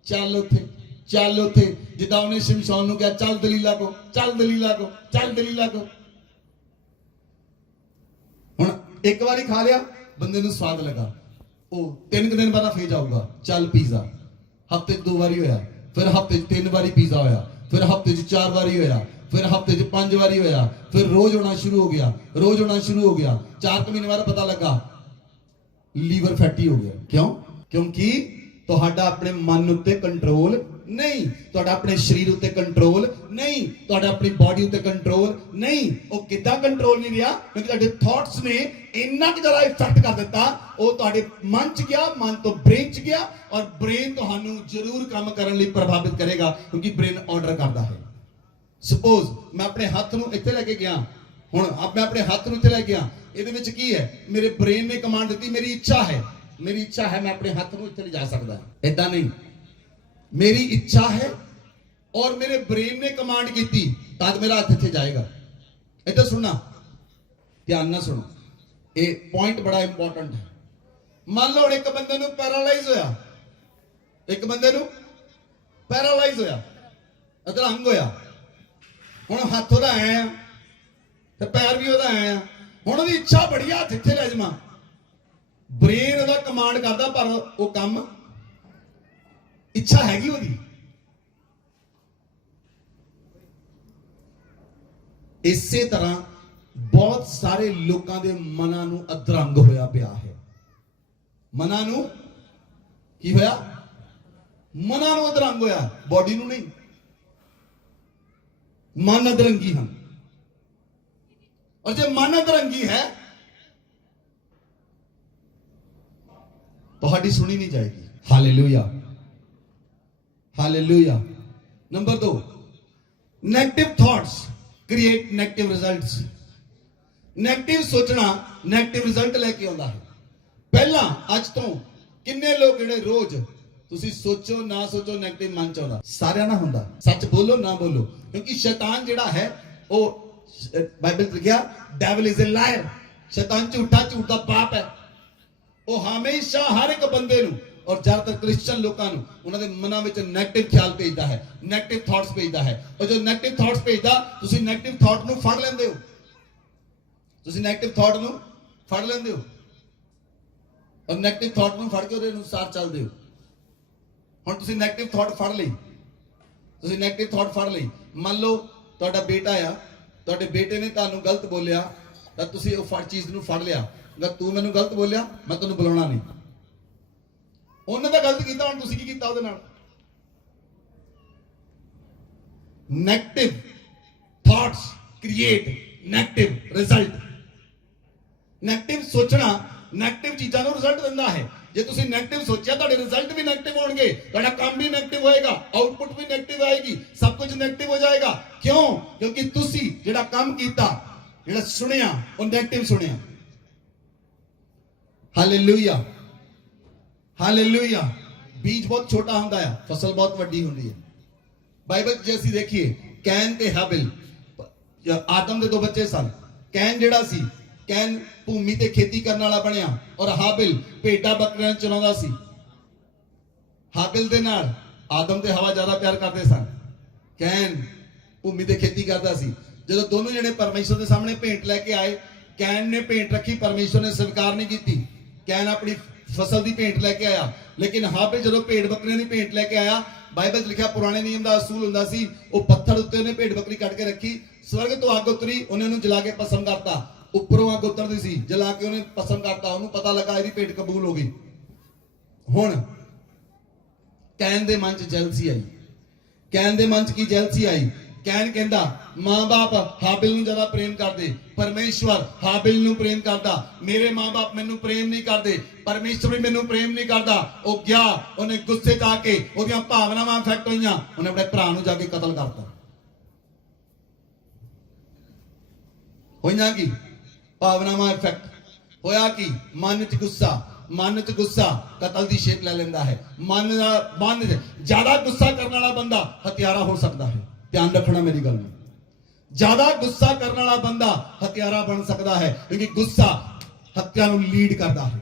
ਚੱਲ ਉੱਥੇ, ਚੱਲ ਉੱਥੇ। ਜਿੱਦਾਂ ਉਹਨੇ ਸ਼ਮਸ਼ਾਨ ਨੂੰ ਕਿਹਾ ਚੱਲ ਦਲੀਲਾ ਕੋ, ਚੱਲ ਦਲੀਲਾ ਕੋ, ਚੱਲ ਦਲੀਲਾ ਕੋ। ਹੁਣ ਇੱਕ ਵਾਰੀ ਖਾ ਲਿਆ, ਬੰਦੇ ਨੂੰ ਸਵਾਦ ਲੱਗਾ, ਉਹ 3 ਦਿਨ ਬਾਅਦ ਫੇਰ ਜਾਊਗਾ ਚੱਲ ਪੀਜ਼ਾ। ਹਫ਼ਤੇ 'ਚ 2 ਵਾਰੀ ਹੋਇਆ, ਫਿਰ ਹਫ਼ਤੇ 'ਚ 3 ਵਾਰੀ ਪੀਜ਼ਾ ਹੋਇਆ, ਫਿਰ ਹਫ਼ਤੇ 'ਚ 4 ਵਾਰੀ ਹੋਇਆ, ਫਿਰ ਹਫ਼ਤੇ 'ਚ 5 ਵਾਰੀ ਹੋਇਆ, ਫਿਰ ਰੋਜ਼ ਹੋਣਾ ਸ਼ੁਰੂ ਹੋ ਗਿਆ, ਰੋਜ਼ ਹੋਣਾ ਸ਼ੁਰੂ ਹੋ ਗਿਆ। 4 ਮਹੀਨੇ ਬਾਅਦ ਪਤਾ ਲੱਗਾ ਲੀਵਰ ਫੈਟੀ ਹੋ ਗਿਆ। ਕਿਉਂ? ਕਿਉਂਕਿ ਤੁਹਾਡਾ ਆਪਣੇ ਮਨ ਉੱਤੇ ਕੰਟਰੋਲ ਨਹੀਂ, ਤੁਹਾਡਾ ਆਪਣੇ ਸਰੀਰ ਉੱਤੇ ਕੰਟਰੋਲ ਨਹੀਂ, ਤੁਹਾਡਾ ਆਪਣੀ ਬਾਡੀ ਉੱਤੇ ਕੰਟਰੋਲ ਨਹੀਂ। ਉਹ ਕਿੱਦਾਂ ਕੰਟਰੋਲ ਨਹੀਂ ਰਿਹਾ? ਕਿਉਂਕਿ ਤੁਹਾਡੇ ਥਾਟਸ ਨੇ ਇੰਨਾ ਕਿ ਜ਼ਿਆਦਾ ਇਫੈਕਟ ਕਰ ਦਿੱਤਾ। ਉਹ ਤੁਹਾਡੇ ਮਨ 'ਚ ਗਿਆ, ਮਨ ਤੋਂ ਬ੍ਰੇਨ 'ਚ ਗਿਆ ਔਰ ਬ੍ਰੇਨ ਤੁਹਾਨੂੰ ਜ਼ਰੂਰ ਕੰਮ ਕਰਨ ਲਈ ਪ੍ਰਭਾਵਿਤ ਕਰੇਗਾ ਕਿਉਂਕਿ ਬ੍ਰੇਨ ਆਰਡਰ ਕਰਦਾ ਹੈ। ਸਪੋਜ਼ ਮੈਂ ਆਪਣੇ ਹੱਥ ਨੂੰ ਇੱਥੇ ਲੈ ਕੇ ਗਿਆ, ਹੁਣ ਮੈਂ ਆਪਣੇ ਹੱਥ ਨੂੰ ਇੱਥੇ ਲੈ ਗਿਆ, ਇਹਦੇ ਵਿੱਚ ਕੀ ਹੈ? ਮੇਰੇ ਬ੍ਰੇਨ ਨੇ ਕਮਾਂਡ ਦਿੱਤੀ, ਮੇਰੀ ਇੱਛਾ ਹੈ, ਮੇਰੀ ਇੱਛਾ ਹੈ ਮੈਂ ਆਪਣੇ ਹੱਥ ਨੂੰ ਇੱਥੇ ਲਿਜਾ ਸਕਦਾ। ਏਦਾਂ ਨਹੀਂ, ਮੇਰੀ ਇੱਛਾ ਹੈ ਔਰ ਮੇਰੇ ਬ੍ਰੇਨ ਨੇ ਕਮਾਂਡ ਕੀਤੀ ਤਦ ਮੇਰਾ ਹੱਥ ਇੱਥੇ ਜਾਏਗਾ। ਇੱਧਰ ਸੁਣਨਾ, ਧਿਆਨ ਨਾਲ ਸੁਣੋ, ਇਹ ਪੁਆਇੰਟ ਬੜਾ ਇੰਪੋਰਟੈਂਟ ਹੈ। ਮੰਨ ਲਓ ਇੱਕ ਬੰਦੇ ਨੂੰ ਪੈਰਾਲਾਈਜ਼ ਹੋਇਆ, ਇੱਕ ਬੰਦੇ ਨੂੰ ਪੈਰਾਲਾਈਜ਼ ਹੋਇਆ, ਅਧਰੰਗ ਹੋਇਆ। ਹੁਣ ਹੱਥ ਉਹਦਾ ਐ ਆ ਤੇ ਪੈਰ ਵੀ ਉਹਦਾ ਐ ਆ। ਹੁਣ ਉਹਦੀ ਇੱਛਾ ਬੜੀ ਆ ਹੱਥ ਇੱਥੇ ਲੈ ਜਾਵਾਂ, ਬ੍ਰੇਨ ਉਹਦਾ ਕਮਾਂਡ ਕਰਦਾ ਪਰ ਉਹ ਕੰਮ, ਇੱਛਾ ਹੈਗੀ ਉਹਦੀ। ਇਸੇ ਤਰ੍ਹਾਂ ਬਹੁਤ ਸਾਰੇ ਲੋਕਾਂ ਦੇ ਮਨਾਂ ਨੂੰ ਅਧਰੰਗ ਹੋਇਆ ਪਿਆ ਹੈ। ਮਨਾਂ ਨੂੰ ਕੀ ਹੋਇਆ? ਮਨਾਂ ਨੂੰ ਅਧਰੰਗ ਹੋਇਆ, ਬਾਡੀ ਨੂੰ ਨਹੀਂ। ਮਨ ਅਧਰੰਗੀ ਹਨ ਔਰ ਜੇ ਮਨ ਅਧਰੰਗੀ ਹੈ ਤੁਹਾਡੀ ਸੁਣੀ ਨਹੀਂ ਜਾਏਗੀ। Hallelujah, hallelujah. Number 2, negative thoughts create negative results. Negative ਸੋਚਣਾ ਨੈਗੇਟਿਵ ਰਿਜ਼ਲਟ ਲੈ ਕੇ ਆਉਂਦਾ ਹੈ। ਪਹਿਲਾਂ ਅੱਜ ਤੋਂ ਕਿੰਨੇ ਲੋਕ ਜਿਹੜੇ ਰੋਜ਼ ਤੁਸੀਂ ਸੋਚੋ ਨਾ ਸੋਚੋ ਨੈਗੇਟਿਵ ਮਨ ਚ ਆਉਂਦਾ? ਸਾਰਿਆਂ ਨਾਲ ਹੁੰਦਾ। ਸੱਚ ਬੋਲੋ ਨਾ ਬੋਲੋ, ਕਿਉਂਕਿ ਸ਼ੈਤਾਨ ਜਿਹੜਾ ਹੈ ਉਹ ਬਾਈਬਲ ਚ ਲਿਖਿਆ ਡੈਵਲ ਇਜ਼ ਅ ਲਾਇਰ। ਸ਼ੈਤਾਨ ਝੂਠਾ ਦਾ ਬਾਪ ਹੈ। ਉਹ ਹਮੇਸ਼ਾ ਹਰ ਇੱਕ ਬੰਦੇ ਨੂੰ ਔਰ ਜ਼ਿਆਦਾਤਰ ਕ੍ਰਿਸਚੀਅਨ ਲੋਕਾਂ ਨੂੰ ਉਹਨਾਂ ਦੇ ਮਨਾਂ ਵਿੱਚ ਨੈਗੇਟਿਵ ਖਿਆਲ ਭੇਜਦਾ ਹੈ, ਨੈਗੇਟਿਵ ਥਾਟਸ ਭੇਜਦਾ ਹੈ। ਔਰ ਜੋ ਨੈਗੇਟਿਵ ਥਾਟਸ ਭੇਜਦਾ ਤੁਸੀਂ ਨੈਗੇਟਿਵ ਥਾਟ ਨੂੰ ਫੜ ਲੈਂਦੇ ਹੋ, ਤੁਸੀਂ ਨੈਗੇਟਿਵ ਥਾਟ ਨੂੰ ਫੜ ਲੈਂਦੇ ਹੋ ਔਰ ਨੈਗੇਟਿਵ ਥਾਟ ਨੂੰ ਫੜ ਕੇ ਉਹਦੇ ਅਨੁਸਾਰ ਚੱਲਦੇ ਹੋ। ਹੁਣ ਤੁਸੀਂ ਨੈਗੇਟਿਵ ਥਾਟ ਫੜ ਲਈ, ਤੁਸੀਂ ਨੈਗੇਟਿਵ ਥਾਟ ਫੜ ਲਈ। ਮੰਨ ਲਓ ਤੁਹਾਡਾ ਬੇਟਾ ਆ, ਤੁਹਾਡੇ ਬੇਟੇ ਨੇ ਤੁਹਾਨੂੰ ਗਲਤ ਬੋਲਿਆ ਤਾਂ ਤੁਸੀਂ ਉਹ ਚੀਜ਼ ਨੂੰ ਫੜ ਲਿਆ, ਅਗਰ ਤੂੰ ਮੈਨੂੰ ਗਲਤ ਬੋਲਿਆ ਮੈਂ ਤੈਨੂੰ ਬੁਲਾਉਣਾ ਨਹੀਂ। ਉਹਨੇ ਤਾਂ ਗਲਤ ਕੀਤਾ, ਹੁਣ ਤੁਸੀਂ ਕੀ ਕੀਤਾ ਉਹਦੇ ਨਾਲ? Negative thoughts create negative result. Negative ਸੋਚਣਾ ਨੈਗੇਟਿਵ ਚੀਜ਼ਾਂ ਨੂੰ ਰਿਜ਼ਲਟ ਦਿੰਦਾ ਹੈ। ਜੇ ਤੁਸੀਂ ਨੈਗੇਟਿਵ ਸੋਚਿਆ ਤੁਹਾਡੇ ਰਿਜ਼ਲਟ ਵੀ ਨੈਗੇਟਿਵ ਹੋਣਗੇ, ਤੁਹਾਡਾ ਕੰਮ ਵੀ ਨੈਗੇਟਿਵ ਹੋਏਗਾ, ਆਊਟਪੁੱਟ ਵੀ ਨੈਗੇਟਿਵ ਆਏਗੀ, ਸਭ ਕੁਝ ਨੈਗੇਟਿਵ ਹੋ ਜਾਏਗਾ। ਕਿਉਂ? ਕਿਉਂਕਿ ਤੁਸੀਂ ਜਿਹੜਾ ਕੰਮ ਕੀਤਾ, ਜਿਹੜਾ ਸੁਣਿਆ, ਉਹ ਨੈਗੇਟਿਵ ਸੁਣਿਆ। Hallelujah, hallelujah. ਬੀਜ ਬਹੁਤ ਛੋਟਾ ਹੁੰਦਾ ਹੈ, ਫਸਲ ਬਹੁਤ ਵੱਡੀ ਹੁੰਦੀ ਹੈ। ਬਾਈਬਲ ਜੇ ਅਸੀਂ ਦੇਖੀਏ, ਕੈਨ ਤੇ ਹਾਬਿਲ, ਆਦਮ ਦੇ ਦੋ ਬੱਚੇ ਸਨ। ਕੈਨ ਜਿਹੜਾ ਸੀ, ਕੈਨ ਭੂਮੀ ਤੇ ਖੇਤੀ ਕਰਨ ਵਾਲਾ ਬਣਿਆ, ਔਰ ਹਾਬਿਲ ਭੇਡਾਂ ਬੱਕਰੀਆਂ ਚਲਾਉਂਦਾ ਸੀ। ਹਾਬਿਲ ਦੇ ਨਾਲ ਆਦਮ ਤੇ ਹਵਾ ਜ਼ਿਆਦਾ ਪਿਆਰ ਕਰਦੇ ਸਨ, ਕੈਨ ਭੂਮੀ ਤੇ ਖੇਤੀ ਕਰਦਾ ਸੀ। ਜਦੋਂ ਦੋਨੋਂ ਜਣੇ ਪਰਮੇਸ਼ਰ ਦੇ ਸਾਹਮਣੇ ਭੇਂਟ ਲੈ ਕੇ ਆਏ, ਕੈਨ ਨੇ ਭੇਂਟ ਰੱਖੀ, ਪਰਮੇਸ਼ਰ ਨੇ ਸਵੀਕਾਰ ਨਹੀਂ ਕੀਤੀ। ਕੈਨ ਆਪਣੀ ਫਸਲ ਦੀ ਭੇਂਟ ਲੈ ਕੇ ਆਇਆ, ਲੇਕਿਨ ਹਾਬਿਲ ਜਦੋਂ ਭੇਡ ਬੱਕਰੀਆਂ ਦੀ ਭੇਂਟ ਲੈ ਕੇ ਆਇਆ, ਬਾਈਬਲ 'ਚ ਲਿਖਿਆ ਪੁਰਾਣੇ ਨਿਯਮ ਦਾ ਅਸੂਲ ਹੁੰਦਾ ਸੀ, ਉਹ ਪੱਥਰ ਉੱਤੇ ਉਹਨੇ ਭੇਡ ਬੱਕਰੀ ਕੱਟ ਕੇ ਰੱਖੀ, ਸਵਰਗ ਤੋਂ ਅੱਗ ਉਤਰੀ, ਉਹਨੇ ਉਹਨੂੰ ਜਲਾ ਕੇ ਭਸਮ ਕਰਤਾ। ਉੱਪਰੋਂ ਅੱਗ ਉਤਰਦੀ ਸੀ, ਜਲਾ ਕੇ ਉਹਨੇ ਭਸਮ ਕਰਤਾ। ਉਹਨੂੰ ਪਤਾ ਲੱਗਾ ਇਹਦੀ ਭੇਡ ਕਬੂਲ ਹੋ ਗਈ। ਹੁਣ ਕੈਨ ਦੇ ਮਨ 'ਚ ਜੈਲਸੀ ਆਈ। ਕੈਨ ਦੇ ਮਨ 'ਚ ਕੀ ਜੈਲਸੀ ਆਈ? ਕੈਨ ਕਹਿੰਦਾ ਮਾਂ-ਬਾਪ ਹਾਬਿਲ ਨੂੰ ਜ਼ਿਆਦਾ ਪ੍ਰੇਮ ਕਰਦੇ, ਪਰਮੇਸ਼ਵਰ ਹਾਬਿਲ ਨੂੰ ਪ੍ਰੇਮ ਕਰਦਾ। ਮੇਰੇ ਮਾਂ-ਬਾਪ ਮੈਨੂੰ ਪ੍ਰੇਮ ਨਹੀਂ ਕਰਦੇ, ਪਰਮੇਸ਼ਵਰ ਵੀ ਮੈਨੂੰ ਪ੍ਰੇਮ ਨਹੀਂ ਕਰਦਾ। ਉਹ ਗਿਆ, ਉਹਨੇ ਗੁੱਸੇ 'ਚ ਆ ਕੇ ਉਹਦੀਆਂ ਭਾਵਨਾਵਾਂ ਇਫੈਕਟ ਹੋਈਆਂ, ਉਹਨੇ ਆਪਣੇ ਭਰਾ ਨੂੰ ਜਾ ਕੇ ਕਤਲ ਕਰਤਾ। ਹੋਈਆਂ ਕੀ? ਭਾਵਨਾਵਾਂ ਇਫੈਕਟ ਹੋਇਆ। ਕੀ? ਮਨ 'ਚ ਗੁੱਸਾ, ਮਨ 'ਚ ਗੁੱਸਾ ਕਤਲ ਦੀ ਸ਼ੇਪ ਲੈ ਲੈਂਦਾ ਹੈ। ਮਨ ਜ਼ਿਆਦਾ ਗੁੱਸਾ ਕਰਨ ਵਾਲਾ ਬੰਦਾ ਹਥਿਆਰਾ ਹੋ ਸਕਦਾ ਹੈ। ਧਿਆਨ ਰੱਖਣਾ ਮੇਰੀ ਗੱਲ ਨੂੰ। ਜ਼ਿਆਦਾ ਗੁੱਸਾ ਕਰਨ ਵਾਲਾ ਬੰਦਾ ਹਥਿਆਰਾ ਬਣ ਸਕਦਾ ਹੈ, ਕਿਉਂਕਿ ਗੁੱਸਾ ਹੱਤਿਆ ਨੂੰ ਲੀਡ ਕਰਦਾ ਹੈ।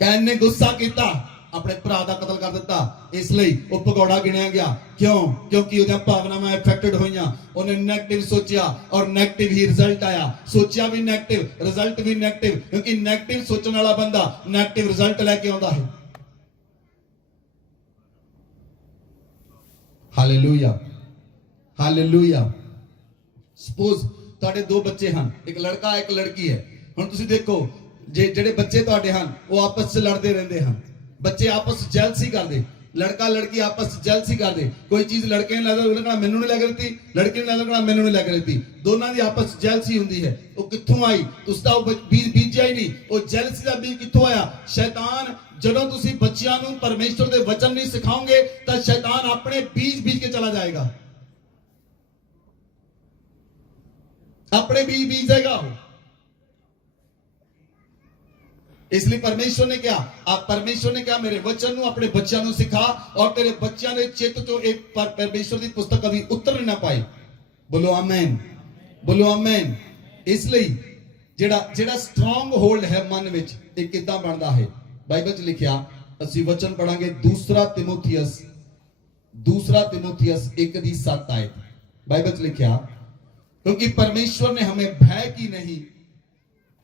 ਕੈਨ ਨੇ ਗੁੱਸਾ ਕੀਤਾ, ਆਪਣੇ ਭਰਾ ਦਾ ਕਤਲ ਕਰ ਦਿੱਤਾ, ਇਸ ਲਈ ਉਹ ਭਗੌੜਾ ਗਿਣਿਆ ਗਿਆ। ਕਿਉਂ? ਕਿਉਂਕਿ ਉਹਦੀਆਂ ਭਾਵਨਾਵਾਂ ਇਫੈਕਟਡ ਹੋਈਆਂ। ਉਹਨੇ ਨੈਗੇਟਿਵ ਸੋਚਿਆ ਔਰ ਨੈਗੇਟਿਵ ਹੀ ਰਿਜ਼ਲਟ ਆਇਆ। ਸੋਚਿਆ ਵੀ ਨੈਗੇਟਿਵ, ਰਿਜ਼ਲਟ ਵੀ ਨੈਗੇਟਿਵ, ਕਿਉਂਕਿ ਨੈਗੇਟਿਵ ਸੋਚਣ ਵਾਲਾ ਬੰਦਾ ਨੈਗੇਟਿਵ ਰਿਜ਼ਲਟ ਲੈ ਕੇ ਆਉਂਦਾ ਹੈ। Hallelujah, hallelujah. ਸਪੋਜ਼ ਤੁਹਾਡੇ ਦੋ ਬੱਚੇ ਹਨ, ਇੱਕ ਲੜਕਾ ਇੱਕ ਲੜਕੀ ਹੈ। ਹੁਣ ਤੁਸੀਂ ਦੇਖੋ, ਜਿਹੜੇ ਬੱਚੇ ਤੁਹਾਡੇ ਹਨ ਉਹ ਆਪਸ 'ਚ ਲੜਦੇ ਰਹਿੰਦੇ ਹਨ। ਬੱਚੇ ਆਪਸ 'ਚ ਜੈਲਸੀ ਕਰਦੇ, ਲੜਕਾ ਲੜਕੀ ਆਪਸ 'ਚ ਜੈਲਸੀ ਕਰਦੇ। ਕੋਈ ਚੀਜ਼ ਲੜਕੇ ਨੂੰ ਲੱਗਦਾ ਮੈਨੂੰ ਨਹੀਂ ਲੱਗ ਰਹੀ, ਲੜਕੀ ਨੂੰ ਲੱਗਦਾ ਮੈਨੂੰ ਨਹੀਂ ਲੱਗ ਰਹੀ। ਦੋਨਾਂ ਦੀ ਆਪਸ 'ਚ ਜੈਲਸੀ ਹੁੰਦੀ ਹੈ। ਉਹ ਕਿੱਥੋਂ ਆਈ? ਤੁਸੀਂ ਤਾਂ ਉਹ ਬੀਜ ਬੀਜਿਆ ਹੀ ਨਹੀਂ। ਉਹ ਜੈਲਸੀ ਦਾ ਬੀਜ ਕਿੱਥੋਂ ਆਇਆ? ਸ਼ੈਤਾਨ, ਜਦੋਂ ਤੁਸੀਂ ਬੱਚਿਆਂ ਨੂੰ ਪਰਮੇਸ਼ਰ ਦੇ ਵਚਨ ਨਹੀਂ ਸਿਖਾਓਗੇ ਤਾਂ ਸ਼ੈਤਾਨ ਆਪਣੇ ਬੀਜ ਬੀਜ ਕੇ ਚਲਾ ਜਾਏਗਾ, ਆਪਣੇ ਬੀਜ ਬੀਜ ਜਾਏਗਾ। ਇਸ ਲਈ ਪਰਮੇਸ਼ਰ ਨੇ ਕਿਹਾ ਮੇਰੇ ਵਚਨ ਨੂੰ ਆਪਣੇ ਬੱਚਿਆਂ ਨੂੰ ਸਿਖਾ, ਔਰ ਤੇਰੇ ਬੱਚਿਆਂ ਦੇ ਚਿੱਤ ਤੋਂ ਇੱਕ ਪਰਮੇਸ਼ਰ ਦੀ ਪੁਸਤਕ ਕਦੀ ਉਤਰ ਨਾ ਪਾਏ। ਬੋਲੋ ਆਮੇਨ, ਬੋਲੋ ਆਮੇਨ। ਇਸ ਲਈ ਜਿਹੜਾ ਸਟਰੋਂਗ ਹੋਲਡ ਹੈ ਮਨ ਵਿੱਚ, ਇਹ ਕਿੱਦਾਂ ਬਣਦਾ ਹੈ? ਬਾਈਬਲ 'ਚ ਲਿਖਿਆ, ਅਸੀਂ ਵਚਨ ਪੜਾਂਗੇ, ਦੂਸਰਾ ਤਿਮੋਥੀਅਸ 1:7 ਆਇਤ। बाइबल से लिखा, क्योंकि परमेश्वर ने हमें भय की नहीं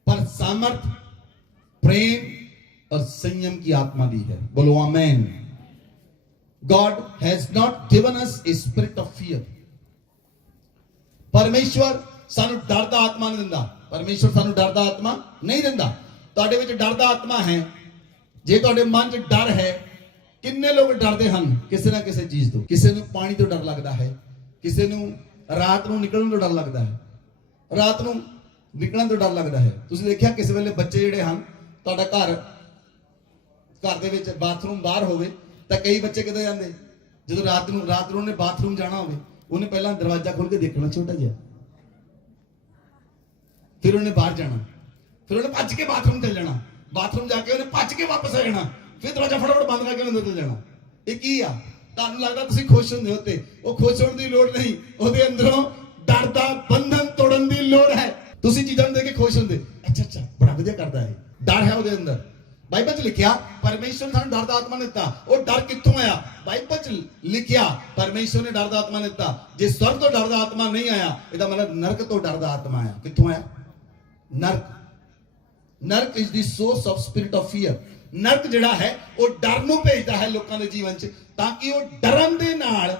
पर सामर्थ, प्रेम और संयम की आत्मा दी है। बोलो आमेन। God has not given us a spirit of fear। परमेश्वर सानू डर दा आत्मा नहीं दिंदा। परमेश्वर सानू डर दा आत्मा नहीं दिंदा। तुहाडे विच डर दा आत्मा है। जे तुहाडे मन च डर है, किन्ने लोग डरदे हन किसी ना किसी चीज तो। किसी नू पानी तो डर लगता है, किसी नू रात नू निकलण तो डर लगता है, रात नू निकलण तो डर लगता है। तुसीं देखिया किसी वेले बच्चे जिहड़े हन, तुहाडा घर दे विच बाथरूम बाहर होवे तां कई बच्चे किते जांदे, जदों रात नू उन्हें बाथरूम जाना होवे, उन्हें पहला दरवाजा खोल के देखना छोटा जिहा, फिर उन्हें बाहर जाना, फिर उन्हें भज के बाथरूम चल जाना, बाथरूम जाके उन्हें भज के वापस आ जाना, फिर दरवाजा फटाफट बंद करके अंदर चल जाना। ये की आ? ਤੁਹਾਨੂੰ ਲੱਗਦਾ ਤੁਸੀਂ ਖੁਸ਼ ਹੁੰਦੇ ਹੋ ਤੇ ਉਹ ਖੁਸ਼ ਹੋਣ ਦੀ ਲੋੜ ਨਹੀਂ, ਉਹਦੇ ਅੰਦਰੋਂ ਡਰ ਦਾ ਬੰਧਨ ਤੋੜਨ ਦੀ ਲੋੜ ਹੈ। ਤੁਸੀਂ ਚੀਜ਼ਾਂ ਨੂੰ ਦੇਖ ਕੇ ਖੁਸ਼ ਹੁੰਦੇ, ਅੱਛਾ ਬੜਾ ਵਧੀਆ ਕਰਦਾ ਹੈ, ਡਰ ਹੈ ਉਹਦੇ ਅੰਦਰ। ਬਾਈਬਲ 'ਚ ਲਿਖਿਆ ਪਰਮੇਸ਼ਰ ਨੇ ਸਾਨੂੰ ਡਰ ਦਾ ਆਤਮਾ ਦਿੱਤਾ। ਉਹ ਡਰ ਕਿੱਥੋਂ ਆਇਆ? ਬਾਈਬਲ 'ਚ ਲਿਖਿਆ ਪਰਮੇਸ਼ਰ ਨੇ ਡਰ ਦਾ ਆਤਮਾ ਦਿੱਤਾ। ਜੇ ਸਵਰਗ ਤੋਂ ਡਰ ਦਾ ਆਤਮਾ ਨਹੀਂ ਆਇਆ, ਇਹਦਾ ਮਤਲਬ ਨਰਕ ਤੋਂ ਡਰ ਦਾ ਆਤਮਾ ਆਇਆ। ਕਿੱਥੋਂ ਆਇਆ? ਨਰਕ is the source of spirit of fear. ਨਰਕ ਜਿਹੜਾ ਹੈ ਉਹ ਡਰ ਨੂੰ ਭੇਜਦਾ ਹੈ ਲੋਕਾਂ ਦੇ ਜੀਵਨ 'ਚ, ਤਾਂ ਕਿ ਉਹ ਡਰਨ ਦੇ ਨਾਲ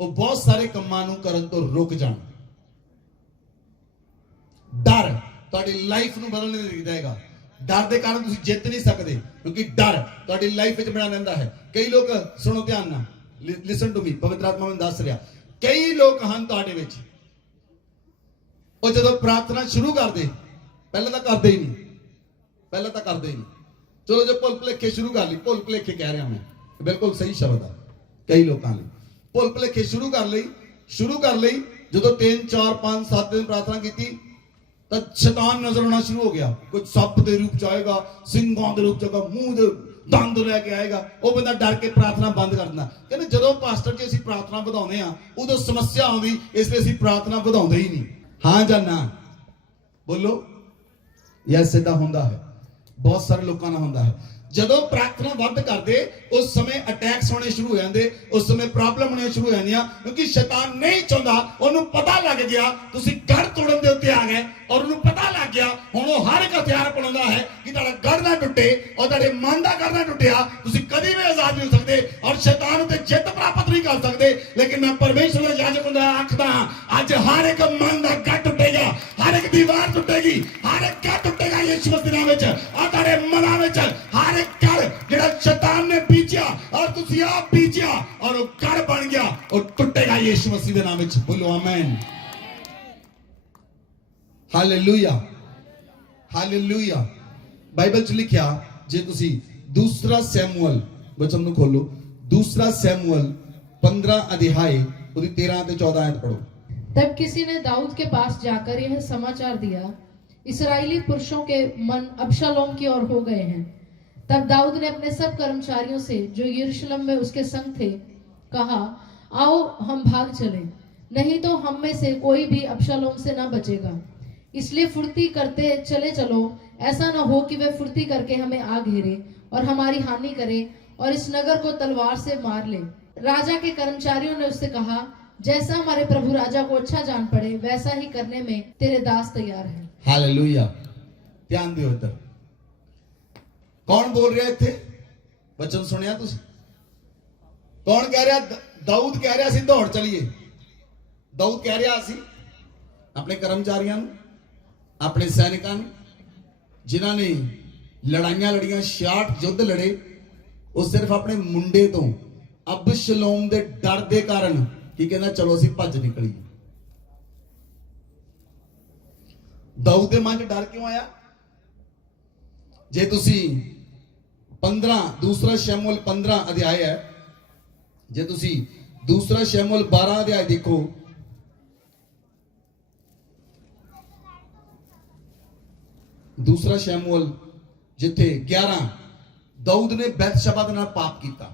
ਉਹ ਬਹੁਤ ਸਾਰੇ ਕੰਮਾਂ ਨੂੰ ਕਰਨ ਤੋਂ ਰੁਕ ਜਾਣ। ਤੁਹਾਡੀ ਲਾਈਫ ਨੂੰ ਬਦਲਣ ਨਹੀਂ ਦੇਗਾ। ਡਰ ਦੇ ਕਾਰਨ ਤੁਸੀਂ ਜਿੱਤ ਨਹੀਂ ਸਕਦੇ, ਕਿਉਂਕਿ ਡਰ ਤੁਹਾਡੀ ਲਾਈਫ ਵਿੱਚ ਬਣਾ ਰਹਿੰਦਾ ਹੈ। ਕਈ ਲੋਕ, ਸੁਣੋ ਧਿਆਨ ਨਾਲ, ਲਿਸਨ ਟੂ ਮੀ, ਪਵਿੱਤਰ ਆਤਮਾ ਮੈਨੂੰ ਦੱਸ ਰਿਹਾ, ਕਈ ਲੋਕ ਹਨ ਤੁਹਾਡੇ ਵਿੱਚ, ਉਹ ਜਦੋਂ ਪ੍ਰਾਰਥਨਾ ਸ਼ੁਰੂ ਕਰਦੇ, ਪਹਿਲਾਂ ਤਾਂ ਕਰਦੇ ਹੀ ਨਹੀਂ, ਚਲੋ ਜੋ ਭੁੱਲ ਭੁਲੇਖੇ ਸ਼ੁਰੂ ਕਰ ਲਈ, ਭੁੱਲ ਭੁਲੇਖੇ ਕਹਿ ਰਿਹਾ ਮੈਂ, ਬਿਲਕੁਲ ਸਹੀ ਸ਼ਬਦ ਆ ਕਈ ਲੋਕਾਂ ਲਈ, ਭੁੱਲ ਭੁਲੇਖੇ ਸ਼ੁਰੂ ਕਰ ਲਈ, ਜਦੋਂ 3 4 5 7 ਦਿਨ ਪ੍ਰਾਰਥਨਾ ਕੀਤੀ ਤਾਂ ਸ਼ੈਤਾਨ ਨਜ਼ਰ ਆਉਣਾ ਸ਼ੁਰੂ ਹੋ ਗਿਆ। ਕੋਈ ਸੱਪ ਦੇ ਰੂਪ ਚ ਆਏਗਾ, ਸਿੰਘਾਂ ਦੇ ਰੂਪ ਚ ਆਏਗਾ, ਮੂੰਹ ਦੇ ਦੰਦ ਲੈ ਕੇ ਆਏਗਾ, ਉਹ ਬੰਦਾ ਡਰ ਕੇ ਪ੍ਰਾਰਥਨਾ ਬੰਦ ਕਰ ਦਿੰਦਾ। ਕਹਿੰਦੇ ਜਦੋਂ ਪਾਸਟਰ ਜੀ ਅਸੀਂ ਪ੍ਰਾਰਥਨਾ ਵਧਾਉਂਦੇ ਆ ਉਦੋਂ ਸਮੱਸਿਆ ਆਉਂਦੀ, ਇਸ ਲਈ ਅਸੀਂ ਪ੍ਰਾਰਥਨਾ ਵਧਾਉਂਦੇ ਹੀ ਨਹੀਂ। ਹਾਂ ਜਾਂ ਨਾ ਬੋਲੋ। ਯੈਸ, ਇਦਾਂ ਹੁੰਦਾ ਹੈ, ਬਹੁਤ ਸਾਰੇ ਲੋਕਾਂ ਨਾਲ ਹੁੰਦਾ ਹੈ। ਜਦੋਂ ਪ੍ਰਾਰਥਨਾ ਵੱਧ ਕਰਦੇ ਉਸ ਸਮੇਂ ਅਟੈਕਸ ਹੋਣੇ ਸ਼ੁਰੂ ਹੋ ਜਾਂਦੇ, ਉਸ ਸਮੇਂ ਪ੍ਰੋਬਲਮ ਹੋਣੇ ਸ਼ੁਰੂ ਹੋ ਜਾਂਦੀਆਂ, ਕਿਉਂਕਿ ਸ਼ੈਤਾਨ ਨਹੀਂ ਚਾਹੁੰਦਾ, ਉਹਨੂੰ ਪਤਾ ਲੱਗ ਗਿਆ ਤੁਸੀਂ ਗੜ ਤੋੜਨ ਦੇ ਉੱਤੇ ਆ ਗਏ, ਔਰ ਉਹਨੂੰ ਪਤਾ ਲੱਗ ਗਿਆ ਹੁਣ ਉਹ ਹਰ ਇੱਕ ਹਥਿਆਰ ਬਣਾਉਂਦਾ ਹੈ ਕਿ ਤੁਹਾਡਾ ਗੜ ਨਾ ਟੁੱਟੇ, ਔਰ ਤੁਹਾਡੇ ਮਨ ਦਾ ਗੜ ਨਾ ਟੁੱਟਿਆ, ਤੁਸੀਂ ਕਦੀ ਵੀ ਆਜ਼ਾਦ ਨਹੀਂ ਹੋ ਸਕਦੇ ਔਰ ਸ਼ੈਤਾਨ ਉੱਤੇ ਜਿੱਤ ਪ੍ਰਾਪਤ ਨਹੀਂ ਕਰ ਸਕਦੇ। ਲੇਕਿਨ ਮੈਂ ਪਰਮੇਸ਼ਰ ਦਾ ਯਾਜਕ ਹੁੰਦਾ ਆਖਦਾ, ਅੱਜ ਹਰ ਇੱਕ ਮਨ ਦਾ ਗੜ ਟੁੱਟੇਗਾ, ਹਰ ਇੱਕ ਦੀਵਾਰ ਟੁੱਟੇਗੀ, ਹਰ ਇੱਕ ਗੜ ਟੁੱਟੇਗਾ ਯਿਸੂ ਮਸੀਹ ਦੇ ਨਾਮ ਵਿੱਚ। ਔਰ ਤੁਹਾਡੇ ਮਨਾਂ ਵਿੱਚ ਹਰ ਇੱਕ ਗੜ ਜਿਹੜਾ ਸ਼ੈਤਾਨ ਨੇ ਬੀਜਿਆ ਔਰ ਤੁਸੀਂ ਆਪ ਬੀਜਿਆ ਔਰ ਉਹ ਗੜ ਬਣ ਗਿਆ, ਉਹ ਟੁੱਟੇਗਾ ਯਿਸੂ ਮਸੀਹ ਦੇ ਨਾਮ ਵਿੱਚ। ਬੋਲੋ ਆਮੇਨ, ਹਾਲੇਲੂਇਆ, ਹਾਲੇਲੂਇਆ। ਬਾਈਬਲ ਚ ਲਿਖਿਆ, ਜੇ ਤੁਸੀਂ ਦੂਸਰਾ ਸੈਮੂਅਲ ਵਚਨ ਨੂੰ ਖੋਲੋ, ਦੂਸਰਾ ਸੈਮੂਅਲ 15 ਅਧਿਆਏ ਉਹਦੀ 13 ਤੇ 14 ਆਇਤ पढ़ो। तब किसी ने दाऊद के पास जाकर यह समाचार दिया, इस्राएली पुरुषों के मन अबशालोम की ओर हो गए हैं। तब दाऊद ने अपने सब कर्मचारियों से जो यरूशलेम में उसके संग थे कहा, आओ हम भाग चलें, नहीं तो हम में से कोई भी अबशालोम से न बचेगा। इसलिए फुर्ती करते चले चलो, ऐसा न हो कि वे फुर्ती करके हमें आ घेरे और हमारी हानि करे और इस नगर को तलवार से मार ले। राजा के कर्मचारियों ने उससे कहा, जैसा हमारे प्रभु राजा को अच्छा जान पड़े वैसा ही करने में तेरे दास तैयार है। हालेलुया। ध्यान दियो इधर, कौन बोल रहा है इत्थे? वचन सुनिया तुसी? कौन कह रहा? दाऊद कह रहा सी दौड़ चलिए। दाऊद कह रहा सी अपने कर्मचारियों, अपने सैनिकों, जिन्हों ने लड़ाइयां लड़ियां, 66 युद्ध लड़े, वो सिर्फ अपने मुंडे तो अबशलोम दे डर दे कारण की कहना चलो असी भज निकली। दाऊद दे मन च डर क्यों आया? जे तुसी 15 दूसरा शमूएल 15 अध्याय है, जे तुसी दूसरा शमूएल 12 अध्याय देखो, दूसरा शमूएल जिथे 11 दाऊद ने बैतशबा दे नाल पाप कीता।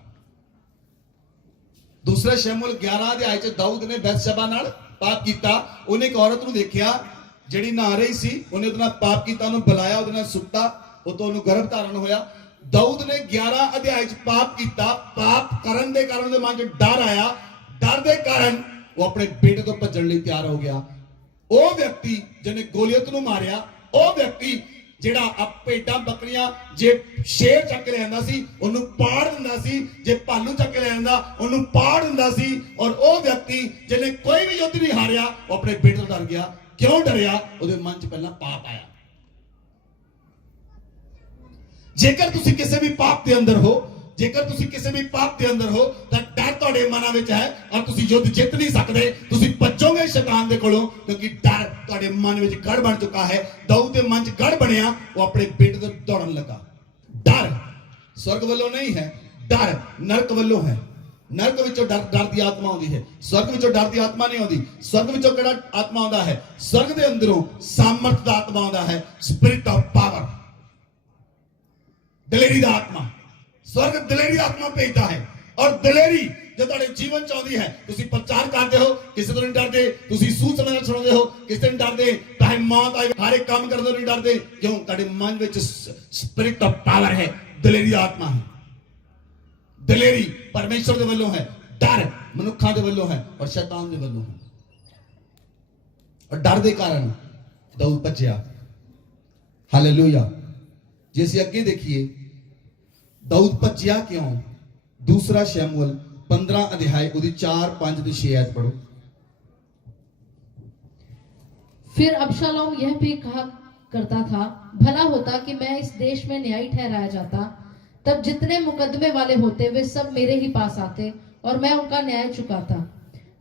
दूसरा शमूएल 11 अध्याय च दाऊद ने बैतशबा नाल पाप कीता। उन्हें एक औरत नूं देखिया जिहड़ी नहा रही सी, उन्हें उहदे नाल पाप कीता, उहनूं बुलाया, उहदे नाल सुत्ता, उह तों उहनूं गर्भ धारण होया। दाऊद ने 11 अध्याय च पाप कीता। पाप करन दे कारण उहदे मन च डर आया, डर दे कारण वो अपने बेटे तो भजन लई तैयार हो गया। वो व्यक्ति जिहने गोलियत नूं मारिया, वो व्यक्ति ਜਿਹੜਾ ਭੇਡਾਂ ਬੱਕਰੀਆਂ ਜੇ ਸ਼ੇਰ ਚੱਕ ਲਿਆਂਦਾ ਸੀ ਉਹਨੂੰ ਪਾੜ ਦਿੰਦਾ ਸੀ, ਜੇ ਭਾਲੂ ਚੱਕ ਲਿਆਂਦਾ ਉਹਨੂੰ ਪਾੜ ਦਿੰਦਾ ਸੀ। ਔਰ ਉਹ ਵਿਅਕਤੀ ਜਿਹਨੇ ਕੋਈ ਵੀ ਯੁੱਧ ਨਹੀਂ ਹਾਰਿਆ, ਉਹ ਆਪਣੇ ਬੇਟੇ ਤੋਂ ਡਰ ਗਿਆ। ਕਿਉਂ ਡਰਿਆ? ਉਹਦੇ ਮਨ 'ਚ ਪਹਿਲਾਂ ਪਾਪ ਆਇਆ। ਜੇਕਰ ਤੁਸੀਂ ਕਿਸੇ ਵੀ ਪਾਪ ਦੇ ਅੰਦਰ ਹੋ, ਜੇਕਰ ਤੁਸੀਂ ਕਿਸੇ ਵੀ ਪਾਪ ਦੇ ਅੰਦਰ ਹੋ ਤਾਂ ਡਰ ਤੁਹਾਡੇ ਮਨਾਂ ਵਿੱਚ ਹੈ ਔਰ ਤੁਸੀਂ ਯੁੱਧ ਜਿੱਤ ਨਹੀਂ ਸਕਦੇ। ਤੁਸੀਂ ਭੱਜੋਗੇ ਸ਼ੈਤਾਨ ਦੇ ਕੋਲੋਂ, ਕਿਉਂਕਿ ਡਰ ਤੁਹਾਡੇ ਮਨ ਵਿੱਚ ਗੜ ਬਣ ਚੁੱਕਾ ਹੈ। ਦਾਊਦ ਦੇ ਮਨ 'ਚ ਗੜ ਬਣਿਆ, ਉਹ ਆਪਣੇ ਬੇਟੇ ਤੋਂ ਦੌੜਨ ਲੱਗਾ। ਡਰ स्वर्ग ਵੱਲੋਂ ਨਹੀਂ ਹੈ, ਡਰ ਨਰਕ ਵੱਲੋਂ ਹੈ। ਨਰਕ ਵਿੱਚੋਂ ਡਰ ਦੀ ਆਤਮਾ ਆਉਂਦੀ ਹੈ, ਸਵਰਗ ਵਿੱਚੋਂ ਡਰ ਦੀ ਆਤਮਾ ਨਹੀਂ ਆਉਂਦੀ। ਸਵਰਗ ਵਿੱਚੋਂ ਕਿਹੜਾ ਆਤਮਾ ਆਉਂਦਾ ਹੈ? ਸਵਰਗ ਦੇ ਅੰਦਰੋਂ ਸਾਮਰਥ ਦਾ ਆਤਮਾ ਆਉਂਦਾ ਹੈ, ਸਪਿਰਿਟ ਆਫ ਪਾਵਰ, ਦਲੇਰੀ ਦਾ ਆਤਮਾ। स्वर्ग दिलेरी आत्मा भेजता है और दिलेरी जो तुहाडे जीवन च आउंदी है। तुसीं प्रचार करते हो, किसी तो नहीं डरते, तुसीं सूचना सुनाते हो, किसी तो नहीं डरते, चाहे मौत आए, हर एक काम करते नहीं डरते। क्यों? तुहाडे मन विच स्पिरिट ऑफ पावर है, दिलेरी आत्मा है। दिलेरी परमेश्वर दे वल्लों है, डर मनुखा दे वल्लों है और शैतान दे वल्लों है। और डर दे कारण दाऊद भज्जिया। हालेलुया। जे असीं अगे देखिए दाऊद भज्जिया क्यों? दूसरा शमूएल 15 अध्याय उदी 4 5 ते 6 आयत पढ़ो। फिर अबशालोम यह भी करता था, भला होता कि मैं इस देश में न्यायी ठहराया जाता। तब जितने मुकदमे वाले होते वे सब मेरे ही पास आते और मैं उनका न्याय चुकाता।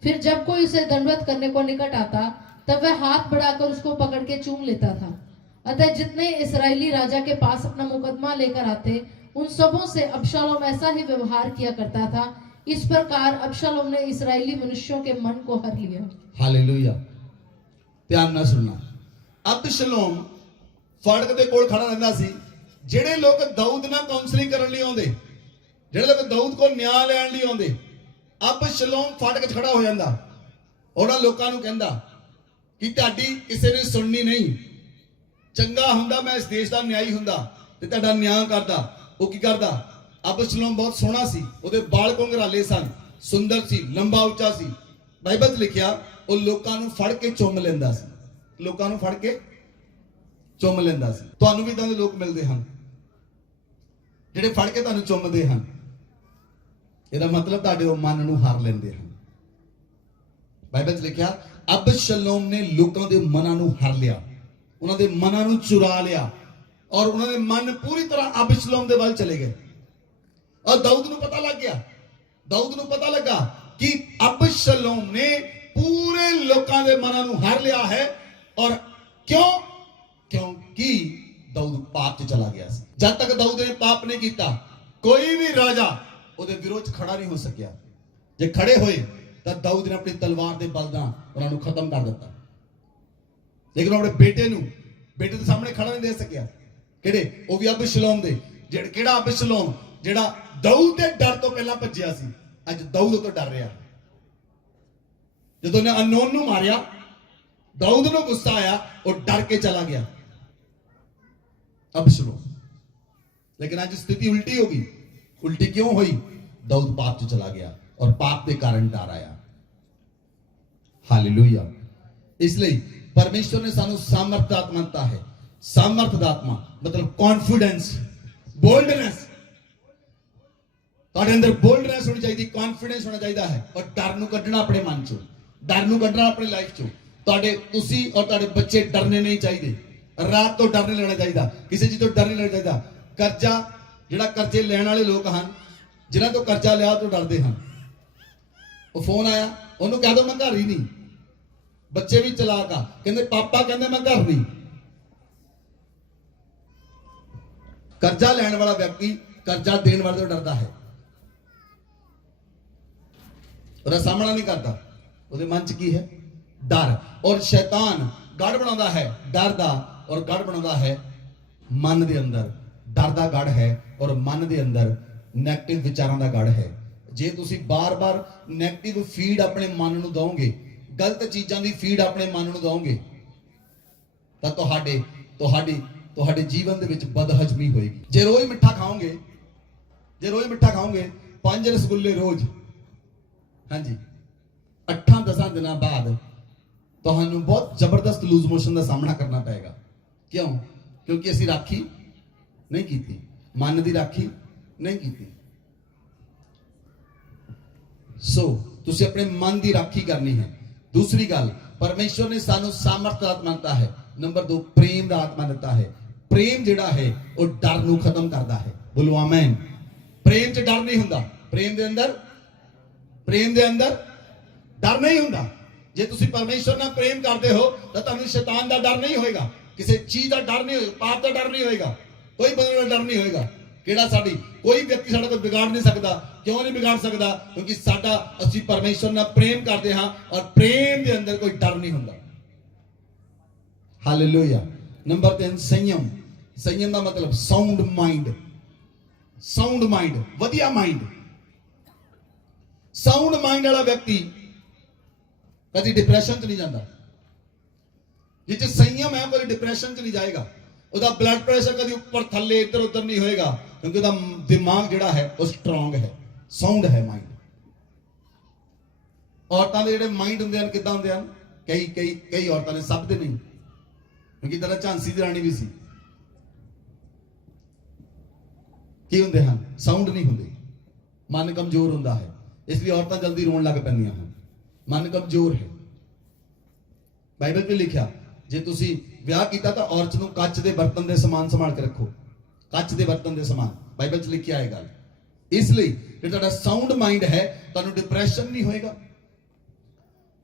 फिर जब कोई उसे दंडवत करने को निकट आता तब वह हाथ बढ़ाकर उसको पकड़ के चूम लेता था। अतः जितने इस्राएली राजा के पास अपना मुकदमा लेकर आते उन सबों से अबशालोम ऐसा ही व्यवहार किया करता था। इस प्रकार अबशालोम ने इस्राएली मनुष्यों के मन को हर लिया। हालेलुया। ध्यान ਨਾਲ ਸੁਣਨਾ। ਅਬਸ਼ਲੋਮ ਫਾੜਕ ਦੇ ਕੋਲ ਖੜਾ ਰਹਿੰਦਾ ਸੀ। ਜਿਹੜੇ ਲੋਕ ਦਾਊਦ ਨਾਲ ਕਾਉਂਸਲਿੰਗ ਕਰਨ ਲਈ ਆਉਂਦੇ, ਜਿਹੜੇ ਲੋਕ ਦਾਊਦ ਕੋਲ ਨਿਆਂ ਲੈਣ ਲਈ ਆਉਂਦੇ, ਅਬਸ਼ਲੋਮ ਫਾੜਕ 'ਚ ਖੜਾ ਹੋ ਜਾਂਦਾ। ਉਹਨਾਂ ਲੋਕਾਂ ਨੂੰ ਕਹਿੰਦਾ ਕਿ ਤੁਹਾਡੀ ਕਿਸੇ ਨੇ ਸੁਣਨੀ ਨਹੀਂ। ਚੰਗਾ ਹੁੰਦਾ ਮੈਂ ਇਸ ਦੇਸ਼ ਦਾ ਨਿਆਈ ਹੁੰਦਾ ਤੇ ਤੁਹਾਡਾ ਨਿਆਂ ਕਰਦਾ। ਉਹ ਕੀ ਕਰਦਾ? ਅਬਸ਼ਲੋਮ ਬਹੁਤ ਸੋਹਣਾ ਸੀ, ਉਹਦੇ ਬਾਲ ਘੁੰਗਰਾਲੇ ਸਨ, ਸੁੰਦਰ ਸੀ, ਲੰਬਾ ਉੱਚਾ ਸੀ। ਬਾਈਬਲ 'ਚ ਲਿਖਿਆ ਉਹ ਲੋਕਾਂ ਨੂੰ ਫੜ ਕੇ ਚੁੰਮ ਲੈਂਦਾ ਸੀ। ਲੋਕਾਂ ਨੂੰ ਫੜ ਕੇ ਚੁੰਮ ਲੈਂਦਾ ਸੀ। ਤੁਹਾਨੂੰ ਵੀ ਇਦਾਂ ਦੇ ਲੋਕ ਮਿਲਦੇ ਹਨ ਜਿਹੜੇ ਫੜ ਕੇ ਤੁਹਾਨੂੰ ਚੁੰਮਦੇ ਹਨ। ਇਹਦਾ ਮਤਲਬ ਤੁਹਾਡੇ ਉਹ ਮਨ ਨੂੰ ਹਾਰ ਲੈਂਦੇ ਹਨ। ਬਾਈਬਲ 'ਚ ਲਿਖਿਆ ਅਬਸ਼ਲੋਮ ਨੇ ਲੋਕਾਂ ਦੇ ਮਨਾਂ ਨੂੰ ਹਾਰ ਲਿਆ, ਉਹਨਾਂ ਦੇ ਮਨਾਂ ਨੂੰ ਚੁਰਾ ਲਿਆ ਔਰ ਉਹਨਾਂ ਦੇ ਮਨ ਪੂਰੀ ਤਰ੍ਹਾਂ ਅਬਸ਼ਲੋਮ ਦੇ ਵੱਲ ਚਲੇ ਗਏ। ਔਰ ਦਾਊਦ ਨੂੰ ਪਤਾ ਲੱਗ ਗਿਆ, ਦਾਊਦ ਨੂੰ ਪਤਾ ਲੱਗਾ ਕਿ ਅਬਸ਼ਲੋਮ ਨੇ ਪੂਰੇ ਲੋਕਾਂ ਦੇ ਮਨਾਂ ਨੂੰ ਹਾਰ ਲਿਆ ਹੈ। ਔਰ ਕਿਉਂ? ਕਿਉਂਕਿ ਦਾਊਦ ਪਾਪ 'ਚ ਚਲਾ ਗਿਆ ਸੀ। ਜਦ ਤੱਕ ਦਾਊਦ ਨੇ ਪਾਪ ਨਹੀਂ ਕੀਤਾ ਕੋਈ ਵੀ ਰਾਜਾ ਉਹਦੇ ਵਿਰੋਧ 'ਚ ਖੜਾ ਨਹੀਂ ਹੋ ਸਕਿਆ। ਜੇ ਖੜੇ ਹੋਏ ਤਾਂ ਦਾਊਦ ਨੇ ਆਪਣੀ ਤਲਵਾਰ ਦੇ ਬਲ ਨਾਲ ਉਹਨਾਂ ਨੂੰ ਖਤਮ ਕਰ ਦਿੱਤਾ। ਲੇਕਿਨ ਆਪਣੇ ਬੇਟੇ ਦੇ ਸਾਹਮਣੇ ਖੜਾ ਨਹੀਂ ਦੇ ਸਕਿਆ। ਕਿਹੜੇ? ਉਹ ਵੀ ਅਬਸ਼ਲੋਮ ਦੇ। ਕਿਹੜਾ ਅਬਸ਼ਲੋਮ? ਜਿਹੜਾ ਦਾਊਦ ਦੇ ਡਰ ਤੋਂ ਪਹਿਲਾਂ ਭੱਜਿਆ ਸੀ, ਅੱਜ ਦਾਊਦ ਤੋਂ ਡਰ ਰਿਹਾ। ਜਦੋਂ ਨੇ ਅਨਨੋਨ ਨੂੰ ਮਾਰਿਆ ਦਾਊਦ ਨੂੰ ਗੁੱਸਾ ਆਇਆ, ਉਹ ਡਰ ਕੇ ਚਲਾ ਗਿਆ ਅਬਸ਼ਲੋਮ। ਲੇਕਿਨ ਅੱਜ ਸਥਿਤੀ ਉਲਟੀ ਹੋ ਗਈ। ਉਲਟੀ ਕਿਉਂ ਹੋਈ? ਦਾਊਦ ਪਾਪ 'ਚ ਚਲਾ ਗਿਆ ਔਰ ਪਾਪ ਦੇ ਕਾਰਨ ਡਰ ਆਇਆ। ਹਾਲੇਲੂਇਆ। ਇਸ ਲਈ ਪਰਮੇਸ਼ਵਰ ਨੇ ਸਾਨੂੰ ਸਾਮਰਥ ਦਾ ਆਤਮਾ ਦਿੱਤਾ ਹੈ। ਸਾਮਰਥ ਦਾ ਆਤਮਾ ਮਤਲਬ ਕੌਨਫੀਡੈਂਸ, ਬੋਲਡਨੈਸ। ਤੁਹਾਡੇ ਅੰਦਰ ਬੋਲਡਨੈਸ ਹੋਣੀ ਚਾਹੀਦੀ, ਕੌਨਫੀਡੈਂਸ ਹੋਣਾ ਚਾਹੀਦਾ ਹੈ। ਔਰ ਡਰ ਨੂੰ ਕੱਢਣਾ ਆਪਣੇ ਮਨ 'ਚੋਂ, ਡਰ ਨੂੰ ਕੱਢਣਾ ਆਪਣੀ ਲਾਈਫ 'ਚੋਂ। ਤੁਸੀਂ ਔਰ ਤੁਹਾਡੇ ਬੱਚੇ ਡਰਨੇ ਨਹੀਂ ਚਾਹੀਦੇ। ਰਾਤ ਤੋਂ ਡਰ ਨਹੀਂ ਲੈਣਾ ਚਾਹੀਦਾ, ਕਿਸੇ ਚੀਜ਼ ਤੋਂ ਡਰ ਨਹੀਂ ਲੈਣਾ ਚਾਹੀਦਾ। ਕਰਜ਼ਾ, ਜਿਹੜਾ ਕਰਜ਼ੇ ਲੈਣ ਵਾਲੇ ਲੋਕ ਹਨ, ਜਿਨ੍ਹਾਂ ਤੋਂ ਕਰਜ਼ਾ ਲਿਆ ਤੋਂ ਡਰਦੇ ਹਨ। ਉਹ ਫੋਨ ਆਇਆ, ਉਹਨੂੰ ਕਹਿ ਦੋ ਮੈਂ ਘਰ ਹੀ ਨਹੀਂ। ਬੱਚੇ ਵੀ ਚਲਾਕ ਆ, ਕਹਿੰਦੇ ਪਾਪਾ ਕਹਿੰਦੇ ਮੈਂ ਘਰ ਨਹੀਂ। ਕਰਜ਼ਾ ਲੈਣ ਵਾਲਾ ਵਿਅਕਤੀ ਕਰਜ਼ਾ ਦੇਣ ਵਾਲੇ ਤੋਂ ਡਰਦਾ ਹੈ। ਉਹਦਾ ਸਾਹਮਣਾ ਨਹੀਂ ਕਰਦਾ। ਉਹਦੇ ਮਨ 'ਚ ਕੀ ਹੈ? ਡਰ। ਔਰ ਸ਼ੈਤਾਨ ਗੜ ਬਣਾਉਂਦਾ ਹੈ ਡਰ ਦਾ, ਔਰ ਗੜ ਬਣਾਉਂਦਾ ਹੈ ਮਨ ਦੇ ਅੰਦਰ। ਡਰ ਦਾ ਗੜ ਹੈ ਔਰ ਮਨ ਦੇ ਅੰਦਰ ਨੈਗੇਟਿਵ ਵਿਚਾਰਾਂ ਦਾ ਗੜ ਹੈ। ਜੇ ਤੁਸੀਂ ਬਾਰ-ਬਾਰ ਨੈਗੇਟਿਵ ਫੀਡ ਆਪਣੇ ਮਨ ਨੂੰ ਦਿਓਗੇ, ਗਲਤ ਚੀਜ਼ਾਂ ਦੀ ਫੀਡ ਆਪਣੇ ਮਨ ਨੂੰ ਦਿਓਗੇ, ਤਾਂ ਤੁਹਾਡੇ ਜੀਵਨ ਦੇ ਵਿੱਚ ਬਦਹਜ਼ਮੀ ਹੋਏਗੀ। ਜੇ ਰੋਜ਼ ਮਿੱਠਾ ਖਾਓਗੇ 5 ਰਸਗੁੱਲੇ ਰੋਜ਼, ਹਾਂਜੀ, 8-10 ਦਿਨਾਂ ਬਾਅਦ ਤੁਹਾਨੂੰ ਬਹੁਤ ਜ਼ਬਰਦਸਤ ਲੂਜ਼ ਮੋਸ਼ਨ ਦਾ ਸਾਹਮਣਾ ਕਰਨਾ ਪਏਗਾ। ਕਿਉਂ? ਕਿਉਂਕਿ ਅਸੀਂ ਰਾਖੀ ਨਹੀਂ ਕੀਤੀ, ਮਨ ਦੀ ਰਾਖੀ ਨਹੀਂ ਕੀਤੀ। ਸੋ ਤੁਸੀਂ ਆਪਣੇ ਮਨ ਦੀ ਰਾਖੀ ਕਰਨੀ ਹੈ। ਦੂਸਰੀ ਗੱਲ, ਪਰਮੇਸ਼ਵਰ ਨੇ ਸਾਨੂੰ ਸਾਮਰਥ ਦਾ ਆਤਮਾ ਦਿੱਤਾ ਹੈ। ਨੰਬਰ 2, ਪ੍ਰੇਮ ਦਾ ਆਤਮਾ ਦਿੱਤਾ ਹੈ। ਪ੍ਰੇਮ ਜਿਹੜਾ ਹੈ ਉਹ ਡਰ ਨੂੰ ਖਤਮ ਕਰਦਾ ਹੈ। ਬੋਲੋ ਆਮੇਨ। ਪ੍ਰੇਮ 'ਚ ਡਰ ਨਹੀਂ ਹੁੰਦਾ। ਪ੍ਰੇਮ ਦੇ ਅੰਦਰ ਡਰ ਨਹੀਂ ਹੁੰਦਾ। ਜੇ ਤੁਸੀਂ ਪਰਮੇਸ਼ਵਰ ਨਾਲ ਪ੍ਰੇਮ ਕਰਦੇ ਹੋ ਤਾਂ ਤੁਹਾਨੂੰ ਸ਼ੈਤਾਨ ਦਾ ਡਰ ਨਹੀਂ ਹੋਏਗਾ, ਕਿਸੇ ਚੀਜ਼ ਦਾ ਡਰ ਨਹੀਂ ਹੋਏਗਾ, ਪਾਪ ਦਾ ਡਰ ਨਹੀਂ ਹੋਏਗਾ, ਕੋਈ ਬੰਦੇ ਦਾ ਡਰ ਨਹੀਂ ਹੋਏਗਾ। ਕੋਈ ਵਿਅਕਤੀ ਸਾਡਾ ਕੋਈ ਵਿਗਾੜ ਨਹੀਂ ਸਕਦਾ। ਕਿਉਂ ਨਹੀਂ ਵਿਗਾੜ ਸਕਦਾ? ਕਿਉਂਕਿ ਅਸੀਂ ਪਰਮੇਸ਼ਵਰ ਨਾਲ ਪ੍ਰੇਮ ਕਰਦੇ ਹਾਂ ਔਰ ਪ੍ਰੇਮ ਦੇ ਅੰਦਰ ਕੋਈ ਡਰ ਨਹੀਂ ਹੁੰਦਾ। ਹਾਲੇਲੂਇਆ। ਨੰਬਰ 3, ਸੰਯਮ। ਸੰਯਮ ਦਾ ਮਤਲਬ ਸਾਊਂਡ ਮਾਈਂਡ। ਵਧੀਆ ਮਾਈਂਡ। ਸਾਊਂਡ ਮਾਈਂਡ ਵਾਲਾ ਵਿਅਕਤੀ ਕਦੀ ਡਿਪਰੈਸ਼ਨ 'ਚ ਨਹੀਂ ਜਾਂਦਾ। ਜਿੱਥੇ ਸੰਯਮ ਹੈ ਕੋਈ ਡਿਪਰੈਸ਼ਨ 'ਚ ਨਹੀਂ ਜਾਏਗਾ। ਉਹਦਾ ਬਲੱਡ ਪ੍ਰੈਸ਼ਰ ਕਦੀ ਉੱਪਰ ਥੱਲੇ ਇੱਧਰ ਉੱਧਰ ਨਹੀਂ ਹੋਏਗਾ, ਕਿਉਂਕਿ ਉਹਦਾ ਦਿਮਾਗ ਜਿਹੜਾ ਹੈ ਉਹ ਸਟਰੋਂਗ ਹੈ, ਸਾਊਂਡ ਹੈ ਮਾਈਂਡ। ਔਰਤਾਂ ਦੇ ਜਿਹੜੇ ਮਾਈਂਡ ਹੁੰਦੇ ਹਨ ਕਿੱਦਾਂ ਹੁੰਦੇ ਹਨ? ਕਈ ਔਰਤਾਂ ਨੇ, ਸਭ ਦੇ ਨਹੀਂ, ਕਿਉਂਕਿ ਤਰ੍ਹਾਂ ਝਾਂਸੀ ਦੀ ਰਾਣੀ ਵੀ ਸੀ। ਕੀ ਹੁੰਦੇ ਹਨ? ਸਾਊਂਡ ਨਹੀਂ ਹੁੰਦੇ, ਮਨ ਕਮਜ਼ੋਰ ਹੁੰਦਾ ਹੈ। ਇਸ ਲਈ ਔਰਤਾਂ ਜਲਦੀ ਰੋਣ ਲੱਗ ਪੈਂਦੀਆਂ ਹਨ, ਮਨ ਕਮਜ਼ੋਰ ਹੈ। ਬਾਈਬਲ 'ਚ ਲਿਖਿਆ ਜੇ ਤੁਸੀਂ ਵਿਆਹ ਕੀਤਾ ਤਾਂ ਔਰਤ ਨੂੰ ਕੱਚ ਦੇ ਬਰਤਨ ਦੇ ਸਮਾਨ ਸੰਭਾਲ ਕੇ ਰੱਖੋ, ਕੱਚ ਦੇ ਬਰਤਨ ਦੇ ਸਮਾਨ, ਬਾਈਬਲ 'ਚ ਲਿਖਿਆ ਹੈ ਗੱਲ। ਇਸ ਲਈ ਜੇ ਤੁਹਾਡਾ ਸਾਊਂਡ ਮਾਈਂਡ ਹੈ, ਤੁਹਾਨੂੰ ਡਿਪਰੈਸ਼ਨ ਨਹੀਂ ਹੋਏਗਾ,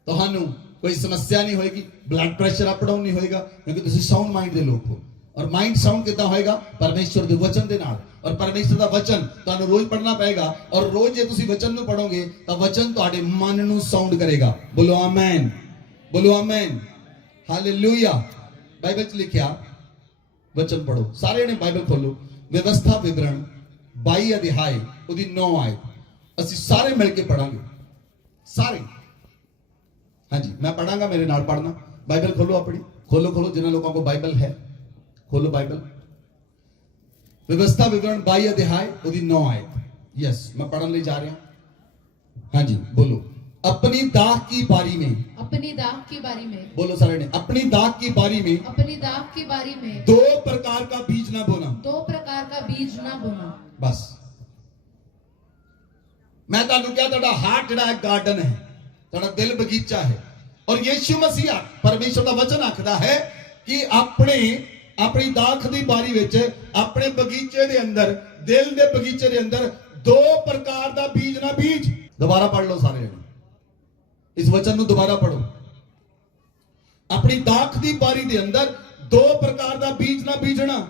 ਤੁਹਾਨੂੰ ਕੋਈ ਸਮੱਸਿਆ ਨਹੀਂ ਹੋਏਗੀ, ਬਲੱਡ ਪ੍ਰੈਸ਼ਰ ਅਪ ਡਾਊਨ ਨਹੀਂ ਹੋਏਗਾ, ਕਿਉਂਕਿ ਤੁਸੀਂ ਸਾਊਂਡ ਮਾਈਂਡ ਦੇ ਲੋਕ ਹੋ। ਔਰ ਮਾਈਂਡ ਸਾਊਂਡ ਕਿੱਦਾਂ ਹੋਏਗਾ? ਪਰਮੇਸ਼ਵਰ ਦੇ ਵਚਨ ਦੇ ਨਾਲ। ਔਰ ਪਰਮੇਸ਼ਵਰ ਦਾ ਵਚਨ ਤੁਹਾਨੂੰ ਰੋਜ਼ ਪੜ੍ਹਨਾ ਪਏਗਾ, ਔਰ ਰੋਜ਼ ਜੇ ਤੁਸੀਂ ਵਚਨ ਨੂੰ ਪੜੋਗੇ ਤਾਂ ਵਚਨ ਤੁਹਾਡੇ ਮਨ ਨੂੰ ਸਾਊਂਡ ਕਰੇਗਾ। ਬੋਲੋ ਆਮੇਨ, ਬੋਲੋ ਆਮੇਨ, ਹਾਲੇਲੂਇਆ। ਬਾਈਬਲ 'ਚ ਲਿਖਿਆ, ਵਚਨ ਪੜੋ, ਸਾਰੇ ਨੇ ਬਾਈਬਲ ਖੋਲੋ, ਵਿਵਸਥਾ ਵਿਵਰਣ 22 ਅਧਿਆਇ ਉਹਦੀ 9 ਆਇਤ ਅਸੀਂ ਸਾਰੇ ਮਿਲ ਕੇ ਪੜਾਂਗੇ, ਸਾਰੇ। ਹਾਂਜੀ, मैं पढ़ांगा, मेरे नाल पढ़ना। बाइबल खोलो अपनी, खोलो खोलो, जिन्होंने लोगों को बाइबल है खोलो बाइबल। व्यवस्था विवरण 22 अध्याय ਉਹਦੀ 9 आयत, यस मैं पढ़ने ले जा रहा हूं। हाँ जी बोलो, अपनी दाख की बारी में, अपनी दाख की बारी में, बोलो सारे ने, अपनी दाख की बारी में, अपनी दाख की बारी में 2 प्रकार का बीज ना बोना, 2 प्रकार का बीज ना बोना। बस मैं ਤੁਹਾਨੂੰ ਕਿਹਾ, ਤੁਹਾਡਾ ਹਾਰਟ ਜਿਹੜਾ ਹੈ ਗਾਰਡਨ ਹੈ, ਤੁਹਾਡਾ ਦਿਲ ਬਗੀਚਾ ਹੈ। ਔਰ ਯਿਸੂ ਮਸੀਹ ਪਰਮੇਸ਼ਰ ਦਾ ਵਚਨ ਆਖਦਾ ਹੈ ਕਿ ਆਪਣੀ ਦਾਖ ਦੀ ਬਾਰੀ ਵਿੱਚ, ਆਪਣੇ ਬਗੀਚੇ ਦੇ ਅੰਦਰ, ਦਿਲ ਦੇ ਬਗੀਚੇ ਦੇ ਅੰਦਰ 2 ਪ੍ਰਕਾਰ ਦਾ ਬੀਜ ਨਾ ਬੀਜ। ਦੁਬਾਰਾ ਪੜ੍ਹ ਲਓ ਸਾਰੇ ਜਣੇ, ਇਸ ਵਚਨ ਨੂੰ ਦੁਬਾਰਾ ਪੜੋ। ਆਪਣੀ ਦਾਖ ਦੀ ਬਾਰੀ ਦੇ ਅੰਦਰ 2 ਪ੍ਰਕਾਰ ਦਾ ਬੀਜ ਨਾ ਬੀਜਣਾ।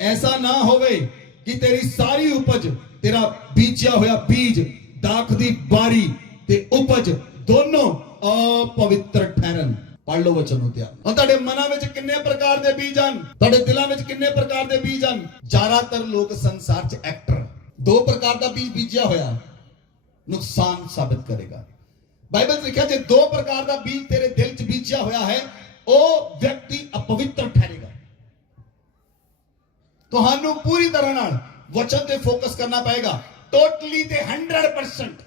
ਐਸਾ ਨਾ ਹੋਵੇ ਕਿ ਤੇਰੀ ਸਾਰੀ ਉਪਜ, ਤੇਰਾ ਬੀਜਿਆ ਹੋਇਆ ਬੀਜ, ਦਾਖ ਦੀ ਬਾਰੀ ਤੇ ਉਪਜ ਦੋਨੋਂ ਅਪਵਿੱਤਰ ਠਹਿਰਨ। ਪੜ੍ਹ ਲਓ ਵਚਨ ਨੂੰ ਧਿਆਨ। ਹੁਣ ਤੁਹਾਡੇ ਮਨਾਂ ਵਿੱਚ ਕਿੰਨੇ ਪ੍ਰਕਾਰ ਦੇ ਬੀਜ ਹਨ? ਤੁਹਾਡੇ ਦਿਲਾਂ ਵਿੱਚ ਕਿੰਨੇ ਪ੍ਰਕਾਰ ਦੇ ਬੀਜ ਹਨ? ਜ਼ਿਆਦਾਤਰ ਲੋਕ ਸੰਸਾਰ 'ਚ ਐਕਟਰ 2 ਪ੍ਰਕਾਰ ਦਾ ਬੀਜ ਬੀਜਿਆ ਹੋਇਆ ਨੁਕਸਾਨ ਸਾਬਿਤ ਕਰੇਗਾ। ਬਾਈਬਲ 'ਚ ਲਿਖਿਆ, ਜੇ 2 ਪ੍ਰਕਾਰ ਦਾ ਬੀਜ ਤੇਰੇ ਦਿਲ 'ਚ ਬੀਜਿਆ ਹੋਇਆ ਹੈ, ਉਹ ਵਿਅਕਤੀ ਅਪਵਿੱਤਰ ਠਹਿਰੇਗਾ। ਤੁਹਾਨੂੰ ਪੂਰੀ ਤਰ੍ਹਾਂ ਨਾਲ ਵਚਨ ਤੇ ਫੋਕਸ ਕਰਨਾ ਪਏਗਾ, ਟੋਟਲੀ ਤੇ 100%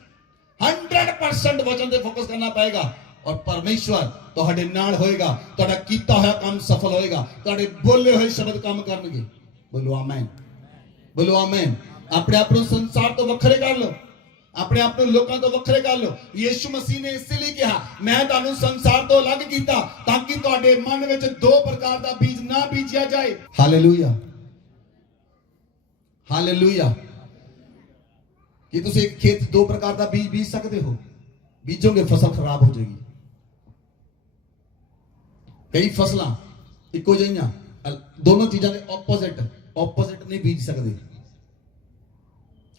ਵਚਨ ਤੇ ਫੋਕਸ ਕਰਨਾ ਪਏਗਾ। ਔਰ ਪਰਮੇਸ਼ਵਰ ਤੁਹਾਡੇ ਨਾਲ ਹੋਏਗਾ, ਤੁਹਾਡਾ ਕੀਤਾ ਹੋਇਆ ਕੰਮ ਸਫਲ ਹੋਏਗਾ, ਤੁਹਾਡੇ ਬੋਲੇ ਹੋਏ ਸ਼ਬਦ ਕੰਮ ਕਰਨਗੇ। ਬੋਲੋ ਆਮੇਨ, ਬੋਲੋ ਆਮੇਨ। ਆਪਣੇ ਆਪ ਨੂੰ ਸੰਸਾਰ ਤੋਂ ਵੱਖਰੇ ਕਰ ਲਓ, ਆਪਣੇ ਆਪ ਨੂੰ ਲੋਕਾਂ ਤੋਂ ਵੱਖਰੇ ਕਰ ਲਓ। ਯਿਸੂ ਮਸੀਹ ਨੇ ਇਸੇ ਲਈ ਕਿਹਾ, ਮੈਂ ਤੁਹਾਨੂੰ ਸੰਸਾਰ ਤੋਂ ਅਲੱਗ ਕੀਤਾ ਤਾਂ ਕਿ ਤੁਹਾਡੇ ਮਨ ਵਿੱਚ 2 ਪ੍ਰਕਾਰ ਦਾ ਬੀਜ ਨਾ ਬੀਜਿਆ ਜਾਏ। Hallelujah, hallelujah. ਕਿ ਤੁਸੀਂ ਇੱਕ ਖੇਤ 2 ਪ੍ਰਕਾਰ ਦਾ ਬੀਜ ਬੀਜ ਸਕਦੇ ਹੋ? ਬੀਜੋਗੇ ਫਸਲ ਖਰਾਬ ਹੋ ਜਾਏਗੀ। ਕਈ ਫਸਲਾਂ ਇੱਕੋ ਜਿਹੀਆਂ, ਦੋਨੋਂ ਚੀਜ਼ਾਂ ਦੇ ਆਪੋਜ਼ਿਟ ਨਹੀਂ ਬੀਜ ਸਕਦੇ,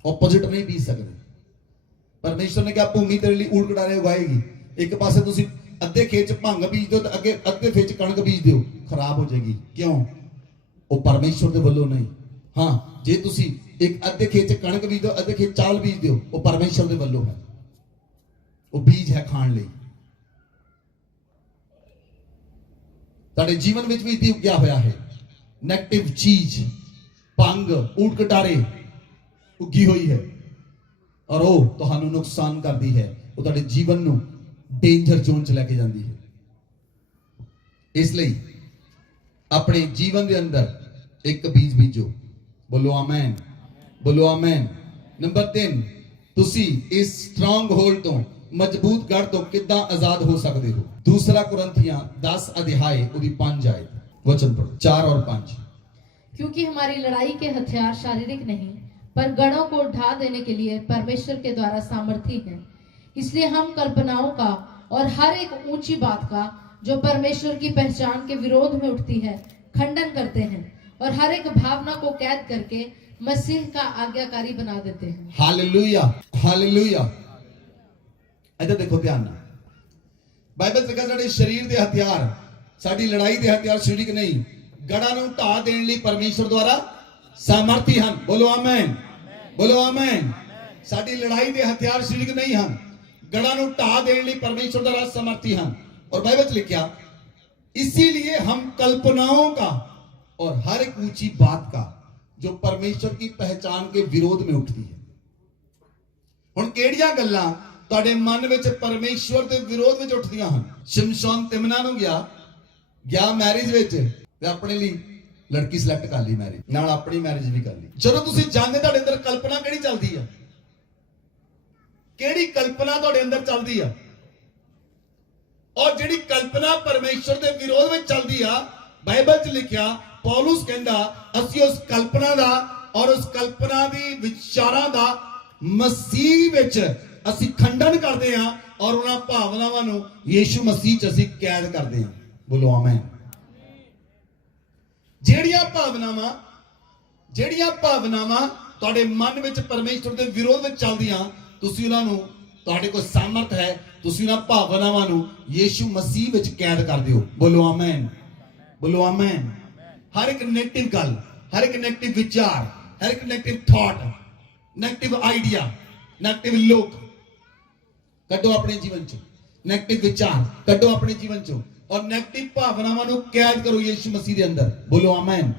ਆਪੋਜ਼ਿਟ ਨਹੀਂ ਬੀਜ ਸਕਦੇ। ਪਰਮੇਸ਼ਰ ਨੇ ਕਿਹਾ, ਭੂਮੀ ਤੇਰੇ ਲਈ ਊੜ ਕਟਾਰੇ ਉਗਾਏਗੀ। ਇੱਕ ਪਾਸੇ ਤੁਸੀਂ ਅੱਧੇ ਖੇਤ 'ਚ ਭੰਗ ਬੀਜ ਦਿਓ ਤੇ ਅੱਗੇ ਅੱਧੇ ਖੇਤ 'ਚ ਕਣਕ ਬੀਜ ਦਿਓ, ਖਰਾਬ ਹੋ ਜਾਏਗੀ। ਕਿਉਂ? ਉਹ ਪਰਮੇਸ਼ਰ ਦੇ ਵੱਲੋਂ ਨਹੀਂ। ਹਾਂ, ਜੇ ਤੁਸੀਂ ਇੱਕ ਅੱਧੇ ਖੇਤ 'ਚ ਕਣਕ ਬੀਜ ਦਿਓ, ਅੱਧੇ ਖੇਤ ਚਾਵਲ ਬੀਜ ਦਿਓ, ਉਹ ਪਰਮੇਸ਼ਰ ਦੇ ਵੱਲੋਂ ਹੈ, ਉਹ ਬੀਜ ਹੈ ਖਾਣ ਲਈ। ਤੁਹਾਡੇ ਜੀਵਨ ਵਿੱਚ ਵੀ ਇਹ ਉੱਗਿਆ ਹੋਇਆ ਹੈ ਨੈਗੇਟਿਵ ਚੀਜ਼, ਭੰਗ, ਊੜ ਕਟਾਰੇ ਉੱਗੀ ਹੋਈ ਹੈ, ਔਰ ਉਹ ਤੁਹਾਨੂੰ ਨੁਕਸਾਨ ਕਰਦੀ ਹੈ, ਉਹ ਤੁਹਾਡੇ ਜੀਵਨ ਨੂੰ ਡੇਂਜਰ ਜ਼ੋਨ 'ਚ ਲੈ ਕੇ ਜਾਂਦੀ ਹੈ। ਇਸ ਲਈ ਆਪਣੇ ਜੀਵਨ ਦੇ ਅੰਦਰ ਇੱਕ ਬੀਜ ਬੀਜੋ। ਬੋਲੋ ਆਮੇਨ, ਬੋਲੋ ਆਮੇਨ। ਨੰਬਰ 3, ਤੁਸੀਂ ਇਸ ਸਟਰੋਂਗ ਹੋਲਡ ਤੋਂ, ਮਜ਼ਬੂਤ ਗੜ੍ਹ ਤੋਂ ਕਿੱਦਾਂ ਆਜ਼ਾਦ ਹੋ ਸਕਦੇ ਹੋ? 2 ਕੁਰਿੰਥੀਆਂ 10 अध्याय ਉਹਦੀ 5 आयत वचन पढ़ो, 4 और 5। क्योंकि हमारी लड़ाई के हथियार शारीरिक नहीं पर गढ़ों को ढा देने के लिए परमेश्वर के द्वारा सामर्थी हैं। इसलिए हम कल्पनाओं का और हर एक ऊंची बात का जो परमेश्वर की पहचान के विरोध में उठती है खंडन करते हैं और हर एक भावना को कैद करके मसीह का आज्ञाकारी बना देते हैं। Hallelujah, hallelujah. इधर देखो ध्यान ਨਾਲ। ਬਾਈਬਲ ਚ ਸਾਡੇ ਸਰੀਰ ਦੇ ਹਥਿਆਰ, ਸਾਡੀ ਲੜਾਈ ਦੇ ਹਥਿਆਰ ਸਰੀਰਕ ਨਹੀਂ, ਗੜਾਂ ਨੂੰ ਢਾ ਦੇਣ ਲਈ ਪਰਮੇਸ਼ਰ ਦੁਆਰਾ ਸਾਮਰਥੀ ਹਨ। ਬੋਲੋ ਆਮੇਨ, ਬੋਲੋ ਆਮੇਨ। ਸਾਡੀ ਲੜਾਈ ਦੇ ਹਥਿਆਰ ਸਰੀਰਕ ਨਹੀਂ ਹਨ, ਗੜਾਂ ਨੂੰ ਢਾ ਦੇਣ ਲਈ परमेश्वर द्वारा समर्थी हैं। और बाइबल में लिखा, इसीलिए हम कल्पनाओं का और हर एक ऊंची बात का जो परमेश्वर की पहचान के विरोध में उठती है। हुण किहड़ियां गल्लां तुहाडे मन विच परमेश्वर के विरोध विच उठदियां हन? शिमशोन तिमना नूं गया मैरिज विच ते अपने लिए लड़की सिलेक्ट कर ली, मैरिज नाल अपनी मैरिज भी कर ली। जदों तुसीं जाणदे तुहाडे अंदर कल्पना किहड़ी चलदी है, किहड़ी कल्पना तुहाडे अंदर चलदी है? ਔਰ ਜਿਹੜੀ ਕਲਪਨਾ ਪਰਮੇਸ਼ਰ ਦੇ ਵਿਰੋਧ ਵਿੱਚ ਚੱਲਦੀ ਆ, ਬਾਈਬਲ 'ਚ ਲਿਖਿਆ ਪੌਲਸ ਕਹਿੰਦਾ ਅਸੀਂ ਉਸ ਕਲਪਨਾ ਦਾ ਔਰ ਉਸ ਕਲਪਨਾ ਦੀ ਵਿਚਾਰਾਂ ਦਾ ਮਸੀਹ ਵਿੱਚ ਅਸੀਂ ਖੰਡਨ ਕਰਦੇ ਹਾਂ ਔਰ ਉਹਨਾਂ ਭਾਵਨਾਵਾਂ ਨੂੰ ਯੀਸ਼ੂ ਮਸੀਹ 'ਚ ਅਸੀਂ ਕੈਦ ਕਰਦੇ ਹਾਂ। ਬੋਲੋ ਆਮੇਨ। ਜਿਹੜੀਆਂ ਭਾਵਨਾਵਾਂ ਤੁਹਾਡੇ ਮਨ ਵਿੱਚ ਪਰਮੇਸ਼ਰ ਦੇ ਵਿਰੋਧ ਵਿੱਚ ਚੱਲਦੀਆਂ, ਤੁਸੀਂ ਉਹਨਾਂ ਨੂੰ, ਤੁਹਾਡੇ ਕੋਲ ਸਾਮਰਥ ਹੈ, ਤੁਸੀਂ ਉਹਨਾਂ ਭਾਵਨਾਵਾਂ ਨੂੰ ਯੀਸ਼ੂ ਮਸੀਹ ਵਿੱਚ ਕੈਦ ਕਰ ਦਿਓ। ਬੋਲੋ ਆਮੇਨ, ਬੋਲੋ ਆਮੇਨ। ਹਰ ਇੱਕ ਨੈਗੇਟਿਵ ਗੱਲ, ਹਰ ਇੱਕ ਨੈਗੇਟਿਵ ਵਿਚਾਰ, ਹਰ ਇੱਕ negative thought, negative idea, negative ਲੋਕ ਕੱਢੋ ਆਪਣੇ ਜੀਵਨ ਚੋਂ, ਨੈਗੇਟਿਵ ਵਿਚਾਰ ਕੱਢੋ ਆਪਣੇ ਜੀਵਨ ਚੋਂ ਔਰ ਨੈਗੇਟਿਵ ਭਾਵਨਾਵਾਂ ਨੂੰ ਕੈਦ ਕਰੋ ਯੀਸ਼ੂ ਮਸੀਹ ਦੇ ਅੰਦਰ। ਬੋਲੋ ਆਮੇਨ,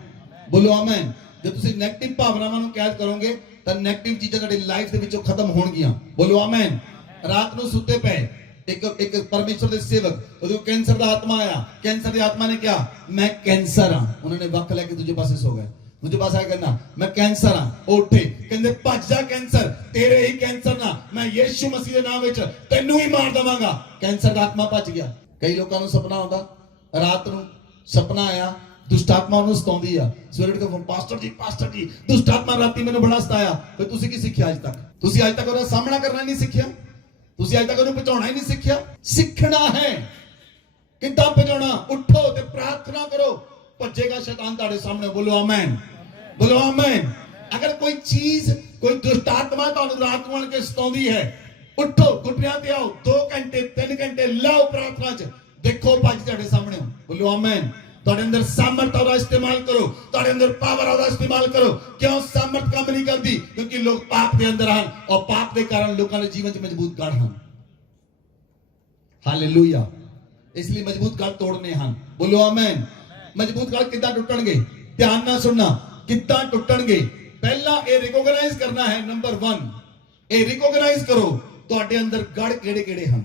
ਬੋਲੋ ਆਮੇਨ। ਜੇ ਤੁਸੀਂ ਨੈਗੇਟਿਵ ਭਾਵਨਾਵਾਂ ਨੂੰ ਕੈਦ ਕਰੋਗੇ ਤਾਂ ਨੈਗੇਟਿਵ ਚੀਜ਼ਾਂ ਤੁਹਾਡੀ ਲਾਈਫ ਦੇ ਵਿੱਚੋਂ ਖਤਮ ਹੋਣਗੀਆਂ। ਬੋਲੋ ਆਮੇਨ। ਰਾਤ ਨੂੰ ਸੁੱਤੇ ਪਏ ਇੱਕ ਪਰਮੇਸ਼ਰ ਦੇ ਸੇਵਕ, ਉਹਦੇ ਕੋਲ ਕੈਂਸਰ ਦਾ ਆਤਮਾ ਆਇਆ। ਕੈਂਸਰ ਦੀ ਆਤਮਾ ਨੇ ਕਿਹਾ ਮੈਂ ਕੈਂਸਰ ਹਾਂ। ਉਹਨਾਂ ਨੇ ਵੱਖ ਲੈ ਕੇ ਦੂਜੇ ਪਾਸੇ ਸੋ ਗਏ। ਦੂਜੇ ਪਾਸੇ ਆ ਕਹਿੰਦਾ ਮੈਂ ਕੈਂਸਰ ਹਾਂ। ਉਹ ਉੱਠੇ, ਕਹਿੰਦੇ ਭੱਜ ਜਾ ਕੈਂਸਰ, ਤੇਰੇ ਹੀ ਕੈਂਸਰ ਨਾ, ਮੈਂ ਯੀਸ਼ੂ ਮਸੀਹ ਦੇ ਨਾਮ ਵਿੱਚ ਤੈਨੂੰ ਹੀ ਮਾਰ ਦਵਾਂਗਾ। ਕੈਂਸਰ ਦਾ ਆਤਮਾ ਭੱਜ ਗਿਆ। ਕਈ ਲੋਕਾਂ ਨੂੰ ਸੁਪਨਾ ਆਉਂਦਾ, ਰਾਤ ਨੂੰ ਸੁਪਨਾ ਆਇਆ, ਦੁਸ਼ਟ ਆਤਮਾ ਉਹਨੂੰ ਸਤਾਉਂਦੀ ਆ। ਸਵੇਰੇ ਉੱਠ ਕੇ ਪਾਸਟਰ ਜੀ ਦੁਸ਼ਟ ਆਤਮਾ ਰਾਤੀ ਮੈਨੂੰ ਬੜਾ ਸਤਾਇਆ। ਫਿਰ ਤੁਸੀਂ ਕੀ ਸਿੱਖਿਆ ਅੱਜ ਤੱਕ? ਤੁਸੀਂ ਅੱਜ ਤੱਕ ਉਹਦਾ ਸਾਹਮਣਾ ਕਰਨਾ ਨਹੀਂ ਸਿੱਖਿਆ, ਤੁਸੀਂ ਅੱਜ ਤੱਕ ਉਹਨੂੰ ਬਚਾਉਣਾ ਹੀ ਨਹੀਂ ਸਿੱਖਿਆ। ਸਿੱਖਣਾ ਹੈ ਕਿੱਦਾਂ ਬਚਾਉਣਾ। ਉੱਠੋ ਤੇ ਪ੍ਰਾਰਥਨਾ ਕਰੋ, ਭੱਜੇਗਾ ਸ਼ੈਤਾਨ ਤੁਹਾਡੇ ਸਾਹਮਣੇ। ਬੋਲੋ ਆਮੇਨ, ਬੋਲੋ ਆਮੇਨ। ਅਗਰ ਕੋਈ ਚੀਜ਼, ਕੋਈ ਦੁਸ਼ਟ ਆਤਮਾ ਤੁਹਾਨੂੰ ਰਾਤ ਨੂੰ ਆਣ ਕੇ ਸਤਾਉਂਦੀ ਹੈ, ਉੱਠੋ, ਘੁਟਨਿਆਂ ਤੇ ਆਓ, 2 ਘੰਟੇ 3 ਘੰਟੇ ਲਾਓ ਪ੍ਰਾਰਥਨਾ 'ਚ, ਦੇਖੋ ਭੱਜ ਤੁਹਾਡੇ ਸਾਹਮਣੇ। ਬੋਲੋ ਆਮੇਨ। ਤੁਹਾਡੇ ਅੰਦਰ ਸਾਮਰਥ ਦਾ ਇਸਤੇਮਾਲ ਕਰੋ, ਤੁਹਾਡੇ ਅੰਦਰ ਪਾਵਰ ਦਾ ਇਸਤੇਮਾਲ ਕਰੋ। ਕਿਉਂ ਸਾਮਰਥ ਕੰਮ ਨਹੀਂ ਕਰਦੀ? ਕਿਉਂਕਿ ਲੋਕ ਪਾਪ ਦੇ ਅੰਦਰ ਹਨ ਔਰ ਪਾਪ ਦੇ ਕਾਰਨ ਲੋਕਾਂ ਦੇ ਜੀਵਨ 'ਚ ਮਜ਼ਬੂਤ ਗੜ ਹਨ। ਹਾਲੇਲੂਇਆ। ਇਸ ਲਈ ਮਜ਼ਬੂਤ ਗੜ ਤੋੜਨੇ ਹਨ। ਬੋਲੋ ਆਮੇਨ। ਮਜ਼ਬੂਤ ਗੜ ਕਿੱਦਾਂ ਟੁੱਟਣਗੇ? ਧਿਆਨ ਨਾਲ ਸੁਣਨਾ, ਕਿੱਦਾਂ ਟੁੱਟਣਗੇ। ਪਹਿਲਾਂ ਇਹ ਰਿਕੋਗਨਾਈਜ਼ ਕਰਨਾ ਹੈ। ਨੰਬਰ 1 ਇਹ ਰਿਕੋਗਨਾਈਜ਼ ਕਰੋ ਤੁਹਾਡੇ ਅੰਦਰ ਗੜ ਕਿਹੜੇ ਹਨ,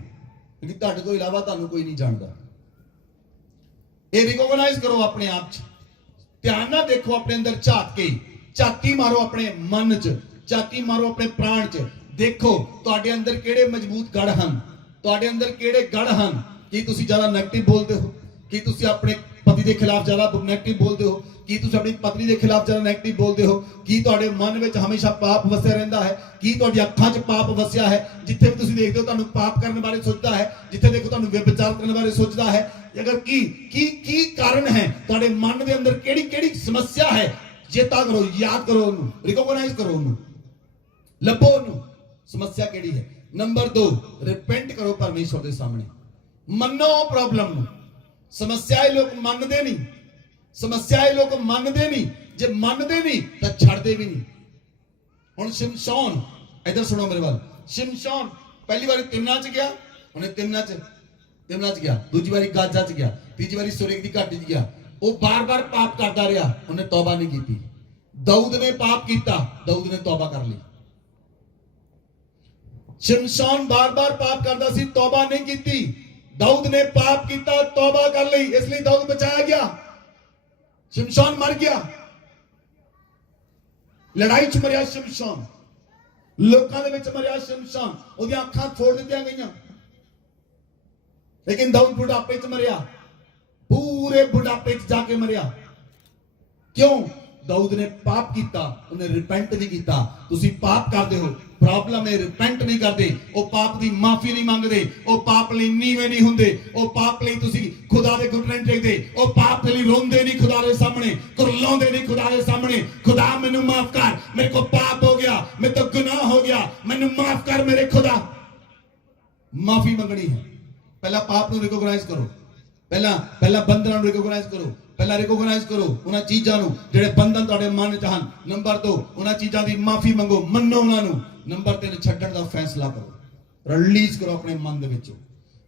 ਕਿਉਂਕਿ ਤੁਹਾਡੇ ਤੋਂ ਇਲਾਵਾ ਤੁਹਾਨੂੰ ਕੋਈ ਨਹੀਂ ਜਾਣਦਾ। ਇਹ ਰਿਕੋਗਨਾਈਜ਼ ਕਰੋ ਆਪਣੇ ਆਪ 'ਚ। ਧਿਆਨ ਨਾਲ ਦੇਖੋ, ਆਪਣੇ ਅੰਦਰ ਝਾਤੀ ਮਾਰੋ, ਆਪਣੇ ਮਨ 'ਚ ਝਾਤੀ ਮਾਰੋ, ਆਪਣੇ ਪ੍ਰਾਣ 'ਚ ਦੇਖੋ ਤੁਹਾਡੇ ਅੰਦਰ ਕਿਹੜੇ ਮਜ਼ਬੂਤ ਗੜ ਹਨ, ਤੁਹਾਡੇ ਅੰਦਰ ਕਿਹੜੇ ਗੜ ਹਨ। ਕੀ ਤੁਸੀਂ ਜ਼ਿਆਦਾ ਨੈਗੇਟਿਵ ਬੋਲਦੇ ਹੋ? ਕੀ ਤੁਸੀਂ ਆਪਣੇ ਪਤੀ ਦੇ ਖਿਲਾਫ ਜ਼ਿਆਦਾ ਨੈਗੇਟਿਵ ਬੋਲਦੇ ਹੋ? ਕੀ ਤੁਸੀਂ ਆਪਣੀ ਪਤਨੀ ਦੇ ਖਿਲਾਫ ਜ਼ਿਆਦਾ ਨੈਗੇਟਿਵ ਬੋਲਦੇ ਹੋ? ਕੀ ਤੁਹਾਡੇ ਮਨ ਵਿੱਚ ਹਮੇਸ਼ਾ ਪਾਪ ਵਸਿਆ ਰਹਿੰਦਾ ਹੈ? ਕੀ ਤੁਹਾਡੀ ਅੱਖਾਂ 'ਚ ਪਾਪ ਵਸਿਆ ਹੈ? ਜਿੱਥੇ ਵੀ ਤੁਸੀਂ ਦੇਖਦੇ ਹੋ ਤੁਹਾਨੂੰ ਪਾਪ ਕਰਨ ਬਾਰੇ ਸੋਚਦਾ ਹੈ, ਜਿੱਥੇ ਦੇਖੋ ਤੁਹਾਨੂੰ ਵਿਭਚਾਰ ਕਰਨ ਬਾਰੇ ਸੋਚਦਾ ਹੈ। ਅਗਰ ਕੀ ਕਾਰਨ ਹੈ? ਤੁਹਾਡੇ ਮਨ ਦੇ ਅੰਦਰ ਕਿਹੜੀ ਸਮੱਸਿਆ ਹੈ? ਚੇਤਾ ਕਰੋ, ਯਾਦ ਕਰੋ ਉਹਨੂੰ, ਰਿਕੋਗਨਾਈਜ਼ ਕਰੋ ਉਹਨੂੰ, ਲੱਭੋ ਉਹਨੂੰ, ਸਮੱਸਿਆ ਕਿਹੜੀ ਹੈ। ਨੰਬਰ 2 ਰਿਪੈਂਟ ਕਰੋ ਪਰਮੇਸ਼ਰ ਦੇ ਸਾਹਮਣੇ, ਮੰਨੋ ਪ੍ਰੋਬਲਮ ਨੂੰ। ਸਮੱਸਿਆਏ ਲੋਕ ਮੰਨਦੇ ਨਹੀਂ, ਸਮੱਸਿਆਏ ਲੋਕ ਮੰਨਦੇ ਨਹੀਂ। ਜੇ ਮੰਨਦੇ ਨਹੀਂ ਤਾਂ ਛੱਡਦੇ ਵੀ ਨਹੀਂ। ਹੁਣ ਸ਼ਿਮਸ਼ੋਨ, ਇਧਰ ਸੁਣੋ ਮੇਰੇ ਵੱਲ। ਸ਼ਿਮਸ਼ੋਨ ਪਹਿਲੀ ਵਾਰੀ ਤਿਮਨਾ 'ਚ ਗਿਆ, ਉਹਨੇ ਤਿਮਨਾ 'ਚ ਗਿਆ। ਦੂਜੀ ਵਾਰੀ ਗਾਜ਼ਾ 'ਚ ਗਿਆ, ਤੀਜੀ ਵਾਰੀ ਸੁਰੇਖ ਦੀ ਘਾਟੀ 'ਚ ਗਿਆ। ਉਹ ਬਾਰ-ਬਾਰ ਪਾਪ ਕਰਦਾ ਰਿਹਾ, ਉਹਨੇ ਤੌਬਾ ਨਹੀਂ ਕੀਤੀ। ਦਾਊਦ ਨੇ ਪਾਪ ਕੀਤਾ, ਦਾਊਦ ਨੇ ਤੌਬਾ ਕਰ ਲਈ। ਸ਼ਿਮਸ਼ੋਨ ਬਾਰ-ਬਾਰ ਪਾਪ ਕਰਦਾ ਸੀ, ਤੌਬਾ ਨਹੀਂ ਕੀਤੀ। ਦਾਊਦ ਨੇ ਪਾਪ ਕੀਤਾ, ਤੌਬਾ ਕਰ ਲਈ, ਇਸ ਲਈ ਦਾਊਦ ਬਚਾਇਆ ਗਿਆ। ਸ਼ਿਮਸ਼ੋਨ ਮਰ ਗਿਆ, ਲੜਾਈ 'ਚ ਮਰਿਆ ਸ਼ਿਮਸ਼ੋਨ, ਲੋਕਾਂ ਦੇ ਵਿੱਚ ਮਰਿਆ ਸ਼ਿਮਸ਼ੋਨ, ਉਹਦੀਆਂ ਅੱਖਾਂ ਫੋੜ ਦਿੱਤੀਆਂ ਗਈਆਂ। ਲੇਕਿਨ ਦਾਊਦ ਬੁਢਾਪੇ 'ਚ ਮਰਿਆ, ਪੂਰੇ ਬੁਢਾਪੇ 'ਚ ਜਾ ਕੇ ਮਰਿਆ। ਕਿਉਂ? ਦਾਊਦ ਨੇ ਪਾਪ ਕੀਤਾ, ਉਹਨੇ ਰਿਪੈਂਟ ਨਹੀਂ ਕੀਤਾ। ਤੁਸੀਂ ਪਾਪ ਕਰਦੇ ਹੋ, ਪ੍ਰੋਬਲਮ ਹੈ ਰਿਪੈਂਟ ਨਹੀਂ ਕਰਦੇ, ਉਹ ਪਾਪ ਦੀ ਮਾਫੀ ਨਹੀਂ ਮੰਗਦੇ, ਉਹ ਪਾਪ ਲਈ ਨੀਵੇਂ ਨਹੀਂ ਹੁੰਦੇ, ਉਹ ਪਾਪ ਲਈ ਤੁਸੀਂ ਖੁਦਾ ਦੇ ਘੁਟਨੇ ਟੇਕਦੇ, ਉਹ ਪਾਪ ਦੇ ਲਈ ਰੋਂਦੇ ਨਹੀਂ ਖੁਦਾ ਦੇ ਸਾਹਮਣੇ, ਕੁਰਲਾਉਂਦੇ ਨਹੀਂ ਖੁਦਾ ਦੇ ਸਾਹਮਣੇ। ਖੁਦਾ ਮੈਨੂੰ ਮਾਫ ਕਰ, ਮੇਰੇ ਕੋ ਪਾਪ ਹੋ ਗਿਆ, ਮੇਰੇ ਤੋਂ ਗੁਨਾਹ ਹੋ ਗਿਆ, ਮੈਨੂੰ ਮਾਫ ਕਰ ਮੇਰੇ ਖੁਦਾ। ਮਾਫੀ ਮੰਗਣੀ ਹੈ। ਪਹਿਲਾਂ ਪਾਪ ਨੂੰ ਰਿਕੋਗਨਾਈਜ਼ ਕਰੋ, ਪਹਿਲਾਂ ਬੰਧਨਾਂ ਨੂੰ ਰਿਕੋਗਨਾਈਜ਼ ਕਰੋ, ਪਹਿਲਾਂ ਰਿਕੋਗਨਾਈਜ਼ ਕਰੋ ਉਹਨਾਂ ਚੀਜ਼ਾਂ ਨੂੰ ਜਿਹੜੇ ਬੰਧਨ ਤੁਹਾਡੇ ਮਨ 'ਚ ਹਨ। ਨੰਬਰ 2 ਉਹਨਾਂ ਚੀਜ਼ਾਂ ਦੀ ਮਾਫੀ ਮੰਗੋ, ਮੰਨੋ ਉਹਨਾਂ ਨੂੰ। ਨੰਬਰ 3 ਛੱਡਣ ਦਾ ਫੈਸਲਾ ਕਰੋ, ਰਿਲੀਜ਼ ਕਰੋ ਆਪਣੇ ਮਨ ਦੇ ਵਿੱਚੋਂ,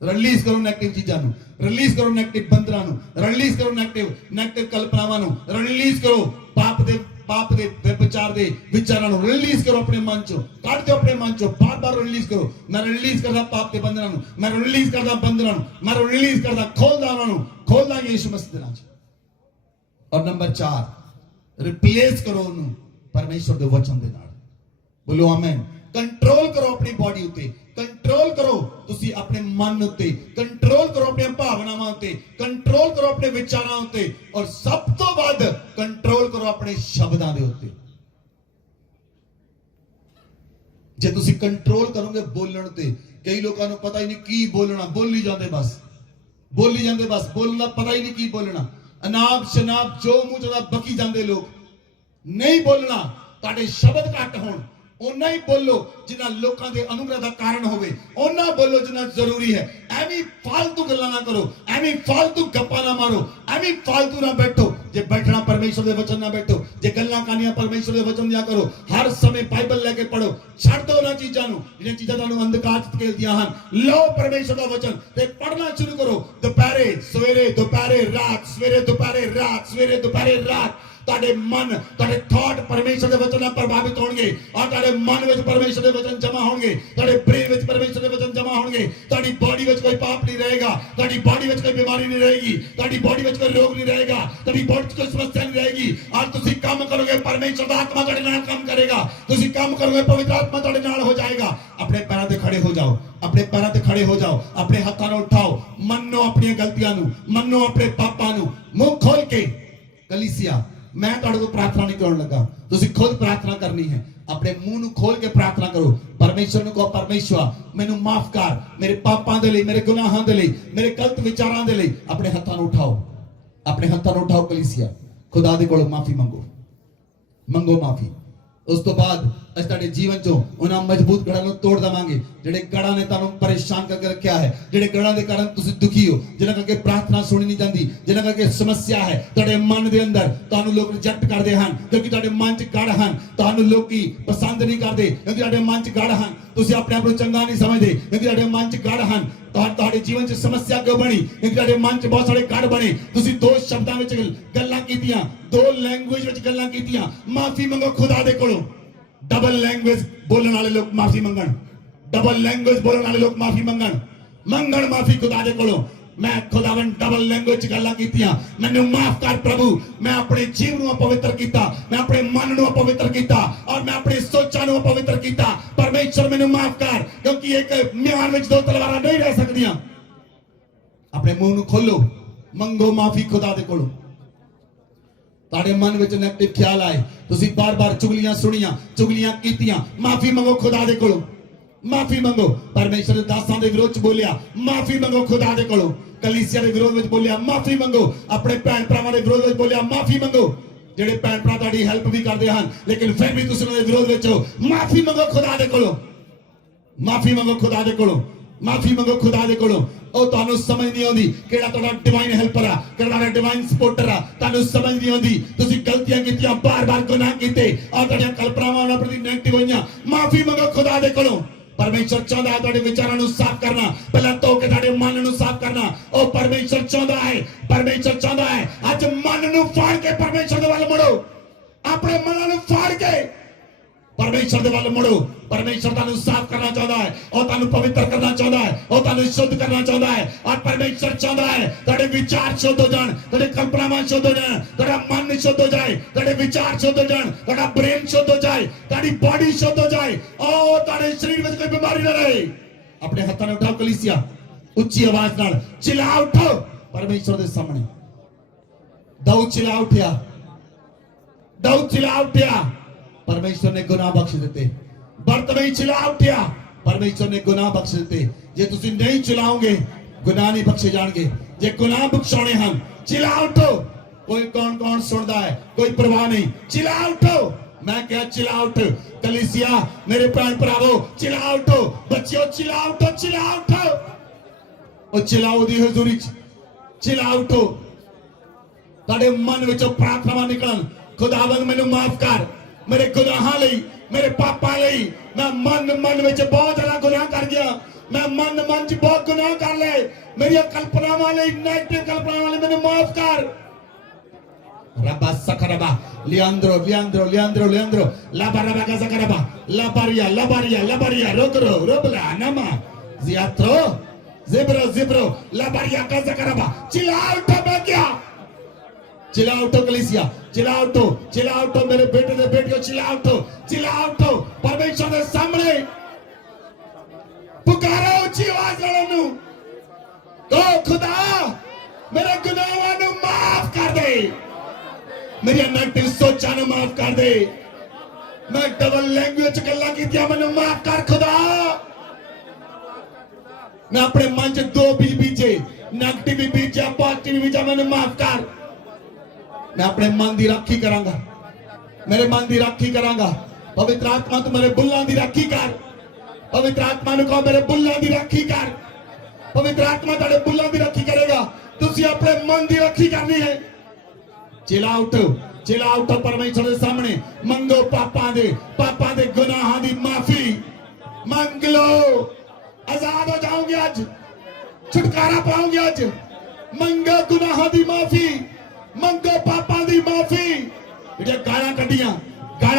ਰਿਲੀਜ਼ ਕਰੋ ਨੈਗੇਟਿਵ ਚੀਜ਼ਾਂ ਨੂੰ, ਰਿਲੀਜ਼ ਕਰੋ ਨੈਗੇਟਿਵ ਬੰਧਨਾਂ ਨੂੰ, ਰਿਲੀਜ਼ ਕਰੋ ਨੈਗੇਟਿਵ ਕਲਪਨਾਵਾਂ ਨੂੰ, ਰਿਲੀਜ਼ ਕਰੋ ਪਾਪ ਦੇ ਵਿਚਾਰ ਦੇ ਵਿਚਾਰਾਂ ਨੂੰ, ਰਿਲੀਜ਼ ਕਰੋ ਆਪਣੇ ਮਨ 'ਚੋਂ, ਕੱਢ ਦਿਓ ਆਪਣੇ ਮਨ 'ਚੋਂ, ਬਾਰ-ਬਾਰ ਰਿਲੀਜ਼ ਕਰੋ। ਮੈਂ ਰਿਲੀਜ਼ ਕਰਦਾ ਪਾਪ ਦੇ ਬੰਧਨਾਂ ਨੂੰ, ਮੈਂ ਰਿਲੀਜ਼ ਕਰਦਾ ਬੰਧਨਾਂ ਨੂੰ, ਮੈਂ ਰਿਲੀਜ਼ ਕਰਦਾ, ਖੋਲਦਾ ਉਹਨਾਂ ਨੂੰ, ਖੋਲਦਾ ਯਿਸੂ ਮਸੀਹ ਦੇ ਨਾਮ 'ਚ। ਔਰ ਨੰਬਰ 4 ਰਿਪਲੇਸ ਕਰੋ ਉਹਨੂੰ ਪਰਮੇਸ਼ਰ ਦੇ ਵਚਨ ਦੇ ਨਾਲ। ਬੋਲੋ ਆਮੇਨ। ਕੰਟਰੋਲ ਕਰੋ ਆਪਣੀ ਬਾਡੀ ਉੱਤੇ, ਕੰਟਰੋਲ ਕਰੋ ਤੁਸੀਂ ਆਪਣੇ ਮਨ ਉੱਤੇ, ਕੰਟਰੋਲ ਕਰੋ ਆਪਣੀਆਂ ਭਾਵਨਾਵਾਂ ਉੱਤੇ, ਕੰਟਰੋਲ ਕਰੋ ਆਪਣੇ ਵਿਚਾਰਾਂ ਉੱਤੇ, ਔਰ ਸਭ ਤੋਂ ਵੱਧ ਕੰਟਰੋਲ ਕਰੋ ਆਪਣੇ ਸ਼ਬਦਾਂ ਦੇ ਉੱਤੇ। ਜੇ ਤੁਸੀਂ ਕੰਟਰੋਲ ਕਰੋਗੇ ਬੋਲਣ ਤੇ, ਕਈ ਲੋਕਾਂ ਨੂੰ ਪਤਾ ਹੀ ਨਹੀਂ ਕੀ ਬੋਲਣਾ, ਬੋਲੀ ਜਾਂਦੇ ਬਸ, ਬੋਲੀ ਜਾਂਦੇ ਬਸ, ਬੋਲਣਾ ਪਤਾ ਹੀ ਨਹੀਂ ਕੀ ਬੋਲਣਾ, ਅਨਾਪ ਸ਼ਨਾਪ ਜੋ ਮੂੰਹ ਚੋਂ ਬਕੀ ਜਾਂਦੇ ਲੋਕ। ਨਹੀਂ ਬੋਲਣਾ, ਤੁਹਾਡੇ ਸ਼ਬਦ ਘੱਟ ਹੋਣ, ਉਹਨਾਂ ਹੀ ਬੋਲੋ ਜਿਨ੍ਹਾਂ ਲੋਕਾਂ ਦੇ ਅਨੁਗ੍ਰਹ ਦਾ ਕਾਰਨ ਹੋਵੇ, ਉਹਨਾਂ ਬੋਲੋ ਜਿੰਨਾ ਜ਼ਰੂਰੀ ਹੈ। ਐਵੇਂ ਫालतू ਗੱਲਾਂ ਨਾ ਕਰੋ, ਐਵੇਂ ਫालतू ਗੱਪਾਂ ਨਾ ਮਾਰੋ, ਐਵੇਂ ਫालतू ਨਾ ਬੈਠੋ। ਜੇ ਬੈਠਣਾ ਪਰਮੇਸ਼ਰ ਦੇ ਵਚਨ ਨਾਲ ਬੈਠੋ, ਜੇ ਗੱਲਾਂ ਕਰਨੀਆਂ ਪਰਮੇਸ਼ਰ ਦੇ ਵਚਨ ਦੀਆਂ ਕਰੋ। ਹਰ ਸਮੇਂ ਬਾਈਬਲ ਲੈ ਕੇ ਪੜੋ, ਛੱਡ ਦਿਓ ਉਹਨਾਂ ਚੀਜ਼ਾਂ ਨੂੰ ਜਿਹੜੀਆਂ ਚੀਜ਼ਾਂ ਤੁਹਾਨੂੰ ਅੰਧਕਾਰ ਚ ਧਕੇਲਦੀਆਂ ਹਨ। ਲਓ ਪਰਮੇਸ਼ਰ ਦਾ ਵਚਨ ਤੇ ਪੜਨਾ ਸ਼ੁਰੂ ਕਰੋ। ਦੁਪਹਿਰੇ ਸਵੇਰੇ, ਦੁਪਹਿਰੇ ਰਾਤ, ਸਵੇਰੇ ਦੁਪਹਿਰੇ ਰਾਤ, ਸਵੇਰੇ ਦੁਪਹਿਰੇ ਰਾਤ। ਤੁਹਾਡੇ ਮਨ, ਤੁਹਾਡੇ ਥਾਟ ਪਰਮੇਸ਼ਰ ਦੇ ਵਚਨ ਨਾਲ ਪ੍ਰਭਾਵਿਤ ਹੋਣਗੇ, ਔਰ ਤੁਹਾਡੇ ਮਨ ਵਿੱਚ ਪਰਮੇਸ਼ਰ ਦੇ ਵਚਨ ਜਮਾ ਹੋਣਗੇ, ਤੁਹਾਡੇ ਬ੍ਰੇਨ ਵਿੱਚ ਪਰਮੇਸ਼ਰ ਦੇ ਵਚਨ ਜਮਾ ਹੋਣਗੇ। ਤੁਹਾਡੀ ਬਾਡੀ ਵਿੱਚ ਕੋਈ ਪਾਪ ਨਹੀਂ ਰਹੇਗਾ, ਤੁਹਾਡੀ ਬਾਡੀ ਵਿੱਚ ਕੋਈ ਬਿਮਾਰੀ ਨਹੀਂ ਰਹੇਗੀ, ਤੁਹਾਡੀ ਬਾਡੀ ਵਿੱਚ ਕੋਈ ਰੋਗ ਨਹੀਂ ਰਹੇਗਾ, ਤੁਹਾਡੀ ਬਾਡੀ ਵਿੱਚ ਕੋਈ ਸਮੱਸਿਆ ਨਹੀਂ ਰਹੇਗੀ। ਔਰ ਤੁਸੀਂ ਕੰਮ ਕਰੋਗੇ, ਪਰਮੇਸ਼ਰ ਦਾ ਆਤਮਾ ਤੁਹਾਡੇ ਨਾਲ ਕੰਮ ਕਰੇਗਾ। ਤੁਸੀਂ ਕੰਮ ਕਰੋਗੇ, ਪਵਿੱਤਰ ਆਤਮਾ ਤੁਹਾਡੇ ਨਾਲ ਹੋ ਜਾਏਗਾ। ਆਪਣੇ ਪੈਰਾਂ ਤੇ ਖੜੇ ਹੋ ਜਾਓ, ਆਪਣੇ ਪੈਰਾਂ ਤੇ ਖੜੇ ਹੋ ਜਾਓ, ਆਪਣੇ ਹੱਥਾਂ ਨੂੰ ਉਠਾਓ, ਮੰਨੋ ਆਪਣੀਆਂ ਗਲਤੀਆਂ ਨੂੰ, ਮੰਨੋ ਆਪਣੇ ਪਾਪਾਂ ਨੂੰ। ਮੂੰਹ ਖੋਲ ਕੇ ਕਲੀਸਿਆ, मैं तुहाडे कोल प्रार्थना नहीं करन लगा, तुसी खुद प्रार्थना करनी है। अपने मुंह ਨੂੰ ਖੋਲ ਕੇ ਪ੍ਰਾਰਥਨਾ ਕਰੋ। ਪਰਮੇਸ਼ਰ ਨੂੰ ਕਹੋ, ਪਰਮੇਸ਼ਰ ਮੈਨੂੰ ਮਾਫ ਕਰ, ਮੇਰੇ ਪਾਪਾਂ ਦੇ ਲਈ, ਮੇਰੇ ਗੁਨਾਹਾਂ ਦੇ ਲਈ, ਮੇਰੇ ਗਲਤ ਵਿਚਾਰਾਂ ਦੇ ਲਈ। ਆਪਣੇ ਹੱਥਾਂ ਨੂੰ ਉਠਾਓ, ਆਪਣੇ ਹੱਥਾਂ ਨੂੰ ਉਠਾਓ ਕਲੀਸਿਆ, ਖੁਦਾ ਦੇ ਕੋਲੋਂ ਮਾਫੀ ਮੰਗੋ, ਮੰਗੋ ਮਾਫੀ। ਉਸ ਤੋਂ ਬਾਅਦ ਅਸੀਂ ਤੁਹਾਡੇ ਜੀਵਨ ਚੋਂ ਉਹਨਾਂ ਮਜ਼ਬੂਤ ਗੜਾਂ ਨੂੰ ਤੋੜ ਦਵਾਂਗੇ ਜਿਹੜੇ ਗੜਾਂ ਨੇ ਤੁਹਾਨੂੰ ਪਰੇਸ਼ਾਨ ਕਰਕੇ ਰੱਖਿਆ ਹੈ, ਜਿਹੜੇ ਗੜਾਂ ਦੇ ਕਾਰਨ ਤੁਸੀਂ ਦੁਖੀ ਹੋ, ਜਿਨ੍ਹਾਂ ਕਰਕੇ ਪ੍ਰਾਰਥਨਾ ਸੁਣੀ ਨਹੀਂ ਜਾਂਦੀ, ਜਿਨ੍ਹਾਂ ਕਰਕੇ ਸਮੱਸਿਆ ਹੈ ਤੁਹਾਡੇ ਮਨ ਦੇ ਅੰਦਰ। ਤੁਹਾਨੂੰ ਲੋਕ ਰਿਜੈਕਟ ਕਰਦੇ ਹਨ ਕਿਉਂਕਿ ਤੁਹਾਡੇ ਮਨ 'ਚ ਗੜ ਹਨ, ਤੁਹਾਨੂੰ ਲੋਕੀ ਪਸੰਦ ਨਹੀਂ ਕਰਦੇ ਕਿਉਂਕਿ ਤੁਹਾਡੇ ਮਨ 'ਚ ਗੜ ਹਨ। ਤੁਸੀਂ ਆਪਣੇ ਆਪ ਨੂੰ ਚੰਗਾ ਨਹੀਂ ਸਮਝਦੇ ਕਿਉਂਕਿ ਤੁਹਾਡੇ ਮਨ 'ਚ ਗੜ ਹਨ। ਤੁਹਾਡੇ ਜੀਵਨ 'ਚ ਸਮੱਸਿਆ ਕਿਉਂ ਬਣੀ? ਕਿਉਂਕਿ ਤੁਹਾਡੇ ਮਨ 'ਚ ਬਹੁਤ ਸਾਰੇ ਗੜ ਬਣੇ। ਤੁਸੀਂ ਦੋ ਸ਼ਬਦਾਂ ਵਿੱਚ ਗੱਲਾਂ ਕੀਤੀਆਂ, ਦੋ ਲੈਂਗੁਏਜ ਵਿੱਚ ਗੱਲਾਂ ਕੀਤੀਆਂ। ਮਾਫੀ ਮੰਗੋ ਖੁਦਾ ਦੇ ਕੋਲੋਂ। डबल लैंग्वेज बोलने वाले लोग माफी मंगन, डबल लैंग्वेज बोलने वाले लोग माफी मंगन, मंगन माफी खुदा दे कोलों। मैं खुदावन डबल लैंग्वेज गल्लां कीतियां, मैनू माफ कर प्रभु। मैं अपने जीव नूं अपवित्र कीता, मैं अपने मन नूं अपवित्र कीता, और मैं अपनी सोचां नूं अपवित्र कीता। परमेश्वर मैनू माफ कर, क्योंकि एक म्यान विच दो तलवारां नहीं रह सकदियां। अपने मुंह नूं खोलो, मंगो माफी खुदा दे कोलों। ਤੁਹਾਡੇ ਮਨ ਵਿੱਚ ਨੈਗੇਟਿਵ ਖਿਆਲ ਆਏ, ਤੁਸੀਂ ਬਾਰ-ਬਾਰ ਚੁਗਲੀਆਂ ਸੁਣੀਆਂ, ਚੁਗਲੀਆਂ ਕੀਤੀਆਂ, ਮਾਫੀ ਮੰਗੋ ਖੁਦਾ ਦੇ ਕੋਲੋਂ, ਮਾਫੀ ਮੰਗੋ। ਪਰਮੇਸ਼ਰ ਦੇ ਦਾਸਾਂ ਦੇ ਵਿਰੋਧ ਚ ਬੋਲਿਆ, ਮਾਫੀ ਮੰਗੋ ਖੁਦਾ ਦੇ ਕੋਲੋਂ। ਕਲੀਸਿਆ ਦੇ ਵਿਰੋਧ ਵਿੱਚ ਬੋਲਿਆ, ਮਾਫੀ ਮੰਗੋ। ਆਪਣੇ ਭੈਣ ਭਰਾਵਾਂ ਦੇ ਵਿਰੋਧ ਵਿੱਚ ਬੋਲਿਆ, ਮਾਫੀ ਮੰਗੋ। ਜਿਹੜੇ ਭੈਣ ਭਰਾ ਤੁਹਾਡੀ ਹੈਲਪ ਵੀ ਕਰਦੇ ਹਨ ਲੇਕਿਨ ਫਿਰ ਵੀ ਤੁਸੀਂ ਉਹਨਾਂ ਦੇ ਵਿਰੋਧ ਵਿੱਚ ਹੋ, ਮਾਫੀ ਮੰਗੋ ਖੁਦਾ ਦੇ ਕੋਲੋਂ, ਮਾਫੀ ਮੰਗੋ ਖੁਦਾ ਦੇ ਕੋਲੋਂ, ਮਾਫੀ ਮੰਗੋ ਖੁਦਾ ਦੇ ਕੋਲੋਂ। ਉਹ ਤੁਹਾਨੂੰ ਸਮਝ ਨਹੀਂ ਆਉਂਦੀ ਕਿਹੜਾ ਤੁਹਾਡਾ ਡਿਵਾਈਨ ਹੈਲਪਰ ਆ, ਕਿਹੜਾ ਤੁਹਾਡਾ ਡਿਵਾਈਨ ਸਪੋਰਟਰ ਆ, ਤੁਹਾਨੂੰ ਸਮਝ ਨਹੀਂ ਆਉਂਦੀ। ਤੁਸੀਂ ਗਲਤੀਆਂ ਕੀਤੀਆਂ, ਬਾਰ-ਬਾਰ ਗੁਨਾਹ ਕੀਤੇ, ਔਰ ਤੁਹਾਡੀਆਂ ਕਲਪਨਾਵਾਂ ਉਹਨਾਂ ਪ੍ਰਤੀ ਨੈਗੇਟਿਵ ਹੋਈਆਂ। ਮਾਫੀ ਮੰਗੋ ਖੁਦਾ ਦੇ ਕੋਲੋਂ। ਪਰਮੇਸ਼ਰ ਚਾਹੁੰਦਾ ਹੈ ਤੁਹਾਡੇ ਵਿਚਾਰਾਂ ਨੂੰ ਸਾਫ਼ ਕਰਨਾ, ਪਹਿਲਾਂ ਧੋ ਕੇ ਤੁਹਾਡੇ ਮਨ ਨੂੰ ਸਾਫ਼ ਕਰਨਾ। ਉਹ ਪਰਮੇਸ਼ਰ ਚਾਹੁੰਦਾ ਹੈ, ਪਰਮੇਸ਼ਰ ਚਾਹੁੰਦਾ ਹੈ ਅੱਜ ਮਨ ਨੂੰ ਫਾੜ ਕੇ ਪਰਮੇਸ਼ਰ ਦੇ ਵੱਲ ਮੁੜੋ, ਆਪਣੇ ਮਨਾਂ ਨੂੰ ਫਾੜ ਕੇ परमेश्वर के वाल मुड़ो। परमेश्वर तानू साफ करना चाहता है और तानू पवित्र करना चाहता है और तानू शुद्ध करना चाहता है। और परमेश्वर चाहता है तेरे विचार शुद्ध हो जान, तेरे कल्पनावां शुद्ध हो जाए, तेरा मन शुद्ध हो जाए, तेरे विचार शुद्ध हो जाए, तेरा ब्रेन शुद्ध हो जाए, तेरी बॉडी शुद्ध हो जाए और तेरे शरीर में कोई बीमारी न रहे। अपने हाथों ने उठाओ कलीसिया, उच्ची आवाज नाल चिल्ला उठो परमेश्वर के सामने। दाऊद चिल्ला उठिया, दाऊद चिल्ला उठिया, परमेश्वर ने गुनाह बख्श देते। बरतबई चिल्ला उठिया, परमेश्वर ने गुनाह बख्श देते। जे तुसी नहीं चिल्लाओगे गुनाह नहीं बख्शे जाएंगे। जे गुनाह बख्शाने हम चिल्ला उठो। कोई कौन कौन सुनता है, कोई परवाह नहीं, चिल्ला उठो। मैं क्या चिल्ला उठ कलीसिया, मेरे भैन भरावो चिल्ला उठो, बच्चों चिल्ला उठो, चिल्ला उठो और चिल्लाओ दी हजूरी चिल्ला उठो। ताड़े मन विचों प्रार्थना निकलन, खुदावंद मैनू माफ कर मेरे गुनाहां लई, मेरे पापां लई। मैं मन विच बहुत ज्यादा गुनाह कर गया, मैं मन च बहुत गुनाह कर ले। मेरी कल्पनावां लई, नेगेटिव कल्पनावां लई मैनू माफ कर। रबा सकरबा लियांद्रो लियांद्रो लियांद्रो लियांद्रो लाबा रबा का सकरबा लाबारिया लाबारिया लाबारिया रोकरो रोबला नमा जियात्रो जिब्रो जिब्रो लाबारिया का सकरबा चिल्ला उठो। मैं क्या चिल्लाओ कलीसिया, चिल्लाओ मेरे बेटे दे बेटियों, चिल्लाओ परमेश्वर के सामने पुकारो उच्ची आवाज नाल ओनू, ओ खुदा मेरे गुनाहां नू माफ कर दे, मेरी नेगेटिव सोचां नू माफ कर दे, मैं डबल लैंग्वेज गल्लां कीतियां मैनू माफ कर खुदा। मैं अपने मन च दो बीज बीजे, नेगेटिव भी बीजा पॉजिटिव भी बीजा, मैनू माफ कर। मैं अपने मन की राखी करांगा, मेरे मन की राखी करांगा। पवित्र आत्मा तू मेरे बुल्लां की राखी कर, पवित्र आत्मा ने कहो मेरे बुल्लां की राखी कर, पवित्र आत्मा तेरे बुल्लां की राखी करेगा। तुसी अपने मन की राखी करनी है। चिल्लाओ परमेश्वर के सामने मंगो पापां दे गुनाहां दी माफी मंग लो। आजाद हो जाओगे आज, छुटकारा पाओगे आज। मंगो गुनाहां दी माफी, मंगो पापां दी माफी। जे गालां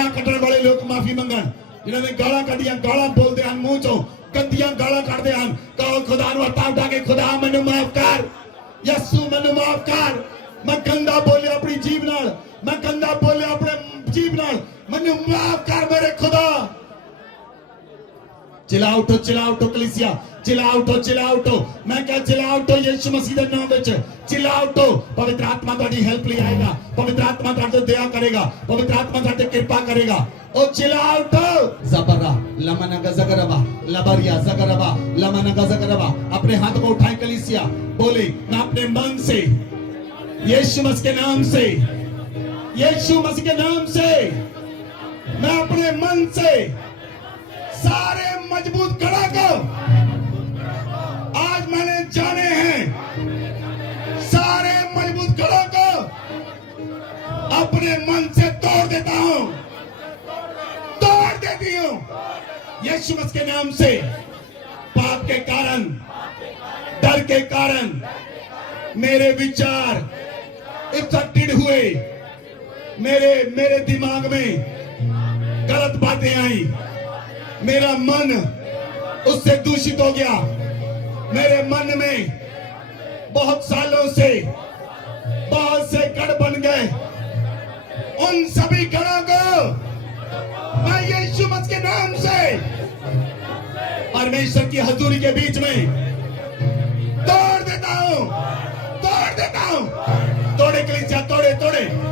कड्डण वाले लोग माफी मंगण, जिन्होंने गालां कड्डियां, गालां बोलते हैं मुंह चों, गंदियां गालां कड्डदे हैं, कहो खुदा नूं हत्थ उठा के खुदा मैनूं माफ कर, यीशु मैनूं माफ कर। मैं गंदा बोलिया अपनी जीभ नाल, मैं गंदा बोलिया अपने जीभ नाल, मैनूं माफ कर मेरे खुदा। चिल्लाओ कलीसिया, चिल्लाओ। मैं क्या चिल्लाओ यीशु मसीह के नाम विच चिल्लाओ। पवित्र आत्मा तुहाडी हेल्प ले आएगा, पवित्र आत्मा तुहाडे दया करेगा, पवित्र आत्मा तुहाडे कृपा करेगा। ओ चिल्लाओ ज़बरा लमना गज़गरबा लबरिया ज़गरबा लमना गज़गरबा। अपने हाथ को उठाए कलीसिया, बोले मैं अपने मन से यीशु मसीह के नाम से, यीशु मसीह के नाम से, मैं अपने मन से सारे मजबूत खड़ा को आज मैंने जाने हैं, सारे मजबूत खड़ों को अपने मन से तोड़ देता हूं, तोड़ देती हूं यीशु मसीह के नाम से। पाप के कारण, डर के कारण मेरे विचार इफेक्टेड हुए, मेरे दिमाग में गलत बातें आई, मेरा मन उससे दूषित हो गया, मेरे मन में बहुत सालों से बहुत से गढ़ बन गए। उन सभी गढ़ों को मैं यीशु मसीह के नाम से परमेश्वर की हजूरी के बीच में तोड़ देता हूं, तोड़ देता हूं। तोड़े कलीसिया, तोड़े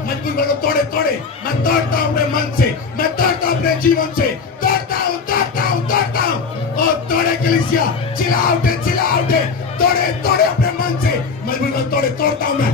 मजबूत को तोड़े। मैं तोड़ता हूं अपने मन से, मैं तोड़ता हूं अपने जीवन से, तोड़ता हूं। और तोड़े कलीसिया, चिल्लाओ, तोड़े अपने मन से मजबूत को तोड़ता हूं मैं।